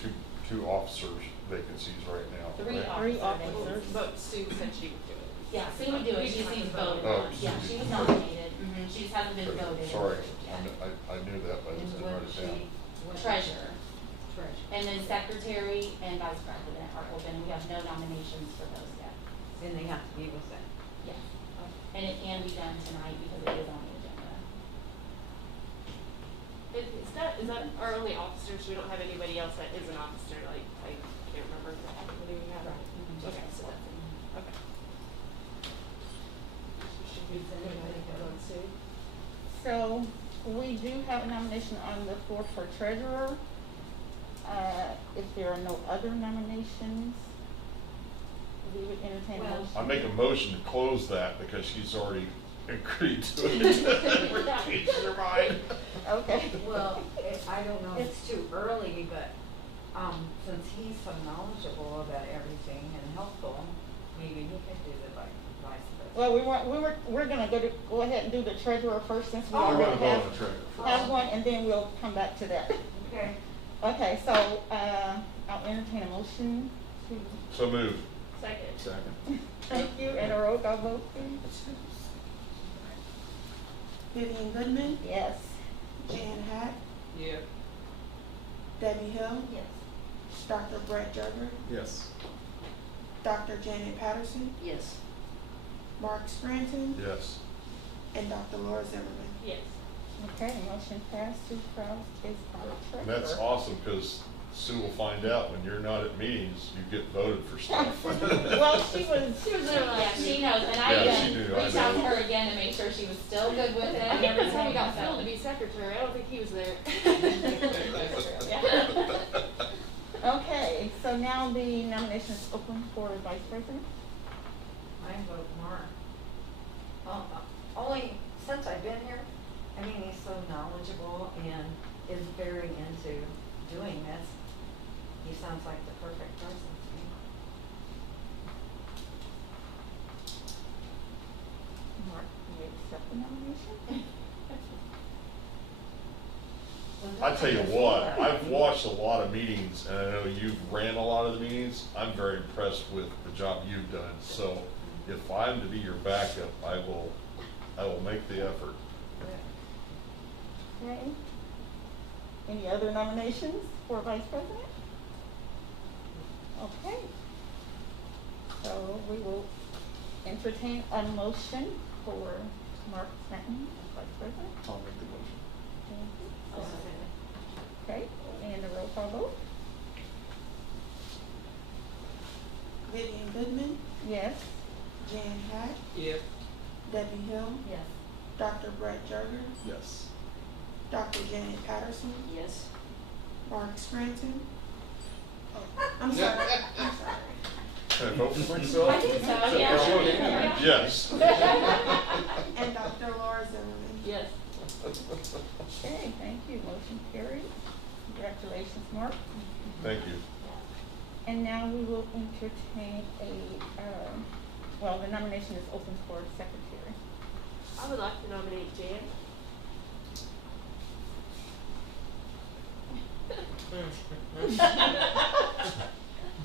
two officers vacancies right now. Three right? officers. But Sue said she would do it. Yeah, Sue would do it, she just needs voted Oh, on. Yeah, she was Sue. nominated, she just hasn't been voted. Sorry, Yeah. I knew that, but I just didn't write it down. Treasurer. And then secretary and vice president are open, we have no nominations for those yet. And they have to be with them. Yes. And it can be done tonight because it is on the agenda. Is that our only officers? We don't have anybody else that is an officer, like, I can't remember exactly what we have. Okay, so that's it. Okay. Should we send anybody on Sue? So we do have a nomination on the floor for treasurer. If there are no other nominations, we would entertain a motion. I make a motion to close that because she's already agreed to it. We're changing her mind. Okay. Well, I don't know if it's too early, but since he's so knowledgeable about everything and helpful, maybe he could do the vice president. Well, we're gonna go ahead and do the treasurer first since we We're already gonna vote on the treasurer first. have one, and then we'll come back to that. Okay. Okay, so, I'll entertain a motion to, So moved. Second. Second. thank you, and a roll call vote, please. Vivian Goodman, Yes. Jan Hack, Yeah. Debbie Hill, Yes. Dr. Brett Jerger, Yes. Dr. Janet Patterson, Yes. Mark Scranton, Yes. and Dr. Laura Zimmerman. Yes. Okay, motion passed, Sue Kraus is our treasurer. And that's awesome, because Sue will find out when you're not at meetings, you get voted for stuff. Well, she was there Yeah, last she week. knows, and I Yeah, she even knew, I reached out to know. her again to make sure she was still good with it. I think every time we got So- Phil to be secretary, I don't think he was there. Yeah. Okay, so now the nomination is open for vice president. I vote Mark. Only since I've been here, I mean, he's so knowledgeable and is very into doing this. He sounds like the perfect person to me. Mark, do you accept the nomination? I tell you what, I've watched a lot of meetings, and I know you've ran a lot of the meetings. I'm very impressed with the job you've done. So if I'm to be your backup, I will make the effort. Okay. Any other nominations for vice president? Okay. So we will entertain a motion for Mark Stanton as vice president. I'll make the motion. Thank you. I'll second it. Okay, and a roll call vote? Vivian Goodman, Yes. Jan Hack, Yeah. Debbie Hill, Yes. Dr. Brett Jerger, Yes. Dr. Janet Patterson, Yes. Mark Scranton. Oh, I'm sorry, I'm sorry. Can I vote for myself? I think so, yeah. Yes. And Dr. Laura Zimmerman. Yes. Okay, thank you. Motion carried. Congratulations, Mark. Thank you. And now we will entertain well, the nomination is open for secretary. I would like to nominate Jan.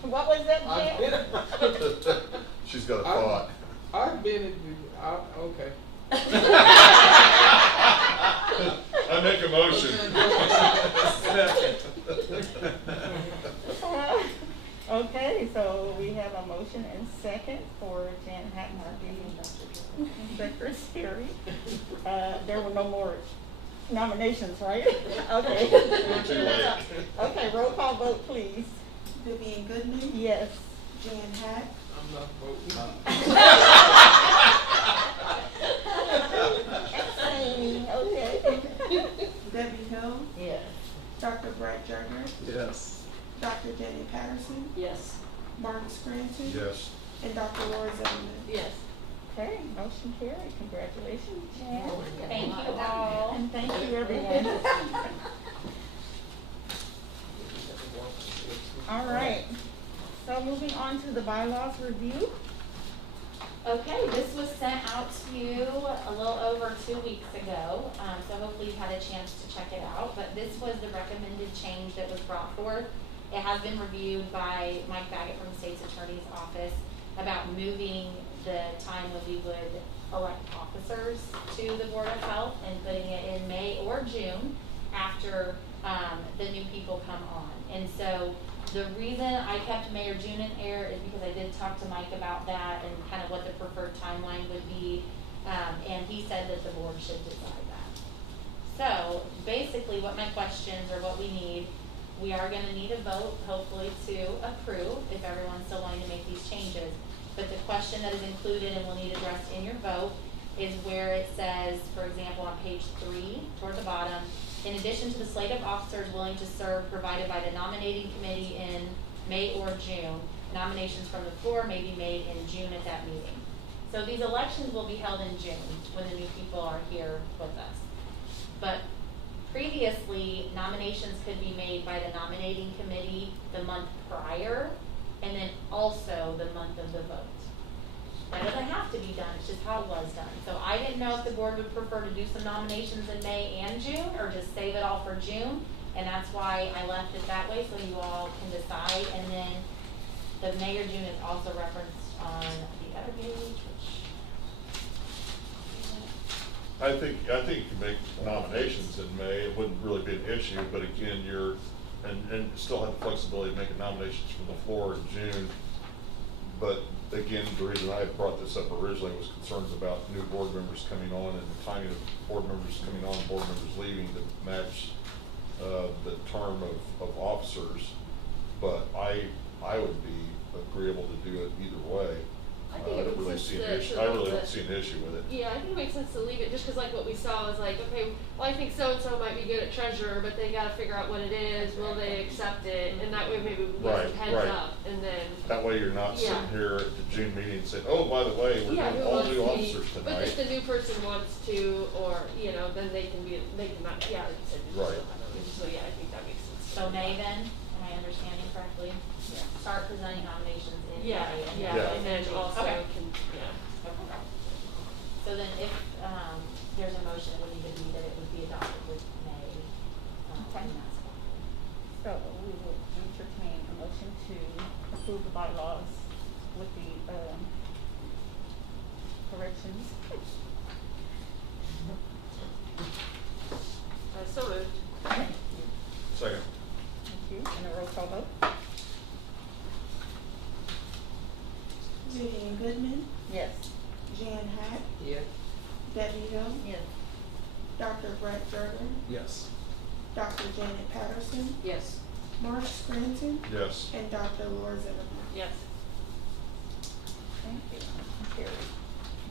What was that, Jan? She's got a thought. I've been okay. I make a motion. Okay, so we have a motion and second for Jan Hatton to be secretary. There were no more nominations, right? Okay. We're too late. Okay, roll call vote, please. Vivian Goodman, Yes. Jan Hack, I'm not voting. Abstaining, okay. Debbie Hill, Yes. Dr. Brett Jerger, Yes. Dr. Janet Patterson, Yes. Mark Scranton, Yes. and Dr. Laura Zimmerman. Yes. Okay, motion carried. Congratulations, Jan. Thank you all. And thank you, everyone. All right, so moving on to the bylaws review. Okay, this was sent out to you a little over 2 weeks ago, so hopefully you've had a chance to check it out. But this was the recommended change that was brought forth. It has been reviewed by Mike Baggett from the State's Attorney's Office about moving the time when we would elect officers to the Board of Health and putting it in May or June after the new people come on. And so the reason I kept May or June in air is because I did talk to Mike about that and kind of what the preferred timeline would be. And he said that the board should decide that. So basically what my questions or what we need, we are gonna need a vote, hopefully, to approve if everyone's still wanting to make these changes. But the question that is included and will need addressed in your vote is where it says, for example, on page 3, toward the bottom, in addition to the slate of officers willing to serve provided by the nominating committee in May or June, nominations from the floor may be made in June at that meeting. So these elections will be held in June when the new people are here with us. But previous previously, nominations could be made by the nominating committee the month prior, and then also the month of the vote. That doesn't have to be done, it's just how it was done. So I didn't know if the board would prefer to do some nominations in May and June, or just save it all for June, and that's why I left it that way, so you all can decide. And then the May or June is also referenced on the other page, which. I think you can make nominations in May, it wouldn't really be an issue, but again, and still have the flexibility of making nominations from the floor in June. But again, the reason I brought this up originally was concerns about new board members coming on and the timing of board members coming on, board members leaving to match the term of officers. But I would be agreeable to do it either way. I think it don't really makes see an sense issue. to I leave really don't it. see an issue with it. Yeah, I think it makes sense to leave it, just because like what we saw was like, okay, well, I think so-and-so might be good at treasurer, but they gotta figure out what it is, will they accept it, and that way maybe we can get some heads Right. up, and then. That way you're not Yeah. sitting here at the June meeting and saying, oh, by the way, we're Yeah, doing who all wants new to be- officers But tonight. if the new person wants to, or, you know, then they can not, yeah, like you said, just Right. still have it. So yeah, I think that makes sense. So May then, am I understanding correctly? Yeah. Start presenting nominations in May. Yeah, and yeah, Yeah. and then also Okay. can, yeah. Okay. So then if, there's a motion, it would need to be that it would be adopted with May, Okay. and that's fine. So we will entertain a motion to approve the bylaws with the, corrections. So moved. Thank you. Second. Thank you. And a roll call vote? Vivian Goodman, Yes. Jan Hack, Yes. Debbie Hill, Yes. Dr. Brett Gerger, Yes. Dr. Janet Patterson, Yes. Mark Scranton, Yes. and Dr. Laura Zimmerman. Yes. Thank you. Motion carried.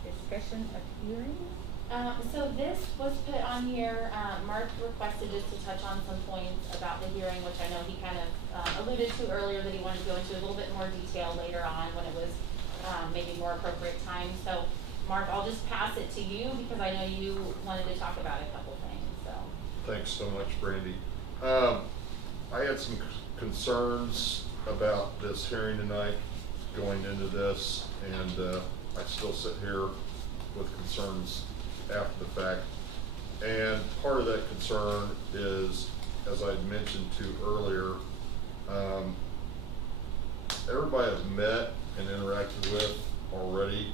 Discussion of hearings? So this was put on here, Mark requested just to touch on some points about the hearing, which I know he kind of alluded to earlier, that he wanted to go into a little bit more detail later on when it was maybe more appropriate time. So Mark, I'll just pass it to you because I know you wanted to talk about a couple things, so. Thanks so much, Brandy. I had some concerns about this hearing tonight going into this, and I still sit here with concerns after the fact. And part of that concern is, as I mentioned to earlier, everybody I've met and interacted with already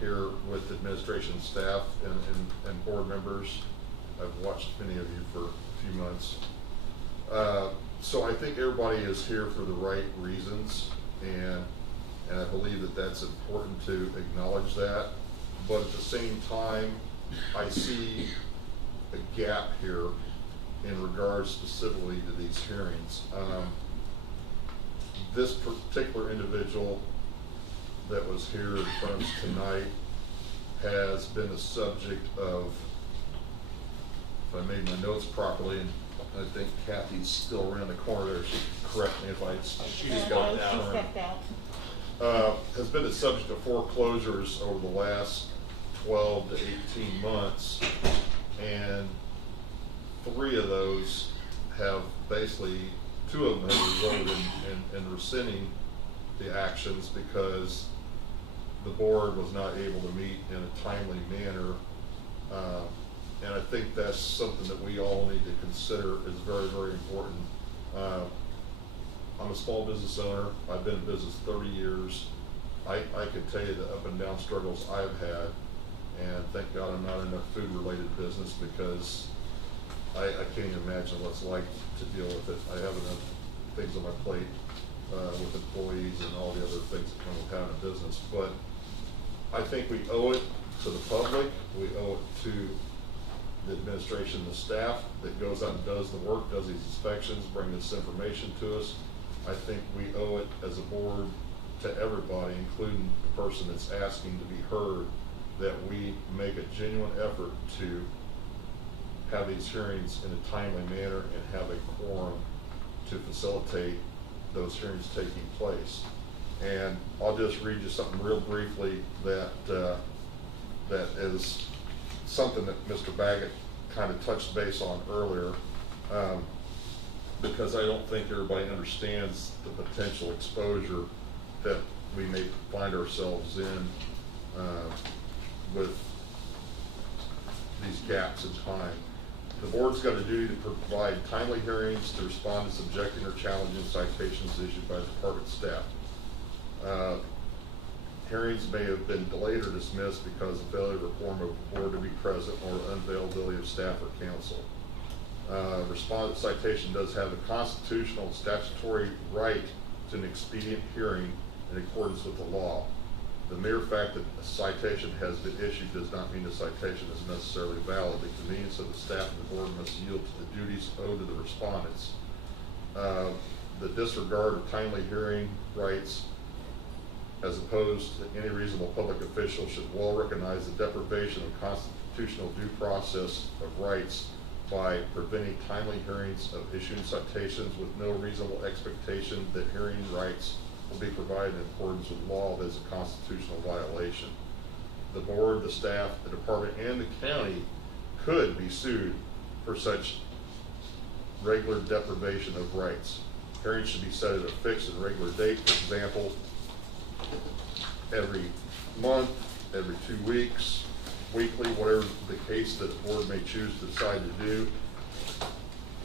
here with administration staff and board members. I've watched many of you for a few months. So I think everybody is here for the right reasons, and I believe that that's important to acknowledge that. But at the same time, I see a gap here in regards specifically to these hearings. This particular individual that was here in front of us tonight has been the subject of, if I made my notes properly, and I think Kathy's still around the corner there, she can correct me if she just got She down. stepped out. Has been the subject of foreclosures over the last 12 to 18 months, and 3 of those have basically, 2 of them have resulted in rescinding the actions because the board was not able to meet in a timely manner. And I think that's something that we all need to consider is very, very important. I'm a small business owner. I've been in business 30 years. I can tell you the up and down struggles I've had, and thank God I'm not in a food related business because I can't even imagine what it's like to deal with it. I have enough things on my plate with employees and all the other things that come with having a business. But I think we owe it to the public, we owe it to the administration, the staff that goes out and does the work, does these inspections, bring this information to us. I think we owe it as a board to everybody, including the person that's asking to be heard, that we make a genuine effort to have these hearings in a timely manner and have a quorum to facilitate those hearings taking place. And I'll just read you something real briefly that is something that Mr. Baggett kind of touched base on earlier, because I don't think everybody understands the potential exposure that we may find ourselves in with these gaps in time. The board's got a duty to provide timely hearings to respond to subjecting or challenging citations issued by department staff. Hearings may have been delayed or dismissed because of failure of a quorum of the board to be present or unavailability of staff or counsel. Respondent citation does have a constitutional and statutory right to an expedient hearing in accordance with the law. The mere fact that a citation has been issued does not mean the citation is necessarily valid. The convenience of the staff and the board must yield to the duties owed to the respondents. The disregard of timely hearing rights as opposed to any reasonable public official should well recognize the deprivation of constitutional due process of rights by preventing timely hearings of issuing citations with no reasonable expectation that hearing rights will be provided in accordance with law that is a constitutional violation. The board, the staff, the department, and the county could be sued for such regular deprivation of rights. Hearings should be set at a fixed and regular date, for example, every month, every 2 weeks, weekly, whatever the case that the board may choose to decide to do.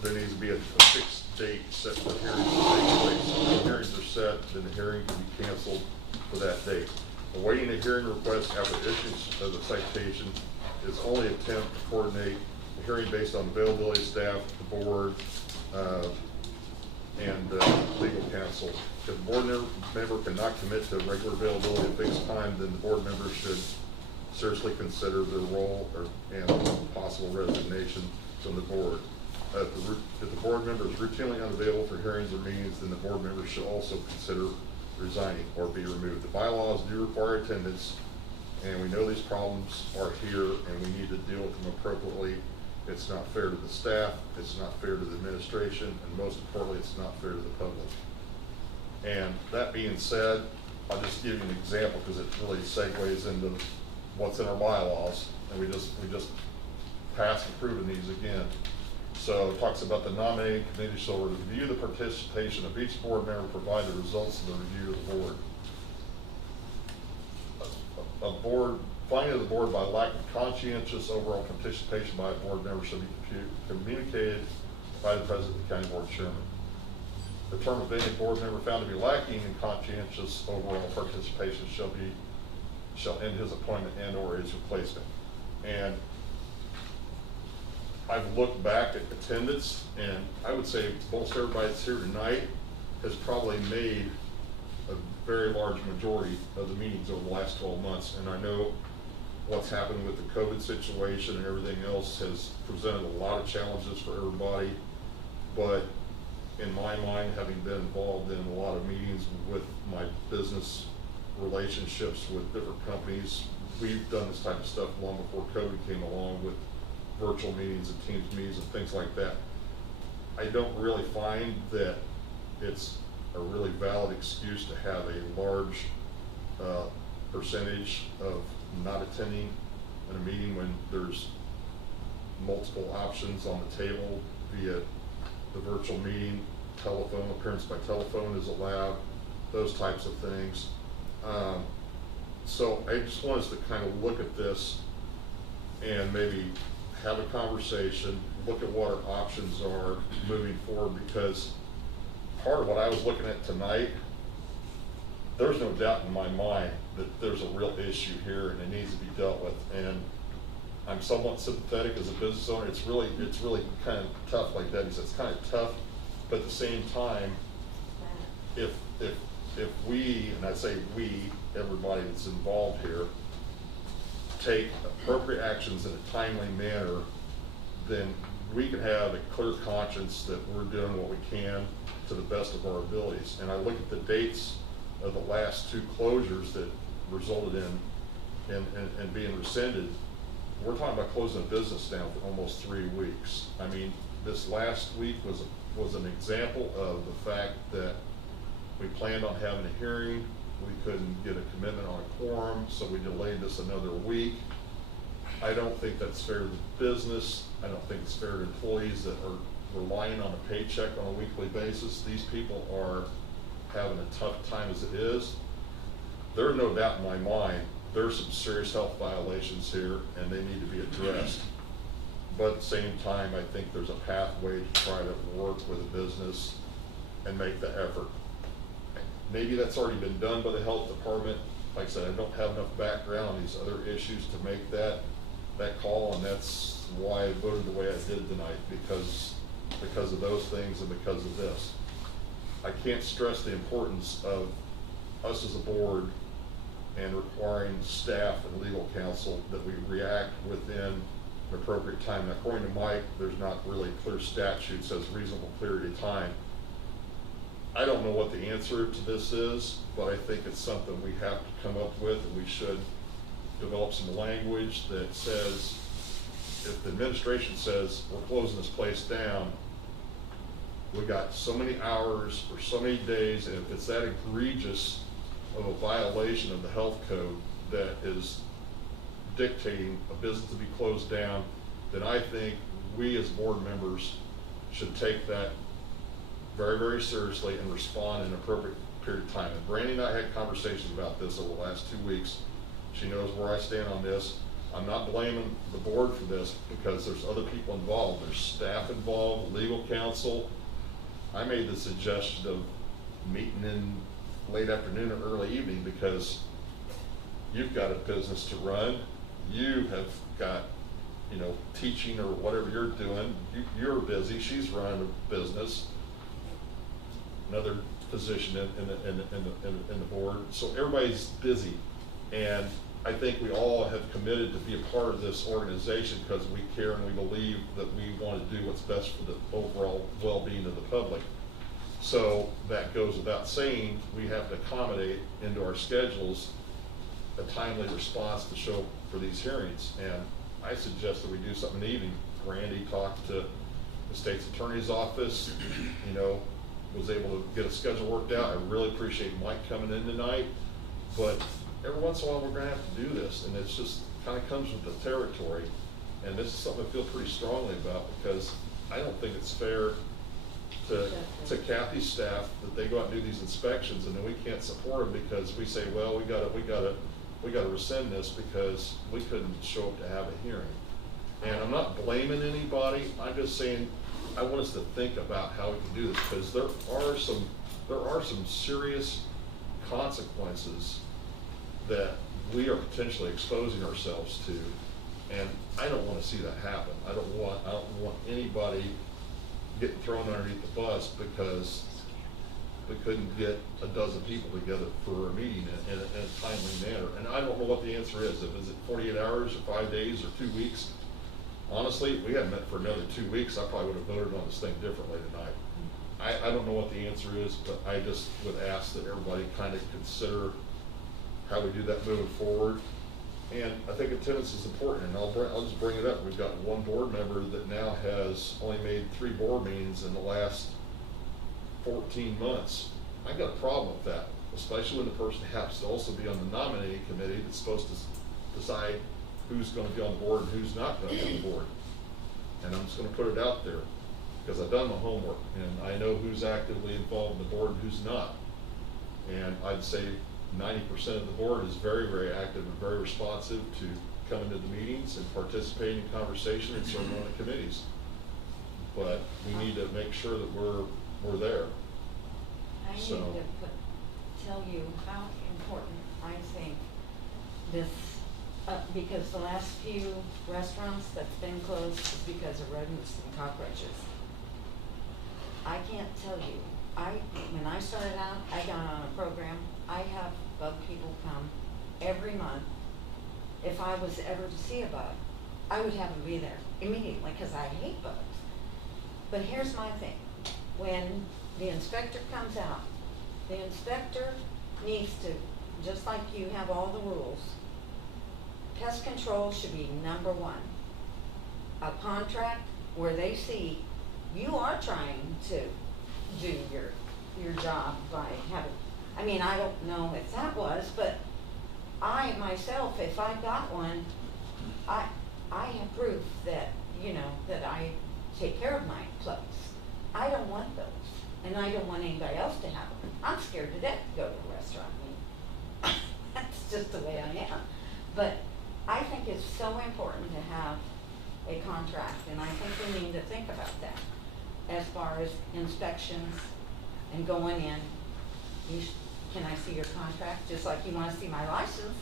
There needs to be a fixed date set for hearings to take place. When hearings are set, then the hearing can be canceled for that date. Awaiting a hearing request after issuance of the citation is only an attempt to coordinate a hearing based on availability of staff, the board, and legal counsel. If a board member cannot commit to regular availability at fixed time, then the board member should seriously consider their role and possible resignation from the board. If the board member is routinely unavailable for hearings or meetings, then the board member should also consider resigning or be removed. The bylaws do require attendance, and we know these problems are here and we need to deal with them appropriately. It's not fair to the staff, it's not fair to the administration, and most importantly, it's not fair to the public. And that being said, I'll just give you an example because it really segues into what's in our bylaws, and we just passed approving these again. So it talks about the nominating committee shall review the participation of each board member, provide the results of the review of the board. Finding of the board by lack of conscientious overall participation by a board member shall be communicated by the president of the county board chairman. The term of any board member found to be lacking in conscientious overall participation shall end his appointment and or his replacement. And I've looked back at attendance, and I would say most everybody that's here tonight has probably made a very large majority of the meetings over the last 12 months. And I know what's happened with the COVID situation and everything else has presented a lot of challenges for everybody. But in my mind, having been involved in a lot of meetings with my business relationships with different companies, we've done this type of stuff long before COVID came along with virtual meetings and Teams meetings and things like that. I don't really find that it's a really valid excuse to have a large percentage of not attending in a meeting when there's multiple options on the table via the virtual meeting, telephone, appearance by telephone is allowed, those types of things. So I just want us to kind of look at this and maybe have a conversation, look at what our options are moving forward, because part of what I was looking at tonight, there's no doubt in my mind that there's a real issue here and it needs to be dealt with. And I'm somewhat sympathetic as a business owner. It's really kind of tough, like Debbie said. It's kind of tough, but at the same time, if we, and I say we, everybody that's involved here, take appropriate actions in a timely manner, then we can have a clear conscience that we're doing what we can to the best of our abilities. And I look at the dates of the last 2 closures that resulted in being rescinded. We're talking about closing a business down for almost 3 weeks. I mean, this last week was an example of the fact that we planned on having a hearing. We couldn't get a commitment on a quorum, so we delayed this another week. I don't think that's fair to business. I don't think it's fair to employees that are relying on a paycheck on a weekly basis. These people are having a tough time as it is. There's no doubt in my mind, there's some serious health violations here and they need to be addressed. But at the same time, I think there's a pathway to try to work with a business and make the effort. Maybe that's already been done by the health department. Like I said, I don't have enough background on these other issues to make that call, and that's why I voted the way I did tonight, because of those things and because of this. I can't stress the importance of us as a board and requiring staff and legal counsel that we react within an appropriate time. Now, according to Mike, there's not really a clear statute that says reasonable period of time. I don't know what the answer to this is, but I think it's something we have to come up with, and we should develop some language that says, if the administration says we're closing this place down, we got so many hours or so many days, and if it's that egregious of a violation of the health code that is dictating a business to be closed down, then I think we as board members should take that very, very seriously and respond in an appropriate period of time. And Brandy and I had conversations about this over the last 2 weeks. She knows where I stand on this. I'm not blaming the board for this because there's other people involved. There's staff involved, legal counsel. I made the suggestion of meeting in late afternoon or early evening because you've got a business to run. You have got, you know, teaching or whatever you're doing. You're busy. She's running a business. Another position in the board. So everybody's busy, and I think we all have committed to be a part of this organization because we care and we believe that we want to do what's best for the overall well-being of the public. So that goes without saying, we have to accommodate into our schedules a timely response to show for these hearings. And I suggest that we do something in the evening. Randy talked to the state's attorney's office, you know, was able to get a schedule worked out. I really appreciate Mike coming in tonight, but every once in a while we're gonna have to do this, and it's just kind of comes with the territory. And this is something I feel pretty strongly about because I don't think it's fair to Kathy's staff that they go out and do these inspections and then we can't support them because we say, well, we gotta rescind this because we couldn't show up to have a hearing. And I'm not blaming anybody. I'm just saying I want us to think about how we can do this because there are some serious consequences that we are potentially exposing ourselves to, and I don't want to see that happen. I don't want anybody getting thrown underneath the bus because we couldn't get a dozen people together for a meeting in a timely manner. And I don't know what the answer is. Is it 48 hours or 5 days or 2 weeks? Honestly, if we hadn't met for another 2 weeks, I probably would have voted on this thing differently tonight. I don't know what the answer is, but I just would ask that everybody kind of consider how we do that moving forward. And I think attendance is important, and I'll just bring it up. We've got one board member that now has only made 3 board meetings in the last 14 months. I got a problem with that, especially when the person happens to also be on the nominating committee that's supposed to decide who's going to be on the board and who's not going to be on the board. And I'm just going to put it out there because I've done my homework and I know who's actively involved in the board and who's not. And I'd say 90% of the board is very, very active and very responsive to coming to the meetings and participating in conversation and serving on the committees. But we need to make sure that we're there. I need to tell you how important I think this, because the last few restaurants that's been closed is because of rodents and cockroaches. I can't tell you. When I started out, I got on a program. I have bug people come every month. If I was ever to see a bug, I would have them be there immediately because I hate bugs. But here's my thing. When the inspector comes out, the inspector needs to, just like you have all the rules, pest control should be number 1. A contract where they see you are trying to do your job by having, I mean, I don't know if that was, but I myself, if I got one, I have proof that, you know, that I take care of my place. I don't want those, and I don't want anybody else to have them. I'm scared to death to go to a restaurant. I mean, that's just the way I am. But I think it's so important to have a contract, and I think we need to think about that as far as inspections and going in. Can I see your contract, just like you wanna see my license,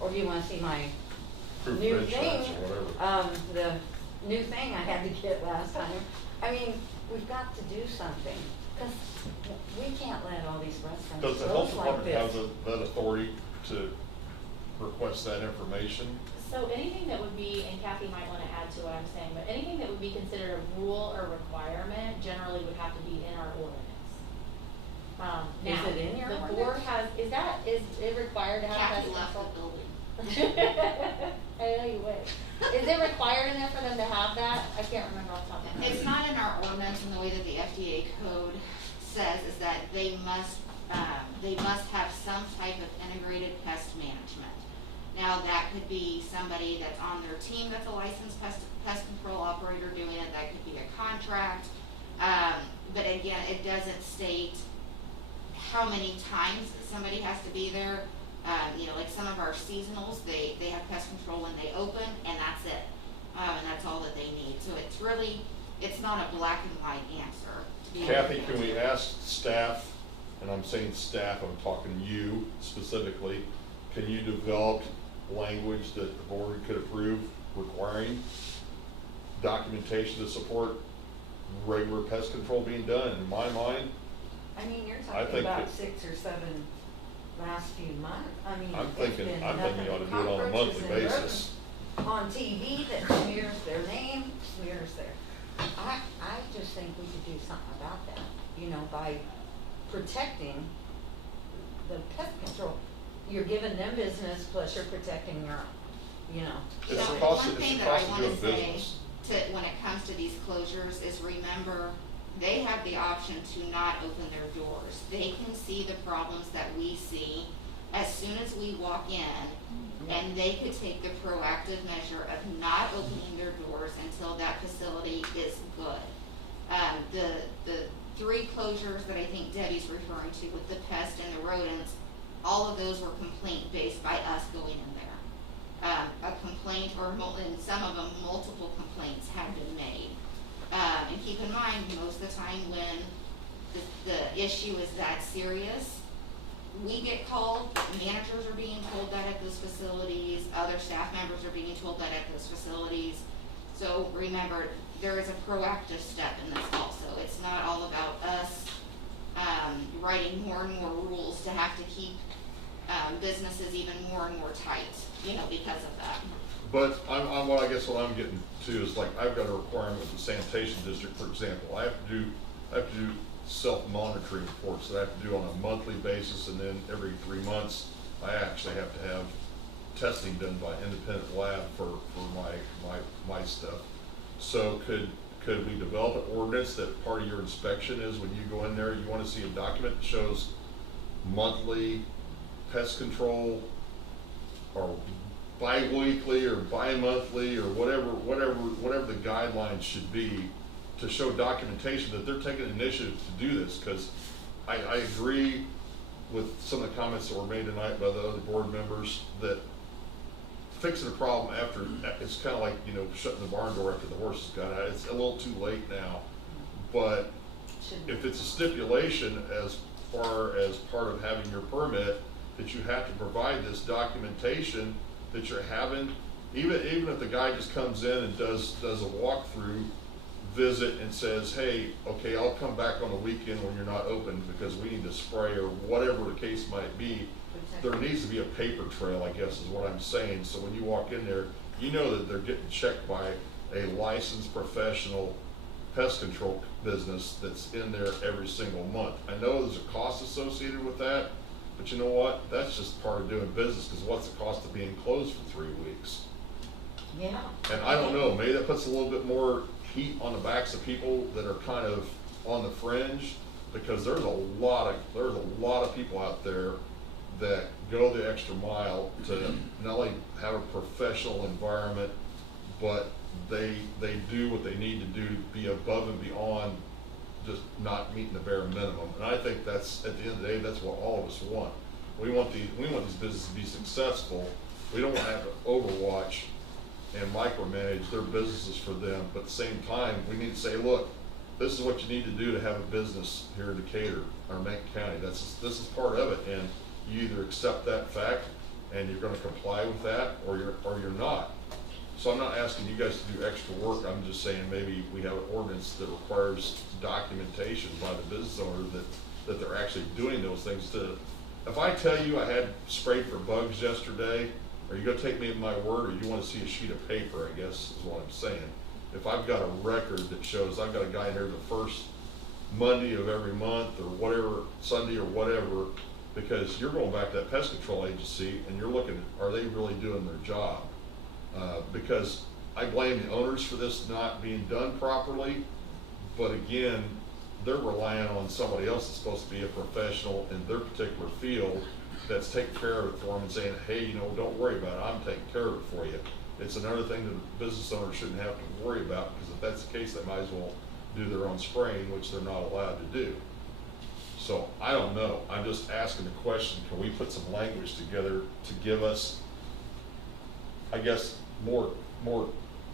or do you wanna see my Proof of new insurance thing? or whatever. The new thing I had to get last time. I mean, we've got to do something, cause we can't let all these restaurants Does the close health like department have this. that authority to request that information? So anything that would be, and Kathy might wanna add to what I'm saying, but anything that would be considered a rule or requirement generally would have to be in our ordinance. Is Now, it in your the ordinance? board has, is it required to have Kathy pest left control? the building. I know you wish. Is it required in there for them to have that? I can't remember off the top of my head. It's not in our ordinance, and the way that the FDA code says is that they must have some type of integrated pest management. Now, that could be somebody that's on their team that's a licensed pest control operator doing it, that could be a contract. But again, it doesn't state how many times somebody has to be there. You know, like some of our seasonals, they have pest control when they open, and that's it. And that's all that they need. So it's not a black and white answer. to be able to Kathy, can we ask staff, and I'm saying staff, I'm talking to you specifically, can you develop language that the board could approve requiring documentation to support regular pest control being done? In my mind, I mean, you're I talking think about that- 6 or 7 last few months. I mean, I'm it's thinking, been I'm thinking you ought to do it on a cockroaches monthly and basis. rodents on TV that smears their name, smears their, I just think we could do something about that, you know, by protecting the pest control. You're giving them business, plus you're protecting your own, you know. It's So the cost, one it's thing the that I cost of wanna doing say business. when it comes to these closures is remember, they have the option to not open their doors. They can see the problems that we see as soon as we walk in, and they could take the proactive measure of not opening their doors until that facility is good. The 3 closures that I think Debbie's referring to with the pest and the rodents, all of those were complaint based by us going in there. A complaint, or and some of them, multiple complaints have been made. And keep in mind, most of the time when the issue is that serious, we get called, managers are being told that at those facilities, other staff members are being told that at those facilities. So remember, there is a proactive step in this also. It's not all about us writing more and more rules to have to keep businesses even more and more tight, you know, because of that. But I guess what I'm getting to is, like, I've got a requirement with the sanitation district, for example. I have to do self-monitoring reports that I have to do on a monthly basis, and then every 3 months, I actually have to have testing done by independent lab for my stuff. So could we develop an ordinance that part of your inspection is when you go in there, you wanna see a document that shows monthly pest control, or bi-weekly or bi-monthly, or whatever the guidelines should be, to show documentation that they're taking initiative to do this? Because I agree with some of the comments that were made tonight by the other board members that fixing a problem after, it's kind of like, you know, shutting the barn door after the horses got out. It's a little too late now. But if it's a stipulation as far as part of having your permit, that you have to provide this documentation that you're having, even if the guy just comes in and does a walkthrough visit and says, hey, okay, I'll come back on the weekend when you're not open because we need to spray, or whatever the case might be, there needs to be a paper trail, I guess is what I'm saying. So when you walk in there, you know that they're getting checked by a licensed professional pest control business that's in there every single month. I know there's a cost associated with that, but you know what? That's just part of doing business, because what's the cost of being closed for 3 weeks? Yeah. And I don't know, maybe that puts a little bit more heat on the backs of people that are kind of on the fringe, because there's a lot of people out there that go the extra mile to not only have a professional environment, but they do what they need to do to be above and beyond just not meeting the bare minimum. And I think that's, at the end of the day, that's what all of us want. We want these businesses to be successful. We don't want to have to overwatch and micromanage their businesses for them, but at the same time, we need to say, look, this is what you need to do to have a business here in Decatur or Macon County. This is part of it, and you either accept that fact and you're going to comply with that, or you're not. So I'm not asking you guys to do extra work. I'm just saying maybe we have an ordinance that requires documentation by the business owner that they're actually doing those things. If I tell you I had sprayed for bugs yesterday, are you going to take me at my word, or you want to see a sheet of paper, I guess is what I'm saying. If I've got a record that shows I've got a guy in there the first Monday of every month or whatever, Sunday or whatever, because you're going back to that pest control agency and you're looking at, are they really doing their job? Because I blame the owners for this not being done properly, but again, they're relying on somebody else that's supposed to be a professional in their particular field that's taking care of it for them and saying, hey, don't worry about it, I'm taking care of it for you. It's another thing that the business owner shouldn't have to worry about, because if that's the case, they might as well do their own spraying, which they're not allowed to do. So I don't know. I'm just asking the question, can we put some language together to give us, I guess, more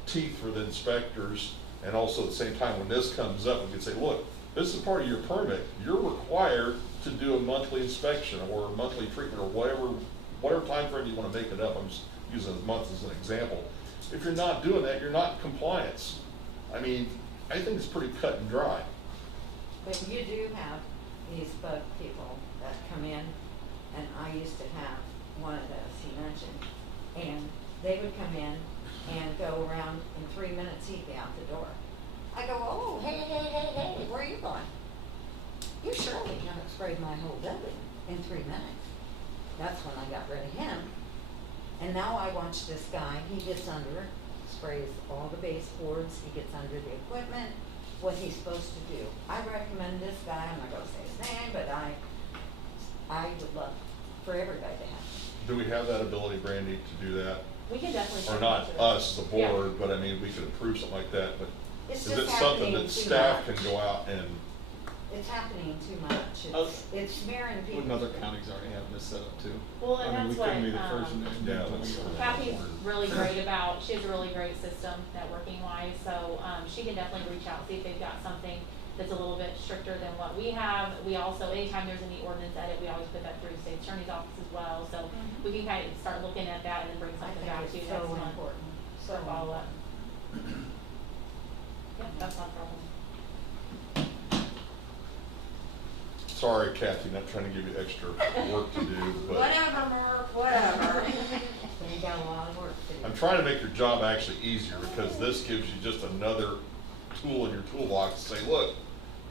teeth for the inspectors, and also at the same time when this comes up, we can say, look, this is part of your permit. You're required to do a monthly inspection or a monthly treatment or whatever time frame you want to make it up. I'm just using a month as an example. If you're not doing that, you're not in compliance. I mean, I think it's pretty cut and dry. But you do have these bug people that come in, and I used to have one of those he mentioned, and they would come in and go around in 3 minutes, he'd be out the door. I go, oh, hey, where are you going? You surely haven't sprayed my whole building in 3 minutes. That's when I got rid of him. And now I watch this guy, he gets under, sprays all the baseboards, he gets under the equipment, what he's supposed to do. I recommend this guy, I'm not gonna say his name, but I would love for everybody to have him. Do we have that ability, Brandy, to do that? We can definitely. Or not us as a board, but I mean, we could approve something like that, but It's is just it something happening that too staff much. can go out and, It's happening too much. It's smearing people. Wouldn't other counties already have this set up too? Well, and I mean, that's we couldn't what, be the first one to do Yeah, it. that's- Kathy's really great about, she has a really great system networking wise, so, she can definitely reach out, see if they've got something that's a little bit stricter than what we have. We also, anytime there's any ordinance edit, we always put that through the state attorney's office as well, so we can kind of start looking at that and then bring I something think back it's to you so next month. important. For follow up. Yep, that's not a problem. sorry Kathy, not trying to give you extra work to do, but Whatever, Mark, whatever. You got a lot of work to do. I'm trying to make your job actually easier, because this gives you just another tool in your toolbox to say, look,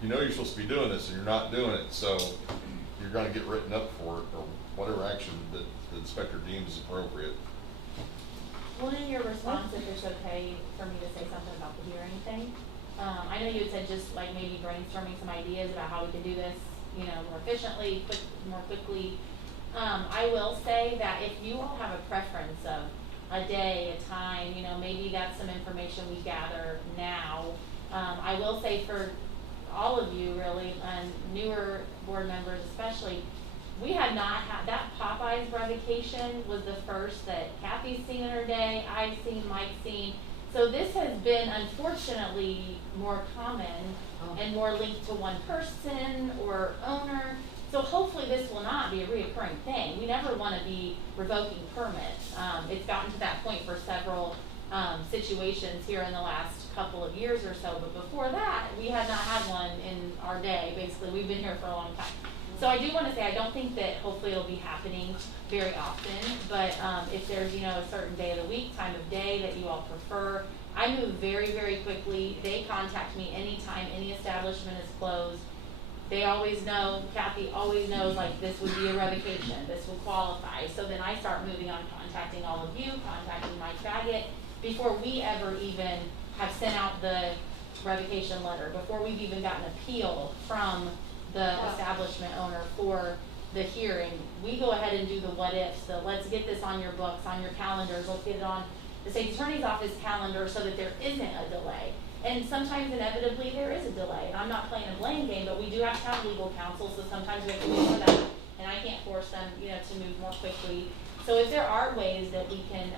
you know you're supposed to be doing this and you're not doing it, so you're gonna get written up for it, or whatever action that the inspector deems appropriate. Well, in your response, if it's okay for me to say something about the hearing thing, I know you had said just like maybe brainstorming some ideas about how we can do this, you know, more efficiently, more quickly. I will say that if you all have a preference of a day, a time, you know, maybe that's some information we gather now. I will say for all of you really, and newer board members especially, we had not had, that Popeyes revocation was the first that Kathy's seen in her day, I've seen, Mike's seen. So this has been unfortunately more common and more linked to one person or owner. So hopefully this will not be a reoccurring thing. We never want to be revoking permits. It's gotten to that point for several situations here in the last couple of years or so, but before that, we had not had one in our day. Basically, we've been here for a long time. So I do want to say, I don't think that hopefully it'll be happening very often, but if there's, you know, a certain day of the week, time of day that you all prefer, I move very, very quickly. They contact me anytime any establishment is closed. They always know, Kathy always knows, like, this would be a revocation, this would qualify. So then I start moving on, contacting all of you, contacting Mike Baggett, before we ever even have sent out the revocation letter, before we've even gotten appeal from the establishment owner for the hearing. We go ahead and do the what ifs, so let's get this on your books, on your calendars, let's get it on the state's attorney's office calendar so that there isn't a delay. And sometimes inevitably there is a delay, and I'm not playing a blame game, but we do have to have legal counsel, so sometimes we have to wait for that, and I can't force them, you know, to move more quickly. So if there are ways that we can,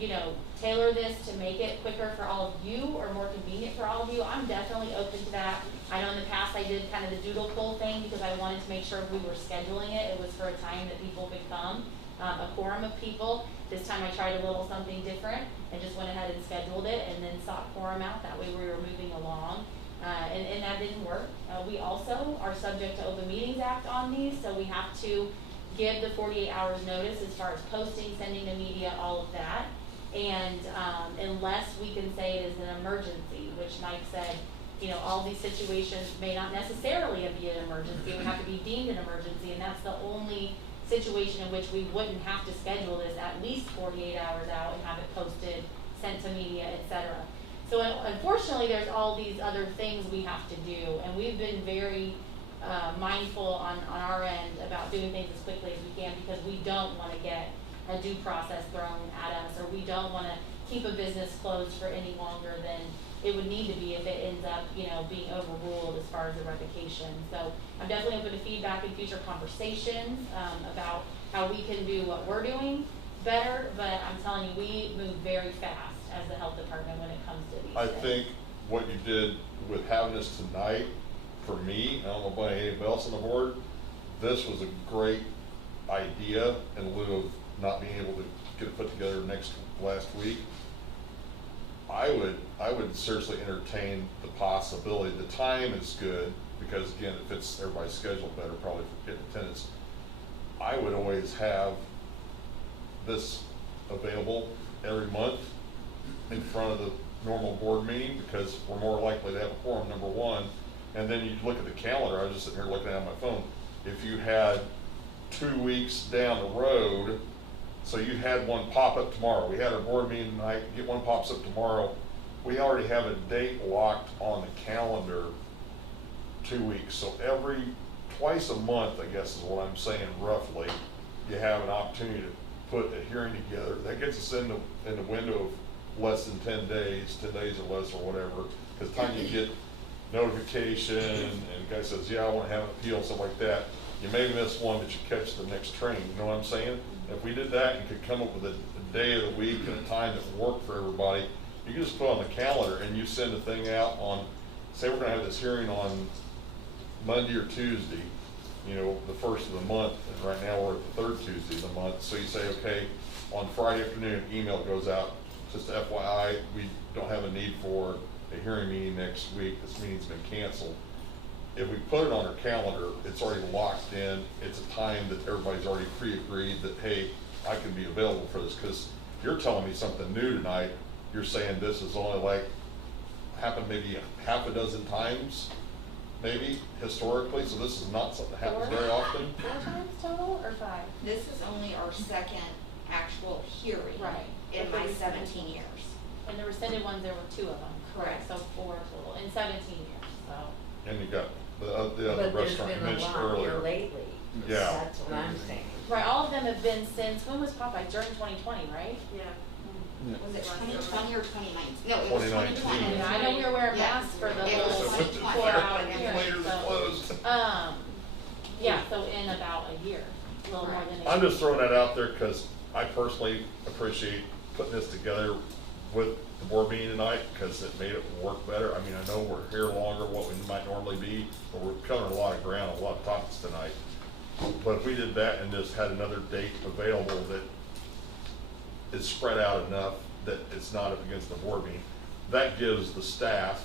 you know, tailor this to make it quicker for all of you or more convenient for all of you, I'm definitely open to that. I know in the past I did kind of the doodle poll thing because I wanted to make sure if we were scheduling it, it was for a time that people could come, a quorum of people. This time I tried a little something different and just went ahead and scheduled it and then sought quorum out. That way we were moving along. And that didn't work. We also are subject to Open Meetings Act on these, so we have to give the 48 hours notice as far as posting, sending to media, all of that. And unless we can say it is an emergency, which Mike said, you know, all these situations may not necessarily be an emergency, it would have to be deemed an emergency, and that's the only situation in which we wouldn't have to schedule this at least 48 hours out and have it posted, sent to media, etc. So unfortunately, there's all these other things we have to do, and we've been very mindful on our end about doing things as quickly as we can because we don't want to get a due process thrown at us, or we don't want to keep a business closed for any longer than it would need to be if it ends up, you know, being overruled as far as the revocation. So I'm definitely open to feedback and future conversations about how we can do what we're doing better, but I'm telling you, we move very fast as the health department when it comes to these I things. think what you did with having this tonight, for me, I don't know about anybody else on the board, this was a great idea in lieu of not being able to get it put together last week. I would seriously entertain the possibility. The time is good because again, it fits everybody's schedule better, probably for getting attendance. I would always have this available every month in front of the normal board meeting because we're more likely to have a quorum, number one. And then you look at the calendar, I was just sitting here looking at my phone. If you had 2 weeks down the road, so you had one pop up tomorrow. We had our board meeting tonight, get one pops up tomorrow. We already have a date locked on the calendar 2 weeks. So twice a month, I guess is what I'm saying roughly, you have an opportunity to put a hearing together. That gets us in the window of less than 10 days, 10 days or less or whatever. Because time you get notification and the guy says, yeah, I want to have an appeal, stuff like that. You may miss one, but you catch the next train. You know what I'm saying? If we did that and could come up with a day of the week and a time that worked for everybody, you can just put on the calendar and you send a thing out on, say we're gonna have this hearing on Monday or Tuesday, you know, the first of the month, and right now we're at the third Tuesday of the month, so you say, okay, on Friday afternoon, email goes out, just FYI, we don't have a need for a hearing meeting next week, this meeting's been canceled. If we put it on our calendar, it's already locked in, it's a time that everybody's already pre-agreed that, hey, I can be available for this, because you're telling me something new tonight, you're saying this is only like, happened maybe half a dozen times, maybe, historically, so this is not something that happens very often. 4 times total, or 5? This is only our second actual hearing. Right. In But my the 17 years. And the rescinded ones, there were 2 of them. Correct. So 4 total, in 17 years, so. And you got the other But there's restaurant you been a mentioned lot here earlier. lately. Yeah. That's what I'm saying. Right, all of them have been since, when was Popeye? During 2020, right? Yeah. Was it 2020 or 2019? No, it was 2019. 2020. Yeah, I know we were wearing Yeah. masks for the It was whole 2020. 4-hour hearing, Later so. closed. Yeah, so in about a year, a little more than a year. I'm just throwing that out there because I personally appreciate putting this together with the board meeting tonight because it made it work better. I mean, I know we're here longer than what we might normally be, but we're covering a lot of ground, a lot of topics tonight. But if we did that and just had another date available that is spread out enough that it's not up against the board meeting, that gives the staff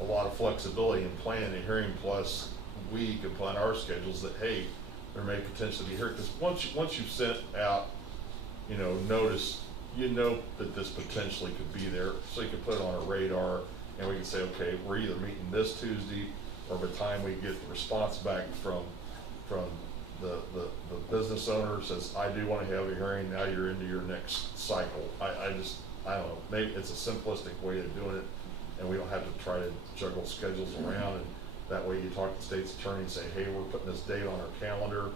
a lot of flexibility in planning a hearing plus week and plan our schedules that, hey, there may potentially be here, because once you've sent out, you know, notice, you know that this potentially could be there, so you can put it on a radar, and we can say, okay, we're either meeting this Tuesday, or by the time we get the response back from the business owner says, I do want to have a hearing, now you're into your next cycle. I don't know, maybe it's a simplistic way of doing it, and we don't have to try to juggle schedules around, and that way you talk to the state's attorney and say, hey, we're putting this date on our calendar,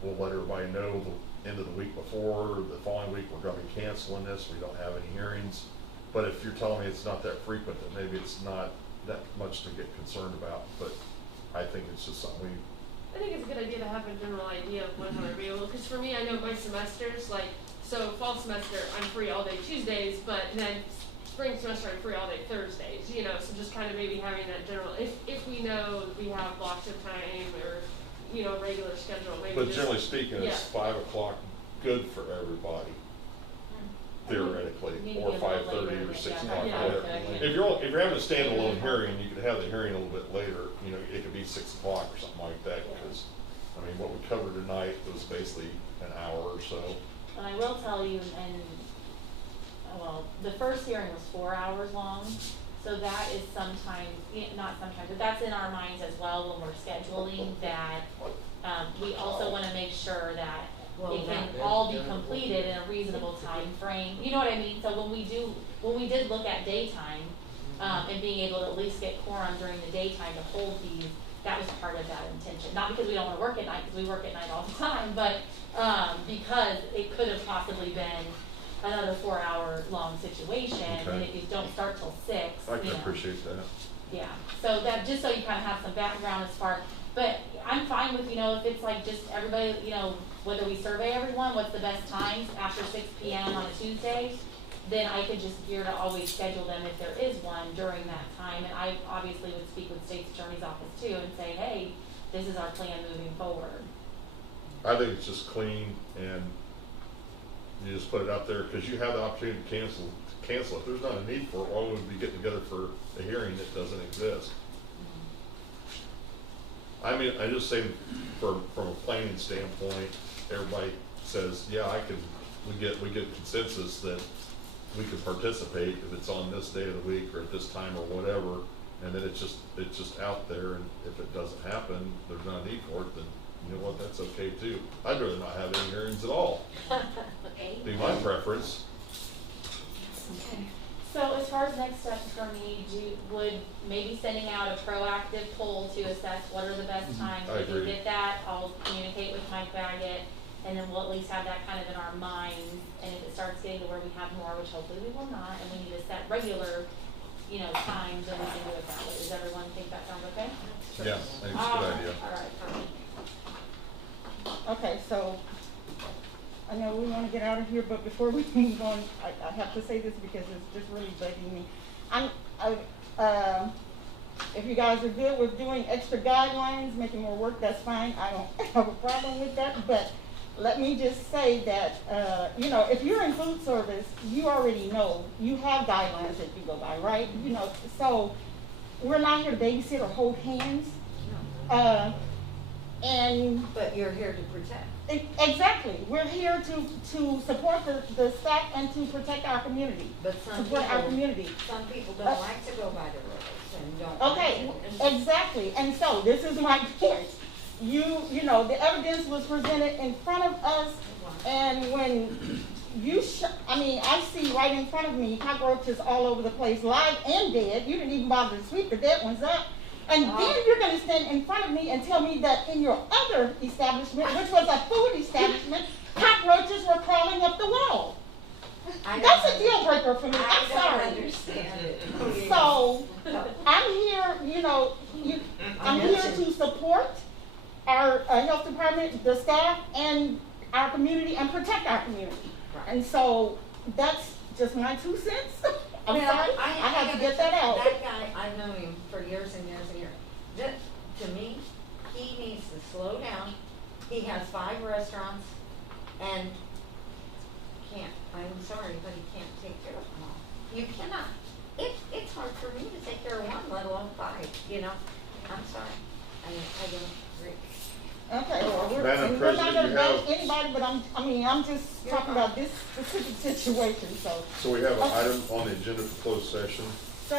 we'll let everybody know into the week before, the following week, we're gonna be canceling this, we don't have any hearings. But if you're telling me it's not that frequent, then maybe it's not that much to get concerned about, but I think it's just something I think it's a good idea to have a general idea of when we're available, because for me, I know my semesters, like, so fall semester, I'm free all day Tuesdays, but then spring semester, I'm free all day Thursdays, you know, so just kind of maybe having that general, if we know we have blocks of time or, you know, regular schedule, maybe But just, generally speaking, it's yeah. 5 o'clock, good for everybody, theoretically, Maybe or a little 5:30 later, or 6 yeah, o'clock, yeah, whatever. okay. If you're having a standalone hearing, you could have the hearing a little bit later, you know, it could be 6 o'clock or something like that, because, I mean, what we covered tonight was basically an hour or so. And I will tell you, well, the first hearing was 4 hours long, so that is sometimes, not sometimes, but that's in our minds as well when we're scheduling, that we also want to make sure that it can all be completed in a reasonable time frame. You know what I mean? So when we did look at daytime, and being able to at least get quorum during the daytime to hold these, that was part of that intention. Not because we don't want to work at night, because we work at night all the time, but because it could have possibly been another 4 hour long situation, and if you don't start till 6. I can appreciate that. Yeah, so that, just so you kind of have some background as far, but I'm fine with, if it's like just everybody, whether we survey everyone, what's the best times after 6 p.m. on a Tuesday, then I could just gear to always schedule them if there is one during that time. And I obviously would speak with State's Attorney's Office too and say, hey, this is our plan moving forward. I think it's just clean, and you just put it out there, because you have the opportunity to cancel. If there's not a need for it, why would we get together for a hearing that doesn't exist? I mean, I just say from a planning standpoint, everybody says, yeah, we get consensus that we could participate if it's on this day of the week or at this time or whatever, and then it's just out there, and if it doesn't happen, there's not a need for it, then you know what, that's okay too. I'd rather not have any hearings at all. Be my preference. Okay. So as far as next steps for me, would maybe sending out a proactive poll to assess what are the best times. I We can agree. get that, I'll communicate with Mike Baggett, and then we'll at least have that kind of in our minds. And if it starts getting to where we have more, which hopefully we will not, and we need to set regular, times, then we can do it that way. Does everyone think that sounds okay? Yeah, I think it's a good idea. All right, perfect. Okay, so I know we want to get out of here, but before we move on, I have to say this because it's just really bugging me. If you guys are good with doing extra guidelines, making more work, that's fine. I don't have a problem with that, but let me just say that, if you're in food service, you already know, you have guidelines that you go by, right? So we're not here to babysit or hold hands. But you're here to protect. Exactly. We're here to support the staff and to protect our community. But some people don't like to go by the rules and don't. Okay, exactly. And so this is my point. The evidence was presented in front of us, and when I see right in front of me cockroaches all over the place, live and dead. You didn't even bother to sweep the dead ones up. And then you're going to stand in front of me and tell me that in your other establishment, which was a food establishment, cockroaches were crawling up the wall. That's a deal breaker for me. I'm sorry. Understand it. So I'm here, I'm here to support our health department, the staff, and our community, and protect our community. And so that's just my 2 cents. I'm sorry, I had to get that out. That guy, I've known him for years and years and years. To me, he needs to slow down. He has 5 restaurants and I'm sorry, but he can't take care of them all. You cannot. It's hard for me to take care of 1, let alone 5, I'm sorry. I don't agree. Okay, well, we're Madam not President, going to you bash have- anybody, but I'm just talking about this specific situation, so. So we have an item on the agenda for closed session. So,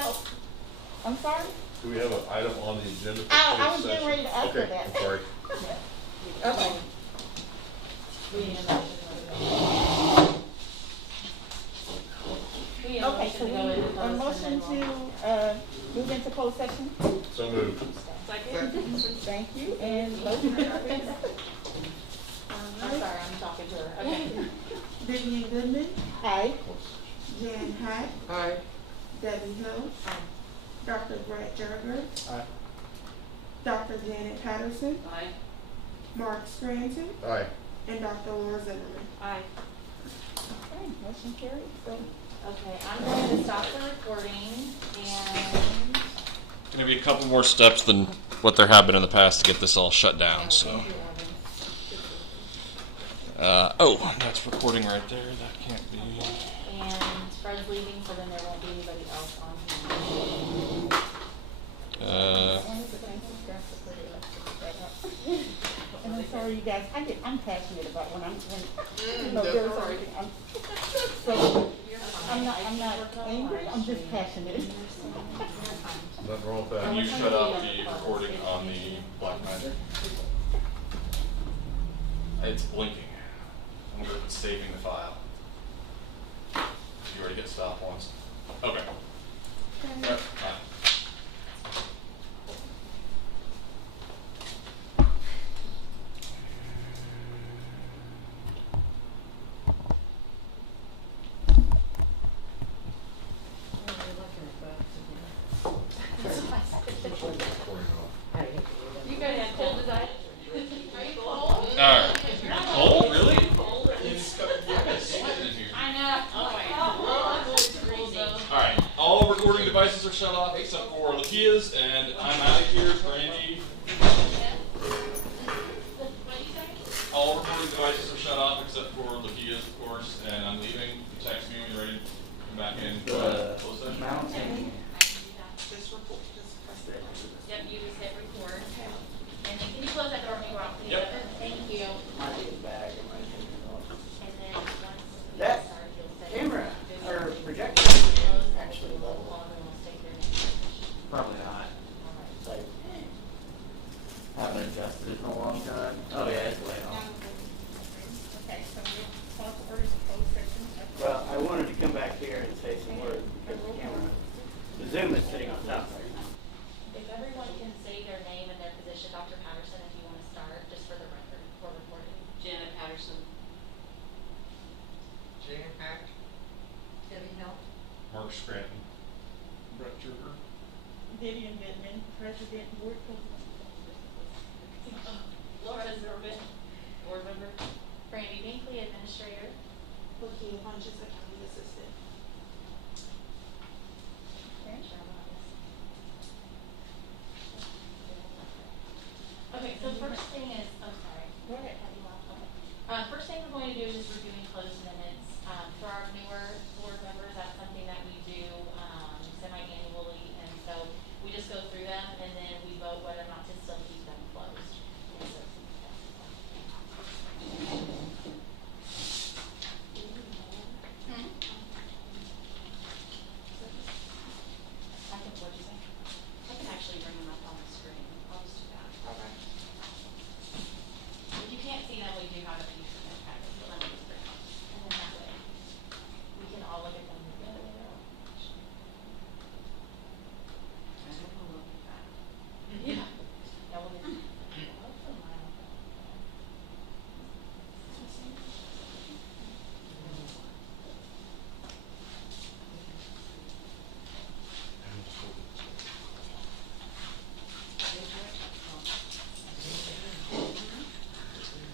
I'm sorry? Do we have an item on the agenda for I closed was session? getting ready to ask for Okay, that. I'm sorry. Okay. We need a motion. We need a Okay, so motion to go into a closed motion and then to, move into closed session. So moved. Second. Thank you, and motion, please. All right. sorry, I'm talking to her. Okay. Vivian Goodman, Aye. Jan Hack, Aye. Debbie Hill, Dr. Brett Jerger, Aye. Dr. Janet Patterson, Aye. Mark Scranton, Aye. and Dr. Laura Zimmerman. Aye. Okay, motion carried. So, Okay, I'm going to stop the recording and. Gonna be a couple more steps than what there have been in the past to get this all shut down. So, that's recording right there. That can't be. And Fred's leaving, so then there won't be anybody else on here. And I'm sorry, you guys. I'm passionate about when That's there's all right. something. So I'm not angry. I'm just passionate. Nothing wrong with that. Can you shut off the recording on the Blackmagic? It's blinking. I'm gonna put saving the file. You already hit stop once. Okay. Yep, fine. You guys as cold as I. Are you cold? Alright. Cold? Really? I know. Oh my God. Alright. All recording devices are shut off except for Lakia's, and I'm out of here, Brandy. All recording devices are shut off except for Lakia's, of course, and I'm leaving. You text me when you're ready to come back in. Close session. Yep, you just hit record. And then can you close that door when you go out, please? Yep. Thank you. Might be a bag. And then once you That start, you'll say. camera, video. or projector, Close, and actually we'll level. call and we'll state your name. Probably not. Like, haven't adjusted it in a long time. Oh yeah, it's way off. Okay, so we'll call to order the closed session. Well, I wanted to come back here and say some words because the camera, the Zoom is sitting on top right now. If everyone can say their name and their position, Dr. Patterson, if you want to start, just for the record, for recording. Janet Patterson. Jan Hack. Debbie Hill. Mark Scranton. Brett Jerger. Vivian Goodman, President, Board President. Laura Zimmerman, board member. Brandy Binkley, administrator. Lakia Funches, Accounting Assistant. Okay, so first thing is, oh sorry. Go ahead. First thing we're going to do is just reviewing